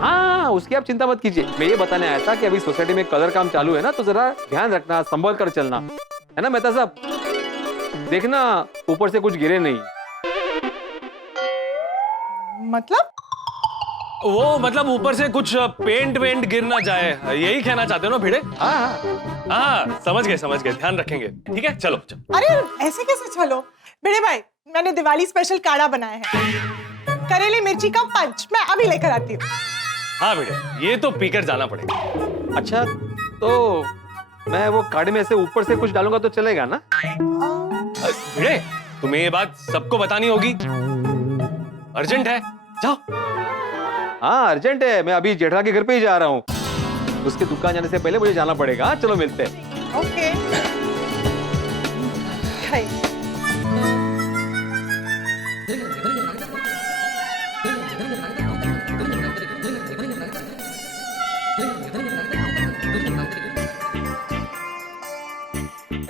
हाँ, उसकी आप चिंता मत कीजिए। मैं ये बताने आया था कि अभी सोसाइटी में कलर काम चालू है ना, तो जरा ध्यान रखना, संभल कर चलना, है ना मेहता साहब? देखना ऊपर से कुछ गिरे नहीं। मतलब? वो मतलब ऊपर से कुछ पेंट वेंट गिर ना जाए, यही कहना चाहते हो ना भिड़े? हाँ, समझ गए, ध्यान रखेंगे। ठीक है, चलो। अरे ऐसे कैसे चलो? भिड़े भाई, मैंने दिवाली स्पेशल काढ़ा बनाया है, करेले मिर्ची का पंच, मैं अभी लेकर आती हूँ। हाँ भिड़े, ये तो पीकर जाना पड़ेगा। अच्छा, तो मैं वो काढ़े में से ऊपर से कुछ डालूंगा तो चलेगा ना? भिड़े, तुम्हें ये बात सबको बतानी होगी, अर्जेंट है, जाओ। हाँ अर्जेंट है, मैं अभी जेठा के घर पे ही जा रहा हूँ। उसके दुकान जाने से पहले मुझे जाना पड़ेगा। चलो मिलते हैं। ओके।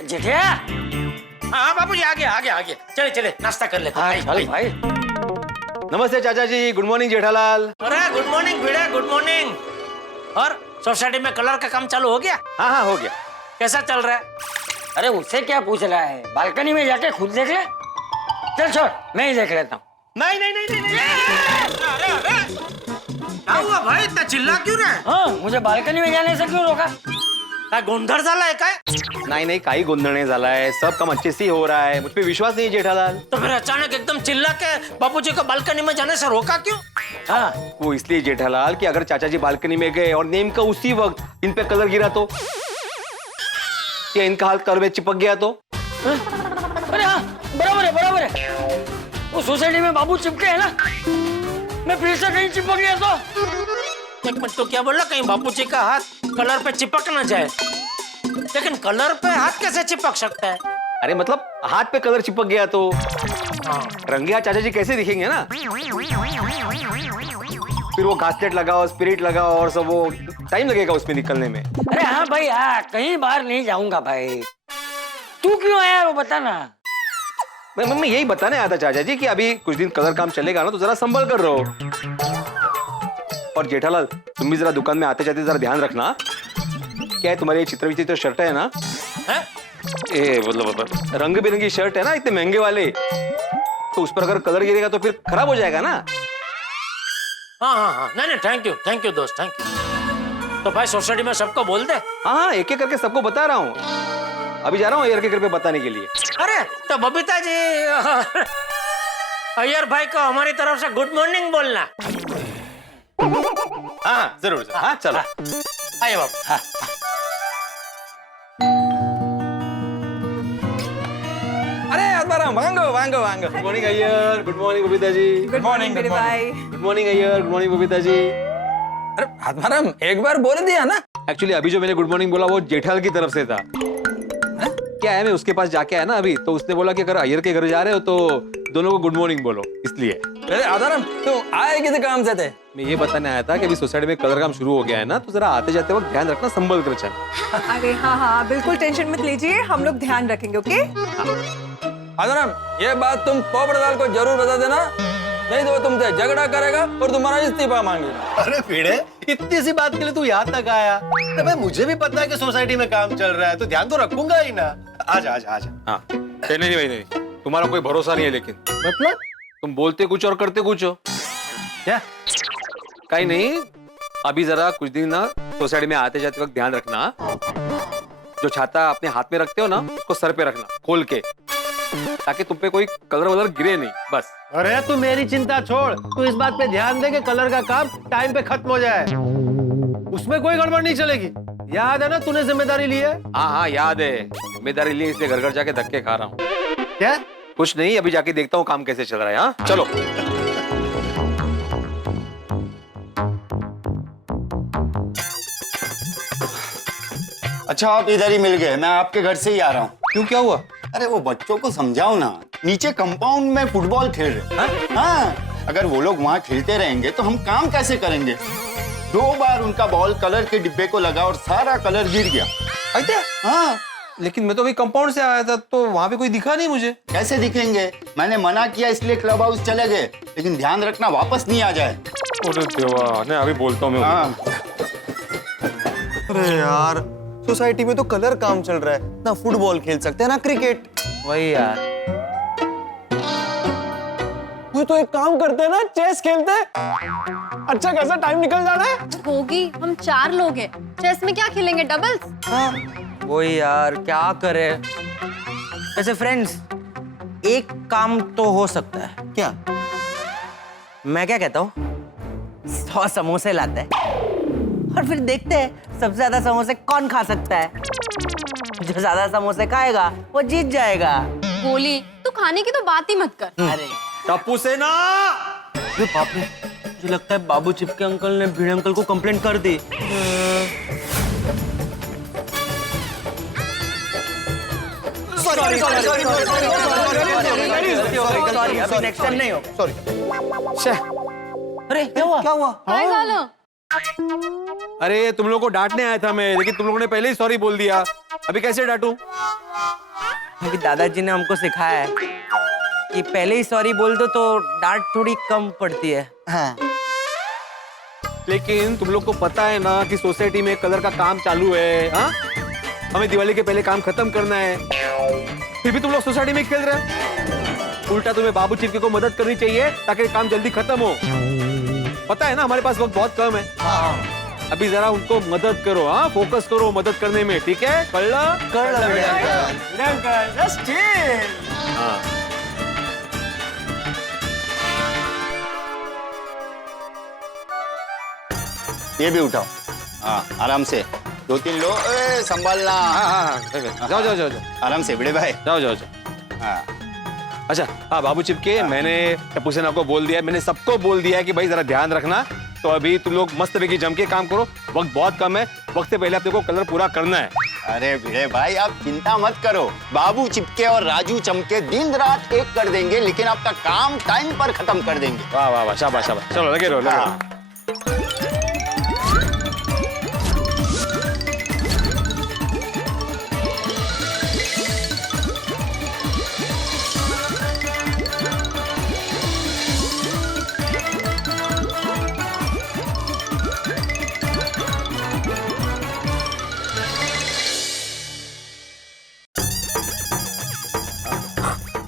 जेठिया। हाँ बाबूजी, आ गया। चले नाश्ता कर लेते हैं। चल भाई। नमस्ते चाचा जी, गुड मॉर्निंग जेठालाल। अरे गुड मॉर्निंग भिड़े, गुड मॉर्निंग। और सोसाइटी में कलर का काम चालू हो गया? हाँ हो गया। कैसा चल रहा है? अरे उससे क्या पूछ रहा है, बालकनी में जाके खुद देख ले। चल छोड़, मैं ही देख लेता हूँ। नहीं। अरे क्या हुआ भाई, इतना चिल्ला क्यों रहा है? हाँ, मुझे बालकनी में जाने से क्यों रोका? काय गोंधळ झालाय काय? नहीं काही गोंधळ नहीं झाला है, सब काम अच्छे से हो रहा है। मुझ पे विश्वास नहीं है जेठालाल। तो फिर अचानक एकदम चिल्ला के बाबूजी को बालकनी में जाने से रोका क्यों? हाँ, वो इसलिए जेठालाल कि अगर चाचा जी बालकनी में गए और नेम का उसी वक्त इन पे कलर गिरा तो, या इनका हाथ कलर में चिपक गया तो? अरे हाँ, बराबर है। वो सोसाइटी में बाबू चिपके है ना, मैं फिर से कहीं चिपक गया तो? एक मिनट, तो क्या बोला, कहीं बाबूजी का हाथ कलर पे चिपक ना जाए? लेकिन कलर पे हाथ कैसे चिपक सकता है? अरे मतलब हाथ पे कलर चिपक गया तो रंगे हाथ चाचा जी कैसे दिखेंगे ना? फिर वो घासलेट लगाओ, स्पिरिट लगाओ और सब, वो टाइम लगेगा उसमें निकलने में। अरे हाँ भाई, हाँ, कहीं बाहर नहीं जाऊंगा भाई। तू क्यों आया वो बता ना। मैं यही बताने आया था चाचा जी कि अभी कुछ दिन कलर काम चलेगा ना, तो जरा संभल कर रहो। और जेठालाल, तुम भी जरा दुकान में आते जाते जरा ध्यान रखना। क्या है, तुम्हारी ये चित्र विचित्र शर्ट है ना? ये मतलब रंग बिरंगी शर्ट है ना, इतने महंगे वाले, तो उस पर अगर कलर गिरेगा तो फिर खराब हो जाएगा ना। हाँ, नहीं थैंक यू दोस्त, थैंक यू। तो भाई सोसाइटी में सबको बोल दे। हाँ, एक एक करके सबको बता रहा हूँ। अभी जा रहा हूँ अय्यर के घर पे बताने के लिए। अरे तो बबीता जी, अय्यर भाई को हमारी तरफ से गुड मॉर्निंग बोलना। हाँ जरूर। हाँ चलो, आइए बाबू। हाँ। अरे आत्माराम, वांगो। Good morning Iyer, good morning Babita ji. Good morning भाई। Good morning Iyer, good morning Babita ji. अरे आत्माराम, एक बार बोल दिया ना। एक्चुअली अभी जो मैंने गुड मॉर्निंग बोला वो जेठाल की तरफ से था। क्या है, मैं उसके पास जाके आया ना अभी, तो उसने बोला कि अगर अय्यर के घर जा रहे हो तो दोनों को गुड मॉर्निंग बोलो, इसलिए। अरे आधारम, तुम आए किस काम से थे? मैं ये बताने आया था कि अभी सोसाइटी में कलर काम शुरू हो गया है ना, तो जरा आते जाते वक्त ध्यान रखना, संभल कर चल। अरे हाँ हाँ, बिल्कुल टेंशन मत लीजिए, हम लोग ध्यान रखेंगे। ओके आधारम, ये बात तुम पोपटलाल को जरूर बता देना, नहीं तो वो तुमसे झगड़ा करेगा और तुम्हारा इस्तीफा मांगेगा। अरे भिड़े, इतनी सी बात के लिए तू यहाँ तक आया? तो भाई मुझे भी पता है कि सोसाइटी में काम चल रहा है, तो ध्यान तो रखूंगा ही ना। आजा आजा आजा। हाँ नहीं, तुम्हारा कोई भरोसा नहीं है, लेकिन मतलब तुम बोलते कुछ और करते कुछ हो। क्या? कहीं नहीं, अभी जरा कुछ दिन ना सोसाइटी में आते जाते वक्त ध्यान रखना, जो छाता अपने हाथ में रखते हो ना उसको सर पे रखना खोल के, ताकि तुम पे कोई कलर वलर गिरे नहीं, बस। अरे तू मेरी चिंता छोड़, तू इस बात पे ध्यान दे कि कलर का काम टाइम पे खत्म हो जाए, उसमें कोई गड़बड़ नहीं चलेगी। याद है ना तूने जिम्मेदारी ली है? हाँ याद है, जिम्मेदारी ली, इसलिए घर घर जाके धक्के खा रहा हूँ। क्या? कुछ नहीं, अभी जाके देखता हूँ काम कैसे चल रहा है। हाँ चलो। अच्छा आप इधर ही मिल गए, मैं आपके घर से ही आ रहा हूँ। क्यों, क्या हुआ? अरे वो बच्चों को समझाओ ना, नीचे कंपाउंड में फुटबॉल खेल रहे। हाँ, अगर वो लोग वहाँ खेलते रहेंगे तो हम काम कैसे करेंगे? 2 बार उनका बॉल कलर के डिब्बे को लगा और सारा कलर गिर गया। हाँ, लेकिन मैं तो अभी कंपाउंड से आया था, तो वहाँ पे कोई दिखा नहीं मुझे। कैसे दिखेंगे? मैंने मना किया इसलिए क्लब हाउस चले गए, लेकिन ध्यान रखना वापस नहीं आ जाए। अरे देवा, नहीं अभी बोलता हूँ मैं। हाँ। अरे यार, सोसाइटी में तो कलर काम चल रहा है, ना फुटबॉल खेल सकते हैं ना क्रिकेट। वही यार, वो तो एक काम करते हैं ना, चेस खेलते हैं, अच्छा खासा टाइम निकल जाना है। होगी, हम 4 लोग हैं, चेस में क्या खेलेंगे, डबल्स? वही यार, क्या करे। वैसे फ्रेंड्स, एक काम तो हो सकता है। क्या? मैं क्या कहता हूँ, 100 समोसे लाते हैं और फिर देखते हैं सबसे ज्यादा समोसे कौन खा सकता है। जो ज्यादा समोसे खाएगा वो जीत जाएगा। बोली, तू खाने की तो बात ही मत कर। अरे टप्पू सेना! अरे बाप रे, मुझे लगता है बाबू चिपके अंकल ने भिड़े अंकल को कंप्लेंट कर दी। सॉरी, अभी नेक्स्ट टाइम नहीं हो। सॉरी। अरे क्या हुआ? काय झालं? अरे तुम लोगों को डांटने आया था मैं, लेकिन तुम लोगों ने पहले ही सॉरी बोल दिया, अभी कैसे डांटूं? क्योंकि दादाजी ने हमको सिखाया है कि पहले ही सॉरी बोल दो तो डांट थोड़ी कम पड़ती है। हाँ। लेकिन तुम लोग को पता है ना कि सोसाइटी में कलर का काम चालू है। हाँ, हमें दिवाली के पहले काम खत्म करना है, फिर भी तुम लोग सोसाइटी में खेल रहे हो। उल्टा तुम्हें बाबू चिपके को मदद करनी चाहिए ताकि काम जल्दी खत्म हो। पता है ना हमारे पास वक्त बहुत कम है। अभी जरा उनको मदद करो। हाँ, फोकस करो मदद करने में, ठीक है? कल्ला ये भी उठाओ। हाँ, आराम से, 2-3 लो। संभालना। जाओ जाओ जाओ आराम से भिड़े भाई, जाओ जाओ। हाँ। अच्छा हाँ, बाबू चिपके, मैंने टप्पू सेना को बोल दिया, मैंने सबको बोल दिया कि भाई जरा ध्यान रखना। तो अभी तुम लोग मस्त बेगी जम के काम करो, वक्त बहुत कम है, वक्त से पहले अपने को कलर पूरा करना है। अरे भिड़े भाई, आप चिंता मत करो, बाबू चिपके और राजू चमके दिन रात एक कर देंगे, लेकिन आपका काम टाइम पर खत्म कर देंगे। वाह वाह वाह, शाबाश शाबाश, चलो लगे रहो, लगे रहो।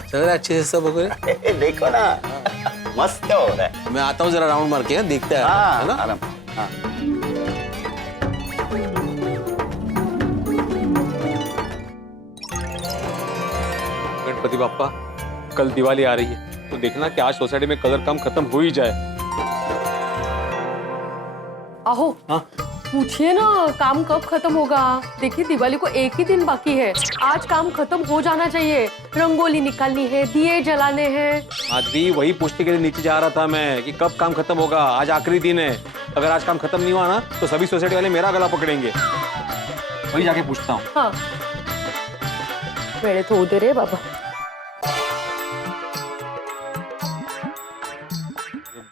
चल रहा है अच्छे से सब वगैरह। देखो ना, मस्त हो रहा है। मैं आता हूँ जरा राउंड मार के, देखते हैं। हाँ, है ना? आराम। हाँ। गणपति बाप्पा, कल दिवाली आ रही है, तो देखना कि आज सोसाइटी में कलर काम खत्म हो ही जाए। आहो, पूछिए ना काम कब खत्म होगा। देखिए दिवाली को 1 ही दिन बाकी है, आज काम खत्म हो जाना चाहिए। रंगोली निकालनी है, दिए जलाने हैं। आदि वही पूछने के लिए नीचे जा रहा था मैं कि कब काम खत्म होगा, आज आखिरी दिन है। अगर आज काम खत्म नहीं हुआ ना तो सभी सोसाइटी वाले मेरा गला पकड़ेंगे। वही जाके पूछता हूँ। हाँ मेरे तो उधर है बाबा।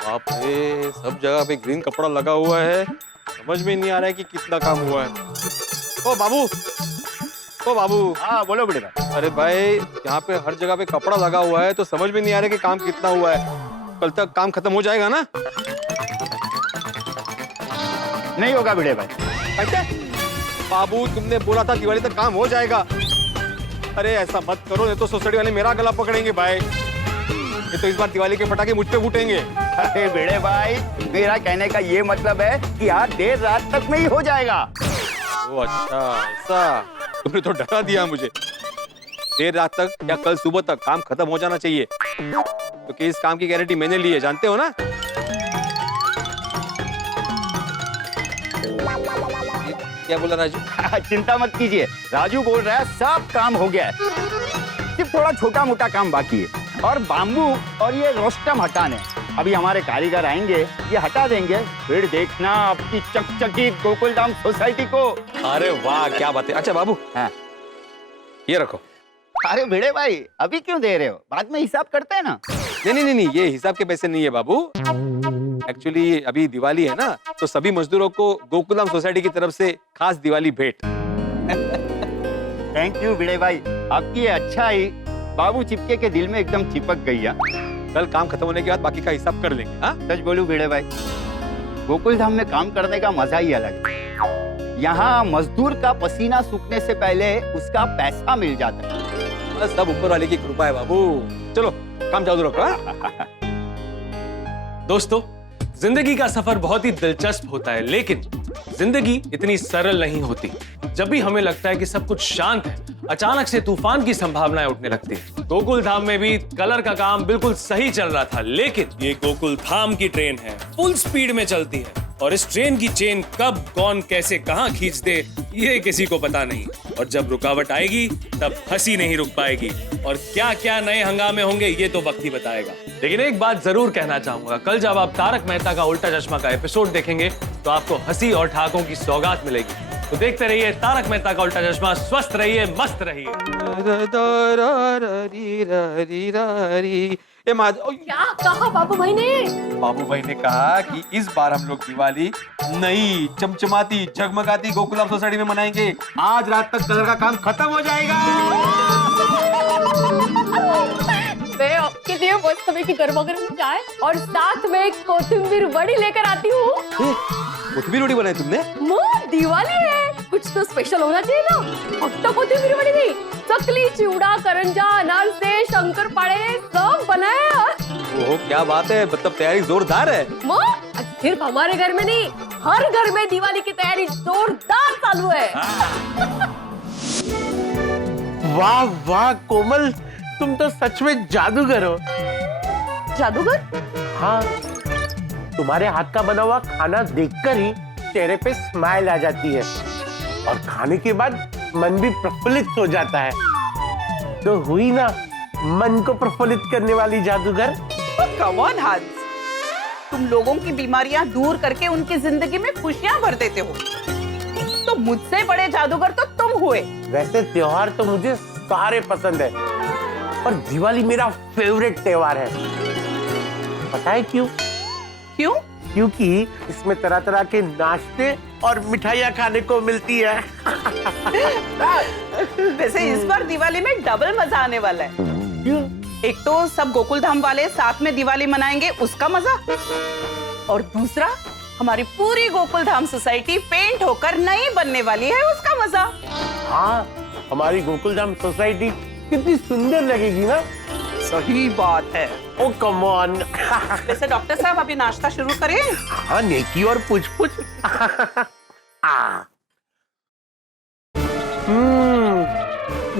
बाप रे, सब जगह पे ग्रीन कपड़ा लगा हुआ है, समझ में नहीं आ रहा है कि कितना काम हुआ है। ओ बाबू, ओ बाबू। हाँ बोलो बड़े भाई। अरे भाई, यहाँ पे हर जगह पे कपड़ा लगा हुआ है तो समझ में नहीं आ रहा है कि काम कितना हुआ है। कल तक काम खत्म हो जाएगा ना? नहीं होगा बड़े भाई। अच्छा बाबू, तुमने बोला था दिवाली तक काम हो जाएगा। अरे ऐसा मत करो, नहीं तो सोसाइटी वाले मेरा गला पकड़ेंगे भाई। ये तो इस बार दिवाली के पटाखे मुझ पे फूटेंगे। अरे बड़े भाई, मेरा कहने का ये मतलब है कि आज देर रात तक में ही हो जाएगा। ओ अच्छा, ऐसा तुमने तो डरा दिया मुझे। देर रात तक या कल सुबह तक काम खत्म हो जाना चाहिए, क्योंकि इस काम की गारंटी मैंने ली है, जानते हो ना? क्या बोला राजू? चिंता मत कीजिए, राजू बोल रहा है सब काम हो गया है, सिर्फ थोड़ा छोटा मोटा काम बाकी है। और बाम्बू और ये रोस्टम हटाने अभी हमारे कारीगर आएंगे, ये हटा देंगे, फिर देखना आपकी चकचकीत गोकुलधाम सोसाइटी को। अरे वाह, क्या बात है। अच्छा बाबू, हाँ ये रखो। अरे भिड़े भाई, अभी क्यों दे रहे हो? बाद में हिसाब करते हैं ना। नहीं, ये हिसाब के पैसे नहीं है बाबू। एक्चुअली अभी दिवाली है ना, तो सभी मजदूरों को गोकुलधाम सोसाइटी की तरफ से खास दिवाली भेंट। थैंक यू भिड़े भाई, आपकी ये अच्छाई बाबू चिपके के दिल में एकदम चिपक गई है। कल काम खत्म होने के बाद बाकी का हिसाब कर लेंगे। हाँ सच बोलूं भिड़े भाई, गोकुलधाम में काम करने का मजा ही अलग है। यहाँ मजदूर का पसीना सूखने से पहले उसका पैसा मिल जाता है। सब ऊपर वाले की कृपा है बाबू। चलो काम चालू रखो। दोस्तों, जिंदगी का सफर बहुत ही दिलचस्प होता है, लेकिन जिंदगी इतनी सरल नहीं होती। जब भी हमें लगता है कि सब कुछ शांत है, अचानक से तूफान की संभावनाएं उठने लगती हैं। गोकुलधाम में भी कलर का काम बिल्कुल सही चल रहा था, लेकिन ये गोकुलधाम की ट्रेन है, फुल स्पीड में चलती है, और इस ट्रेन की चेन कब कौन कैसे कहां खींच दे ये किसी को पता नहीं। और जब रुकावट आएगी तब हंसी नहीं रुक पाएगी, और क्या क्या नए हंगामे होंगे ये तो वक्त ही बताएगा। लेकिन एक बात जरूर कहना चाहूंगा, कल जब आप तारक मेहता का उल्टा चश्मा का एपिसोड देखेंगे तो आपको हंसी और ठहाकों की सौगात मिलेगी। तो देखते रहिए तारक मेहता का उल्टा चश्मा। स्वस्थ रहिए, मस्त रहिए। क्या कहा बाबू भाई ने? बाबू भाई ने कहा कि इस बार हम लोग दिवाली नई चमचमाती जगमगाती गोकुलधाम सोसाइटी में मनाएंगे। आज रात तक कलर का काम खत्म हो जाएगा। मैं आपके लिए मस्त समय की गर्मा गर्म चाय और साथ में कोथिंबीर वड़ी लेकर आती हूँ। कोथिंबीर वड़ी बनाई तुमने? दिवाली है, कुछ तो स्पेशल होना चाहिए ना। अब तो कोथिंबीर वड़ी नहीं, चकली, चिवड़ा, करंजा, अनारसे, शंकरपाळे सब बनाया। ओह क्या बात है, मतलब तैयारी जोरदार है। सिर्फ हमारे घर में नहीं, हर घर में दिवाली की तैयारी जोरदार चालू है। वाह वाह कोमल, तुम तो सच में जादूगर हो। जादूगर? हाँ, तुम्हारे हाथ का बना हुआ खाना देखकर ही चेहरे पे स्माइल आ जाती है, और खाने के बाद मन भी प्रफुल्लित हो जाता है। तो हुई ना मन को प्रफुल्लित करने वाली जादूगर। कम ऑन हंस, तुम लोगों की बीमारियां दूर करके उनकी जिंदगी में खुशियां भर देते हो। तो मुझसे बड़े जादूगर तो तुम हुए। वैसे त्योहार तो मुझे सारे पसंद है, पर दिवाली मेरा फेवरेट त्योहार है। पता है क्यों? क्यों? क्योंकि इसमें तरह तरह के नाश्ते और मिठाइयाँ खाने को मिलती है। वैसे इस बार दिवाली में डबल मजा आने वाला है। क्यों? एक तो सब गोकुलधाम वाले साथ में दिवाली मनाएंगे, उसका मजा, और दूसरा हमारी पूरी गोकुलधाम सोसाइटी पेंट होकर नई बनने वाली है, उसका मजा। हाँ, हमारी गोकुलधाम सोसाइटी कितनी सुंदर लगेगी ना। सही बात है। ओ कम ऑन। वैसे डॉक्टर साहब अभी नाश्ता शुरू करें? हाँ, नेकी और पूछ पूछ।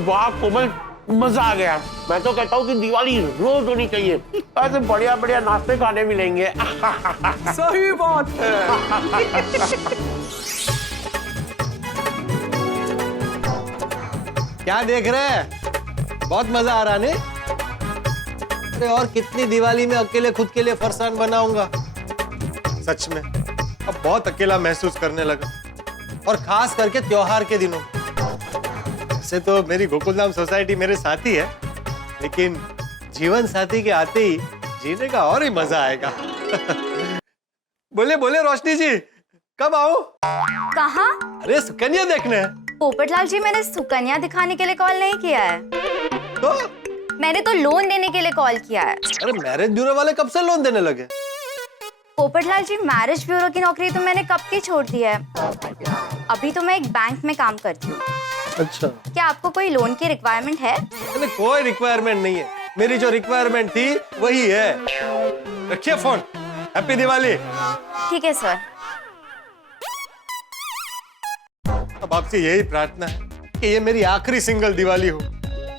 वाह कोमल, मजा आ गया। मैं तो कहता हूँ कि दिवाली रोज होनी चाहिए, ऐसे बढ़िया बढ़िया नाश्ते खाने मिलेंगे। सही बात है। क्या देख रहे हैं? बहुत मजा आ रहा है। अरे और कितनी दिवाली में अकेले खुद के लिए फरसान बनाऊंगा। सच में अब बहुत अकेला महसूस करने लगा, और खास करके त्योहार के दिनों। वैसे तो मेरी गोकुलधाम सोसाइटी मेरे साथी है, लेकिन जीवन साथी के आते ही जीने का और ही मजा आएगा। बोले बोले रोशनी जी, कब आओ? कहाँ? अरे सुकन्या देखने। पोपटलाल जी, मैंने सुकन्या दिखाने के लिए कॉल नहीं किया है। तो? मैंने तो लोन देने के लिए कॉल किया है। अरे मैरिज ब्यूरो वाले कब से लोन देने लगे? पोपटलाल जी, मैरिज ब्यूरो की नौकरी तो मैंने कब की छोड़ दी है। अभी तो मैं एक बैंक में काम करती हूँ। अच्छा। क्या आपको कोई लोन की रिक्वायरमेंट है? अरे कोई रिक्वायरमेंट नहीं है, मेरी जो रिक्वायरमेंट थी वही है। रखिए फोन। हैप्पी दिवाली। ठीक है सर। अब आपसे यही प्रार्थना है कि ये मेरी आखिरी सिंगल दिवाली हो।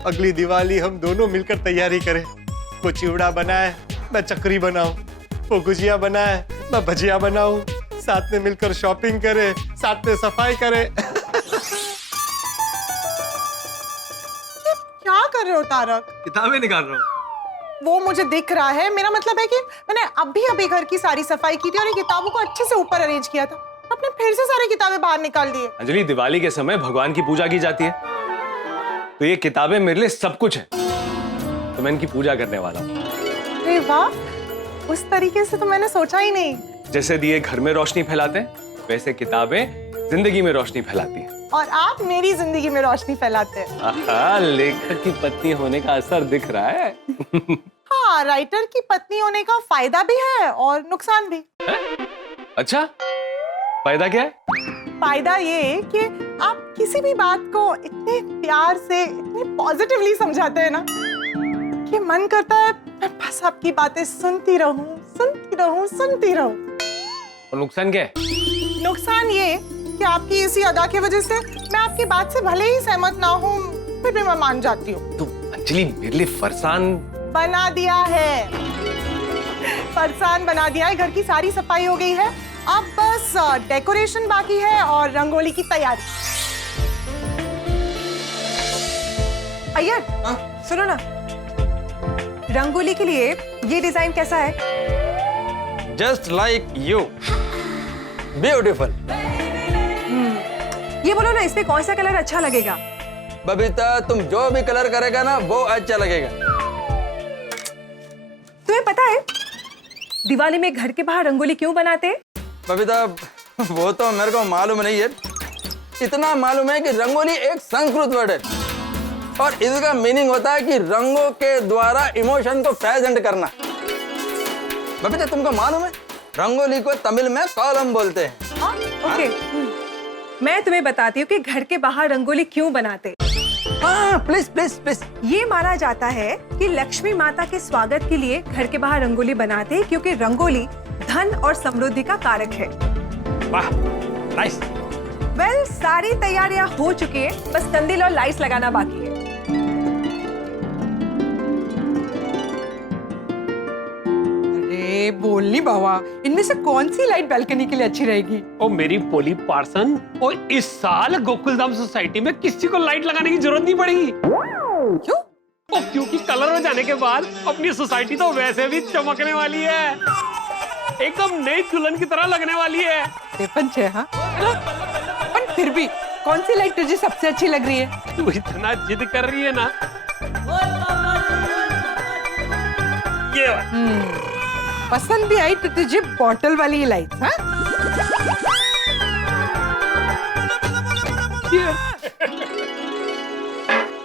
अगली दिवाली हम दोनों मिलकर तैयारी करें। वो चिवड़ा बनाए, मैं चकरी बनाऊं। वो गुजिया बनाए, मैं भजिया बनाऊं। साथ में मिलकर शॉपिंग करें, साथ में सफाई करें। क्या कर रहे हो तारक? किताबें निकाल रहा हूँ। वो मुझे दिख रहा है। मेरा मतलब है कि मैंने अभी घर की सारी सफाई की थी और ये किताबों को अच्छे से ऊपर अरेंज किया था। आपने फिर से सारी किताबें बाहर निकाल दी है। अंजलि, दिवाली के समय भगवान की पूजा की जाती है, तो ये किताबें मेरे लिए सब कुछ है, तो मैं इनकी पूजा करने वाला हूँ। अरे वाह, उस तरीके से तो मैंने सोचा ही नहीं। जैसे दिए घर में रोशनी फैलाते हैं, वैसे किताबें जिंदगी में रोशनी फैलाती हैं। और आप मेरी जिंदगी में रोशनी फैलाते हैं। आहा, लेखक की पत्नी होने का असर दिख रहा है। हाँ, राइटर की पत्नी होने का फायदा भी है और नुकसान भी। अच्छा, फायदा क्या है? फायदा ये कि आप किसी भी बात को इतने प्यार से, इतने पॉजिटिवली समझाते हैं ना कि मन करता है मैं बस आपकी बातें सुनती रहूं, सुनती रहूं, सुनती रहूं। और नुकसान क्या है? नुकसान ये कि आपकी इसी अदा की वजह से मैं आपकी बात से भले ही सहमत ना हूं, फिर भी मैं मान जाती हूँ। तो अंजलि, मेरे लिए फरसान बना दिया है। फरसान बना दिया है। घर की सारी सफाई हो गई है, अब बस डेकोरेशन बाकी है और रंगोली की तैयारी। अय्यर, सुनो ना, रंगोली के लिए ये डिजाइन कैसा है? Just like you, beautiful. ये बोलो ना, इसमें कौन सा कलर अच्छा लगेगा? बबीता, तुम जो भी कलर करेगा ना वो अच्छा लगेगा। तुम्हें पता है दिवाली में घर के बाहर रंगोली क्यों बनाते हैं? बबीता, वो तो मेरे को मालूम नहीं है। इतना मालूम है कि रंगोली एक संस्कृत वर्ड है और इसका मीनिंग होता है कि रंगों के द्वारा इमोशन को प्रेजेंट करना। बबीता, तुमको मालूम है रंगोली को तमिल में कॉलम बोलते हैं। ओके, मैं तुम्हें बताती हूँ कि घर के बाहर रंगोली क्यों बनाते। Please please please. ये माना जाता है कि लक्ष्मी माता के स्वागत के लिए घर के बाहर रंगोली बनाते हैं, क्योंकि रंगोली धन और समृद्धि का कारक है। वाह, नाइस। वेल, सारी तैयारियां हो चुकी है, बस कंदील और लाइट्स लगाना बाकी है। अरे बोलनी बाबा, इनमें से कौन सी लाइट बालकनी के लिए अच्छी रहेगी? ओ मेरी पोली पार्सन, और इस साल गोकुलधाम सोसाइटी में किसी को लाइट लगाने की जरूरत नहीं पड़ेगी। क्यों? ओ क्योंकि कलर हो जाने के बाद अपनी सोसाइटी तो वैसे भी चमकने वाली है, एकदम नई दुल्हन की तरह लगने वाली है। पंच है, हाँ? पर फिर भी कौन सी लाइट तुझे सबसे अच्छी लग रही है? तू इतना जिद कर रही है ना, ये पसंद भी आई तो तुझे बॉटल वाली लाइट, हाँ?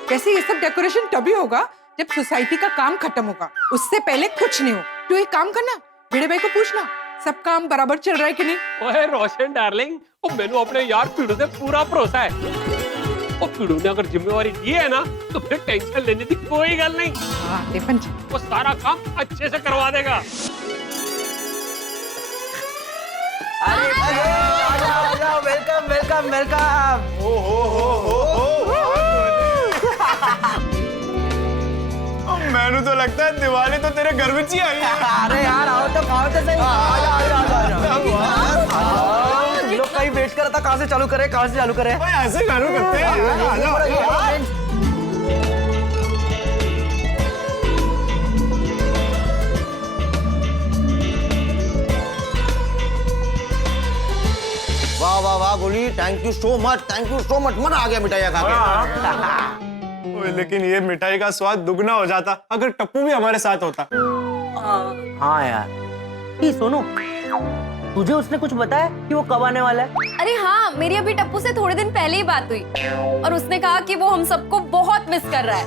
वैसे ये सब डेकोरेशन तभी होगा जब सोसाइटी का काम खत्म होगा, उससे पहले कुछ नहीं हो। तो एक काम करना, बड़े भाई को पूछना सब काम बराबर चल रहा है कि नहीं। ओए रोशन डार्लिंग, ओ मैंने अपने यार पीड़ू से पूरा भरोसा है। ओ पीड़ू ने अगर जिम्मेवारी दी है ना, तो फिर टेंशन लेने की कोई गल नहीं। हाँ, वो सारा काम अच्छे से करवा देगा। Welcome welcome welcome. मैंने तो लगता है दिवाली तो तेरे घर में ही आई है। अरे यार, आओ तो खाओ तो सही। लोग कहीं वेट कर रहा था, कहाँ से चालू करे, कहाँ से चालू करे? ऐसे चालू करते हैं। वाह वाह वाह गोली, thank you so much, thank you so much. मजा आ गया मिठाइयाँ खा के। ओए, लेकिन ये मिठाई का स्वाद दुगना हो जाता अगर टप्पू भी हमारे साथ होता। हाँ यार। ये सोनू, तुझे उसने कुछ बताया कि वो कब आने वाला है? अरे हाँ, मेरी अभी टप्पू से थोड़े दिन पहले ही बात हुई और उसने कहा कि वो हम सबको बहुत मिस कर रहा है।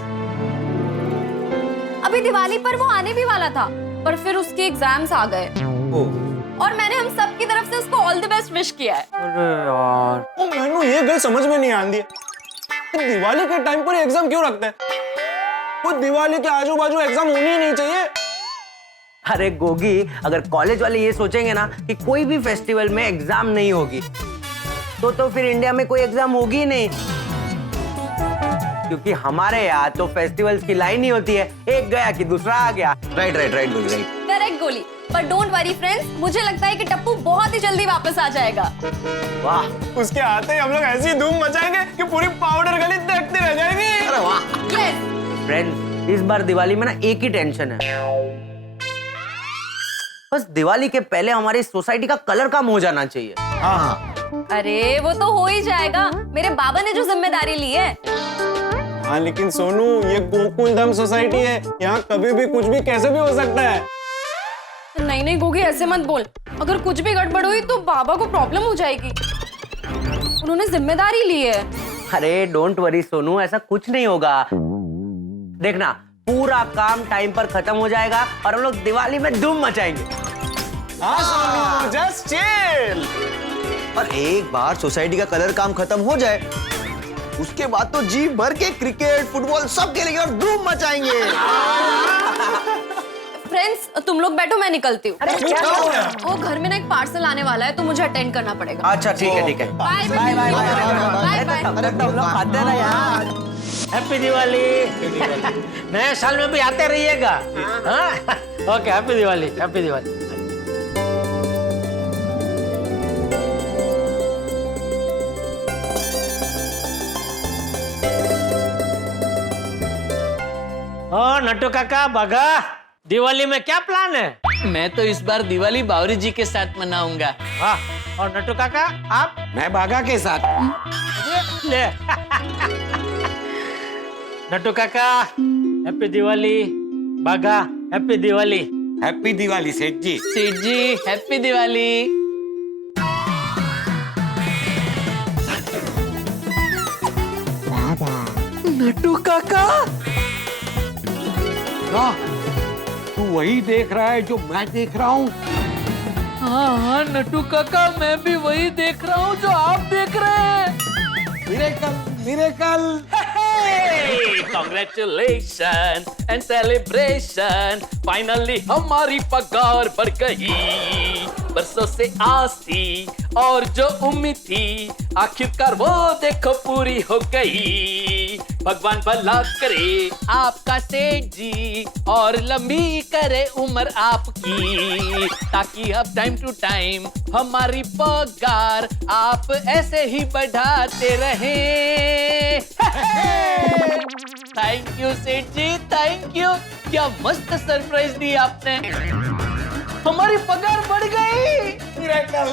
अभी दिवाली पर वो आने भी वाला था, पर फिर उसके एग्जाम्स आ गए और मैंने हम सब की तरफ से उसको ऑल द बेस्ट विश किया है। अरे यार, ओ मैनू ये गल समझ में नहीं आती है, दिवाली के टाइम पर एग्जाम क्यों रखते हैं? वो दिवाली के आजू बाजू एग्जाम होनी ही नहीं चाहिए। अरे गोगी, अगर कॉलेज वाले ये सोचेंगे ना कि कोई भी फेस्टिवल में एग्जाम नहीं होगी तो फिर इंडिया में कोई एग्जाम होगी ही नहीं, क्योंकि हमारे यहाँ तो फेस्टिवल्स की लाइन ही होती है, एक गया कि दूसरा आ गया। राइट राइट राइट गोली, राइट। करेक्ट गोली, पर डोंट वरी फ्रेंड्स, मुझे लगता है कि टप्पू बहुत ही जल्दी वापस आ जाएगा। वाह, उसके आते ही हम लोग ऐसी धूम मचाएंगे कि पूरी पाउडर गली देखते रह जाएंगे। अरे वाह। यस फ्रेंड्स, इस बार दिवाली में ना एक ही टेंशन है, बस दिवाली के पहले हमारी सोसाइटी का कलर कम हो जाना चाहिए। हाँ, अरे वो तो हो ही जाएगा, मेरे बाबा ने जो जिम्मेदारी ली है। हाँ लेकिन सोनू, ये गोकुल धाम सोसाइटी है, यहाँ कभी भी कुछ भी कैसे भी हो सकता है। नहीं नहीं गोगी, ऐसे मत बोल, अगर कुछ भी गड़बड़ हुई तो बाबा को प्रॉब्लम हो जाएगी, उन्होंने जिम्मेदारी ली है। अरे डोंट वरी सोनू, ऐसा कुछ नहीं होगा। देखना, पूरा काम टाइम पर खत्म हो जाएगा और हम लोग दिवाली में धूम मचाएंगे। हाँ सोनू, जस्ट चिल। और एक बार सोसाइटी का कलर काम खत्म हो जाए, उसके बाद तो जी भर के क्रिकेट फुटबॉल सब खेलेंगे और धूम मचाएंगे। फ्रेंड्स, तुम लोग बैठो, मैं निकलती हूँ। अरे क्या हो गया? वो घर में ना एक पार्सल आने वाला है तो मुझे अटेंड करना पड़ेगा। अच्छा ठीक है ठीक है। Bye bye bye bye bye. अरे तुम लोग खाते हैं ना यार। हैप्पी दिवाली। नए साल में भी आते रहिएगा। हाँ, okay, happy Diwali, happy Diwali. ओ नट्टू काका, बगा, दिवाली में क्या प्लान है? मैं तो इस बार दिवाली बावरी जी के साथ मनाऊंगा। वाह, और नट्टू काका आप? मैं बागा के साथ। ले। नट्टू काका, हैप्पी दिवाली। बागा, हैप्पी दिवाली। हैप्पी दिवाली सेठ जी। सेठ जी, हैप्पी दिवाली। नट्टू काका, तू वही देख रहा है जो मैं देख रहा हूँ? हाँ हाँ नट्टू काका, मैं भी वही देख रहा हूँ जो आप देख रहे हैं। Miracle. Congratulations and celebration, finally हमारी पगार बढ़ गई। बरसों से आस थी और जो उम्मीद थी, आखिरकार वो देखो पूरी हो गई। भगवान भला करे आपका सेठ जी और लंबी करे उम्र आपकी, ताकि अब टाइम टू टाइम हमारी पगार आप ऐसे ही बढ़ाते रहे। थैंक यू सेठ जी, थैंक यू। क्या मस्त सरप्राइज दी आपने, हमारी पगार बढ़ गई। मिरेकल।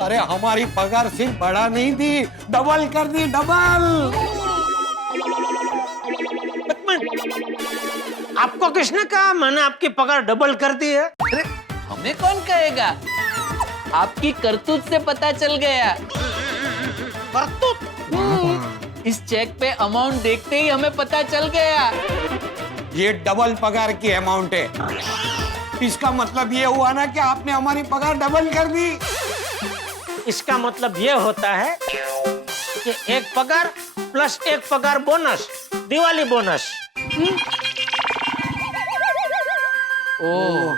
अरे हमारी पगार सिर्फ बढ़ा नहीं थी, डबल कर दी, डबल। आपको किसने कहा मैंने आपकी पगार डबल कर दी है? अरे हमें कौन कहेगा, आपकी करतूत से पता चल गया। करतूत? इस चेक पे अमाउंट देखते ही हमें पता चल गया। ये डबल पगार की अमाउंट है, इसका मतलब ये हुआ ना कि आपने हमारी पगार डबल कर दी। इसका मतलब ये होता है कि एक पगार प्लस एक पगार बोनस, दिवाली बोनस। ओह,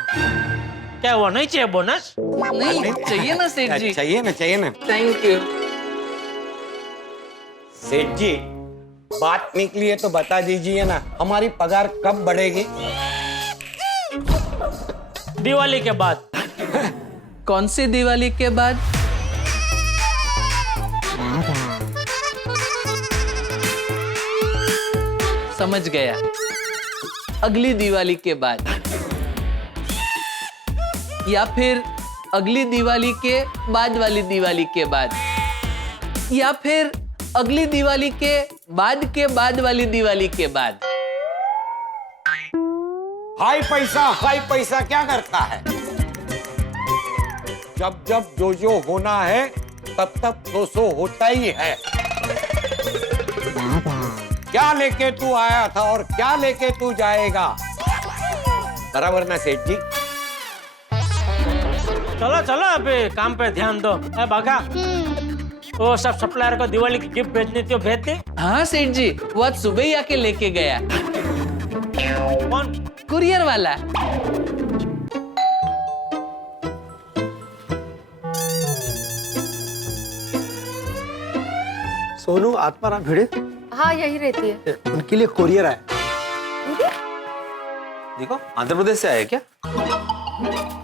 क्या वो नहीं चाहिए बोनस? नहीं चाहिए ना सेठ जी? चाहिए ना, चाहिए ना। थैंक यू सेठ जी, बात निकली है तो बता दीजिए ना, हमारी पगार कब बढ़ेगी? दिवाली के बाद। कौन सी दिवाली के बाद? समझ गया, अगली दिवाली के बाद, या फिर अगली दिवाली के बाद वाली दिवाली के बाद, या फिर अगली दिवाली के बाद वाली दिवाली के बाद? हाई पैसा क्या करता है? जब जब जो होना है तब सो होता ही है। क्या लेके तू आया था और क्या लेके तू जाएगा? बराबर ना सेठ जी? चलो चलो अभी काम पे ध्यान दो। बागा वो सब सप्लायर को दिवाली की गिफ्ट भेजनी थी, भेज दी? हाँ सेठ जी, वो आज सुबह ही आके लेके गया। कौन? कुरियर वाला। सोनू आत्माराम भिड़े हाँ यही रहती है। उनके लिए कोरियर आया। देखो आंध्र प्रदेश से आया क्या?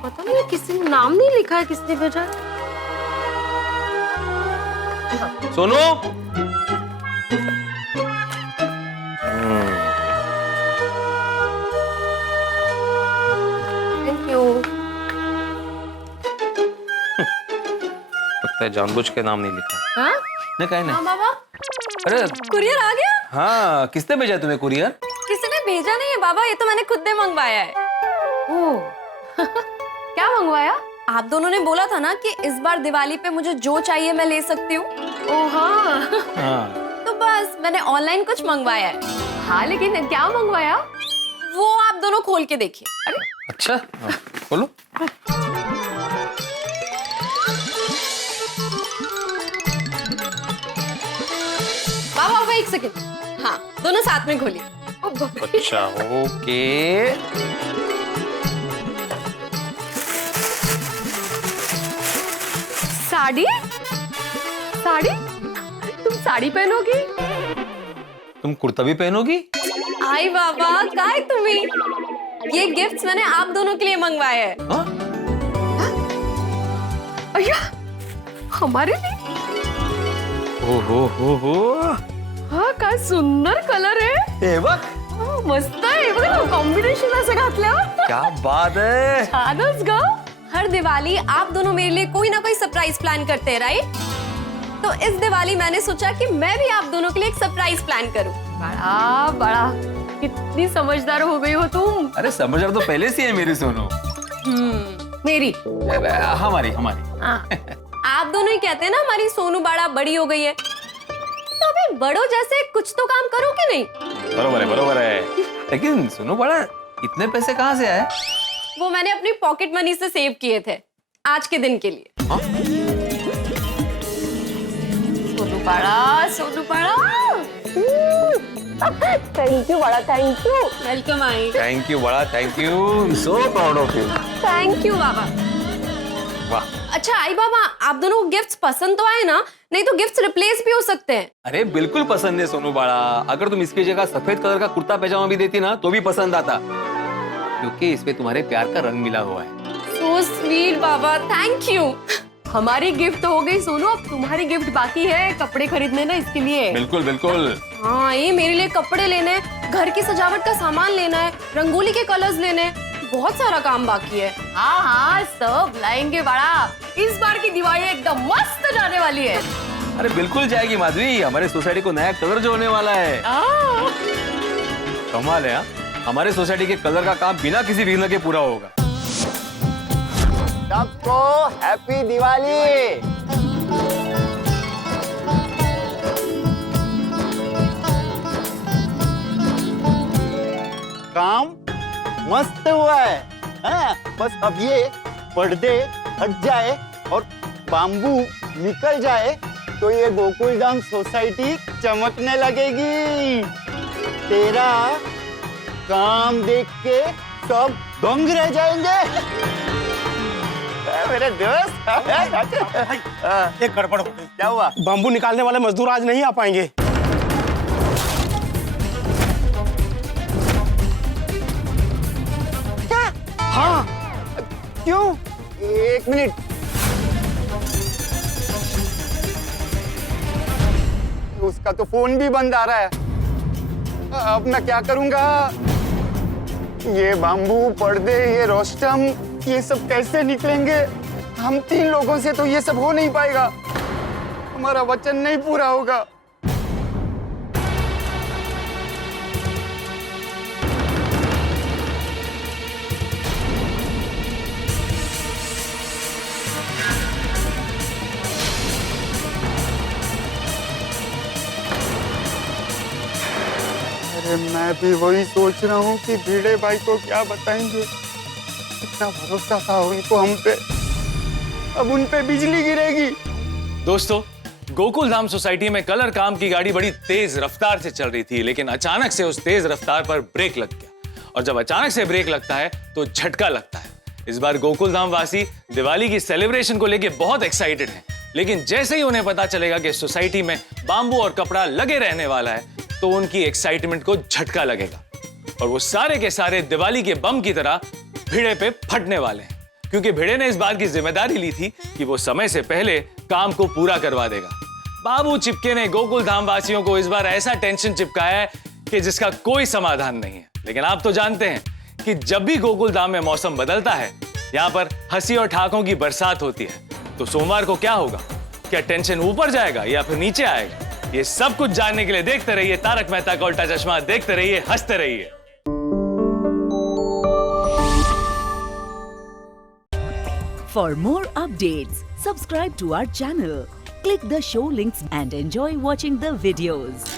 पता नहीं किसी ने नाम नहीं लिखा है, किसने भेजा है? Sonu thank you. लगता है जानबूझ के नाम नहीं लिखा। हाँ? नहीं कहीं नहीं। हाँ बाबा, अरे कुरियर आ गया? हाँ, किसने भेजा तुम्हें कुरियर? किसी ने भेजा नहीं है बाबा, ये तो मैंने खुद ने मंगवाया है। ओह क्या मंगवाया? आप दोनों ने बोला था ना कि इस बार दिवाली पे मुझे जो चाहिए मैं ले सकती हूँ। ओह हाँ। तो बस मैंने ऑनलाइन कुछ मंगवाया है। हाँ लेकिन क्या मंगवाया? वो आप दोनों खोल के देखिए। अच्छा हाँ, खोलो। बाबा एक सेकंड, हाँ दोनों साथ में खोलिए। अच्छा ओके। साड़ी? साड़ी? तुम साड़ी पहनोगी? तुम कुर्ता भी पहनोगी? आई बाबा, काय तुम्हें? ये गिफ्ट्स मैंने आप दोनों के लिए मंगवाए हैं। अय्या, हमारे लिए? हो। हाँ काय सुंदर कलर है। हे बघ, मस्त आहे बघ ना, कॉम्बिनेशन असं घातल्यावर क्या बात है। छानच ग। हर दिवाली आप दोनों मेरे लिए कोई ना कोई सरप्राइज प्लान करते हैं, राइट? तो इस दिवाली मैंने सोचा कि मैं भी आप दोनों के लिए एक सरप्राइज प्लान करूं। बड़ा कितनी समझदार हो गई हो तुम। अरे समझदार तो पहले से है मेरी सोनू। मेरी हमारी आप दोनों ही कहते हैं ना हमारी सोनू बड़ा बड़ी हो गई है, तो अभी बड़ों जैसे कुछ तो काम करो कि नहीं? बरोबर है। लेकिन सोनू बड़ा इतने पैसे कहाँ से आए? वो मैंने अपनी पॉकेट मनी से सेव किए थे आज के दिन के लिए। सोनू बड़ा थैंक यू बड़ा, थैंक यू। वेलकम आई। थैंक यू बड़ा, thank you. So proud of you. Thank you बाबा। वाह। अच्छा आई बाबा, आप दोनों को गिफ्ट्स पसंद तो आए ना? नहीं तो गिफ्ट्स रिप्लेस भी हो सकते हैं। अरे बिल्कुल पसंद है सोनू बाड़ा। अगर तुम इसकी जगह सफेद कलर का कुर्ता पैजामा भी देती ना तो भी पसंद आता, क्योंकि इसमें तुम्हारे प्यार का रंग मिला हुआ है। So sweet Baba, thank you. हमारी गिफ्ट हो गई सोनू, अब तुम्हारी गिफ्ट बाकी है, कपड़े खरीदने ना इसके लिए। बिल्कुल बिल्कुल। हाँ, ये मेरे लिए कपड़े लेने हैं, घर की सजावट का सामान लेना है, रंगोली के कलर्स लेने हैं, बहुत सारा काम बाकी है। हाँ सब लाएंगे बड़ा। इस बार की दिवाली एकदम मस्त जाने वाली है। अरे बिल्कुल जाएगी माधवी, हमारे सोसाइटी को नया कलर जो होने वाला है। कमाल है। हमारे सोसाइटी के कलर का काम बिना किसी विघ्न के पूरा होगा। सबको हैप्पी दिवाली। काम मस्त हुआ है। हाँ, बस अब ये पर्दे हट जाए और बाम्बू निकल जाए तो ये गोकुलधाम सोसाइटी चमकने लगेगी। तेरा काम देख के सब दंग रह जाएंगे। मेरे दोस्त एक गड़बड़ हो गई। क्या हुआ? बाम्बू निकालने वाले मजदूर आज नहीं आ पाएंगे। क्या? हाँ। क्यों? एक मिनट। उसका तो फोन भी बंद आ रहा है। अब मैं क्या करूंगा? ये बाम्बू, पर्दे, ये रोस्टम, ये सब कैसे निकलेंगे? हम 3 लोगों से तो ये सब हो नहीं पाएगा, हमारा वचन नहीं पूरा होगा। अरे मैं भी वही सोच रहा हूँ कि भिड़े भाई को क्या बताएंगे। इतना भरोसा था उनको हम पे, अब उन पे बिजली गिरेगी। दोस्तों, गोकुल धाम सोसाइटी में कलर काम की गाड़ी बड़ी तेज रफ्तार से चल रही थी, लेकिन अचानक से उस तेज रफ्तार पर ब्रेक लग गया। और जब अचानक से ब्रेक लगता है तो झटका लगता है। इस बार गोकुल धाम वासी दिवाली की सेलिब्रेशन को लेके बहुत एक्साइटेड हैं, लेकिन जैसे ही उन्हें पता चलेगा कि सोसाइटी में बांबू और कपड़ा लगे रहने वाला है, तो उनकी एक्साइटमेंट को झटका लगेगा और वो सारे के सारे दिवाली के बम की तरह भिड़े पे फटने वाले हैं, क्योंकि भिड़े ने इस बात की जिम्मेदारी ली थी कि वो समय से पहले काम को पूरा करवा देगा। बाबू चिपके ने गोकुल धाम वासियों को इस बार ऐसा टेंशन चिपकाया है कि जिसका कोई समाधान नहीं है। लेकिन आप तो जानते हैं कि जब भी गोकुल धाम में मौसम बदलता है, यहाँ पर हंसी और ठाकों की बरसात होती है। तो सोमवार को क्या होगा? क्या टेंशन ऊपर जाएगा या फिर नीचे आएगा? ये सब कुछ जानने के लिए देखते रहिए तारक मेहता का उल्टा चश्मा, देखते रहिए, हंसते रहिए। For more updates, subscribe to our channel, click the show links and enjoy watching the videos.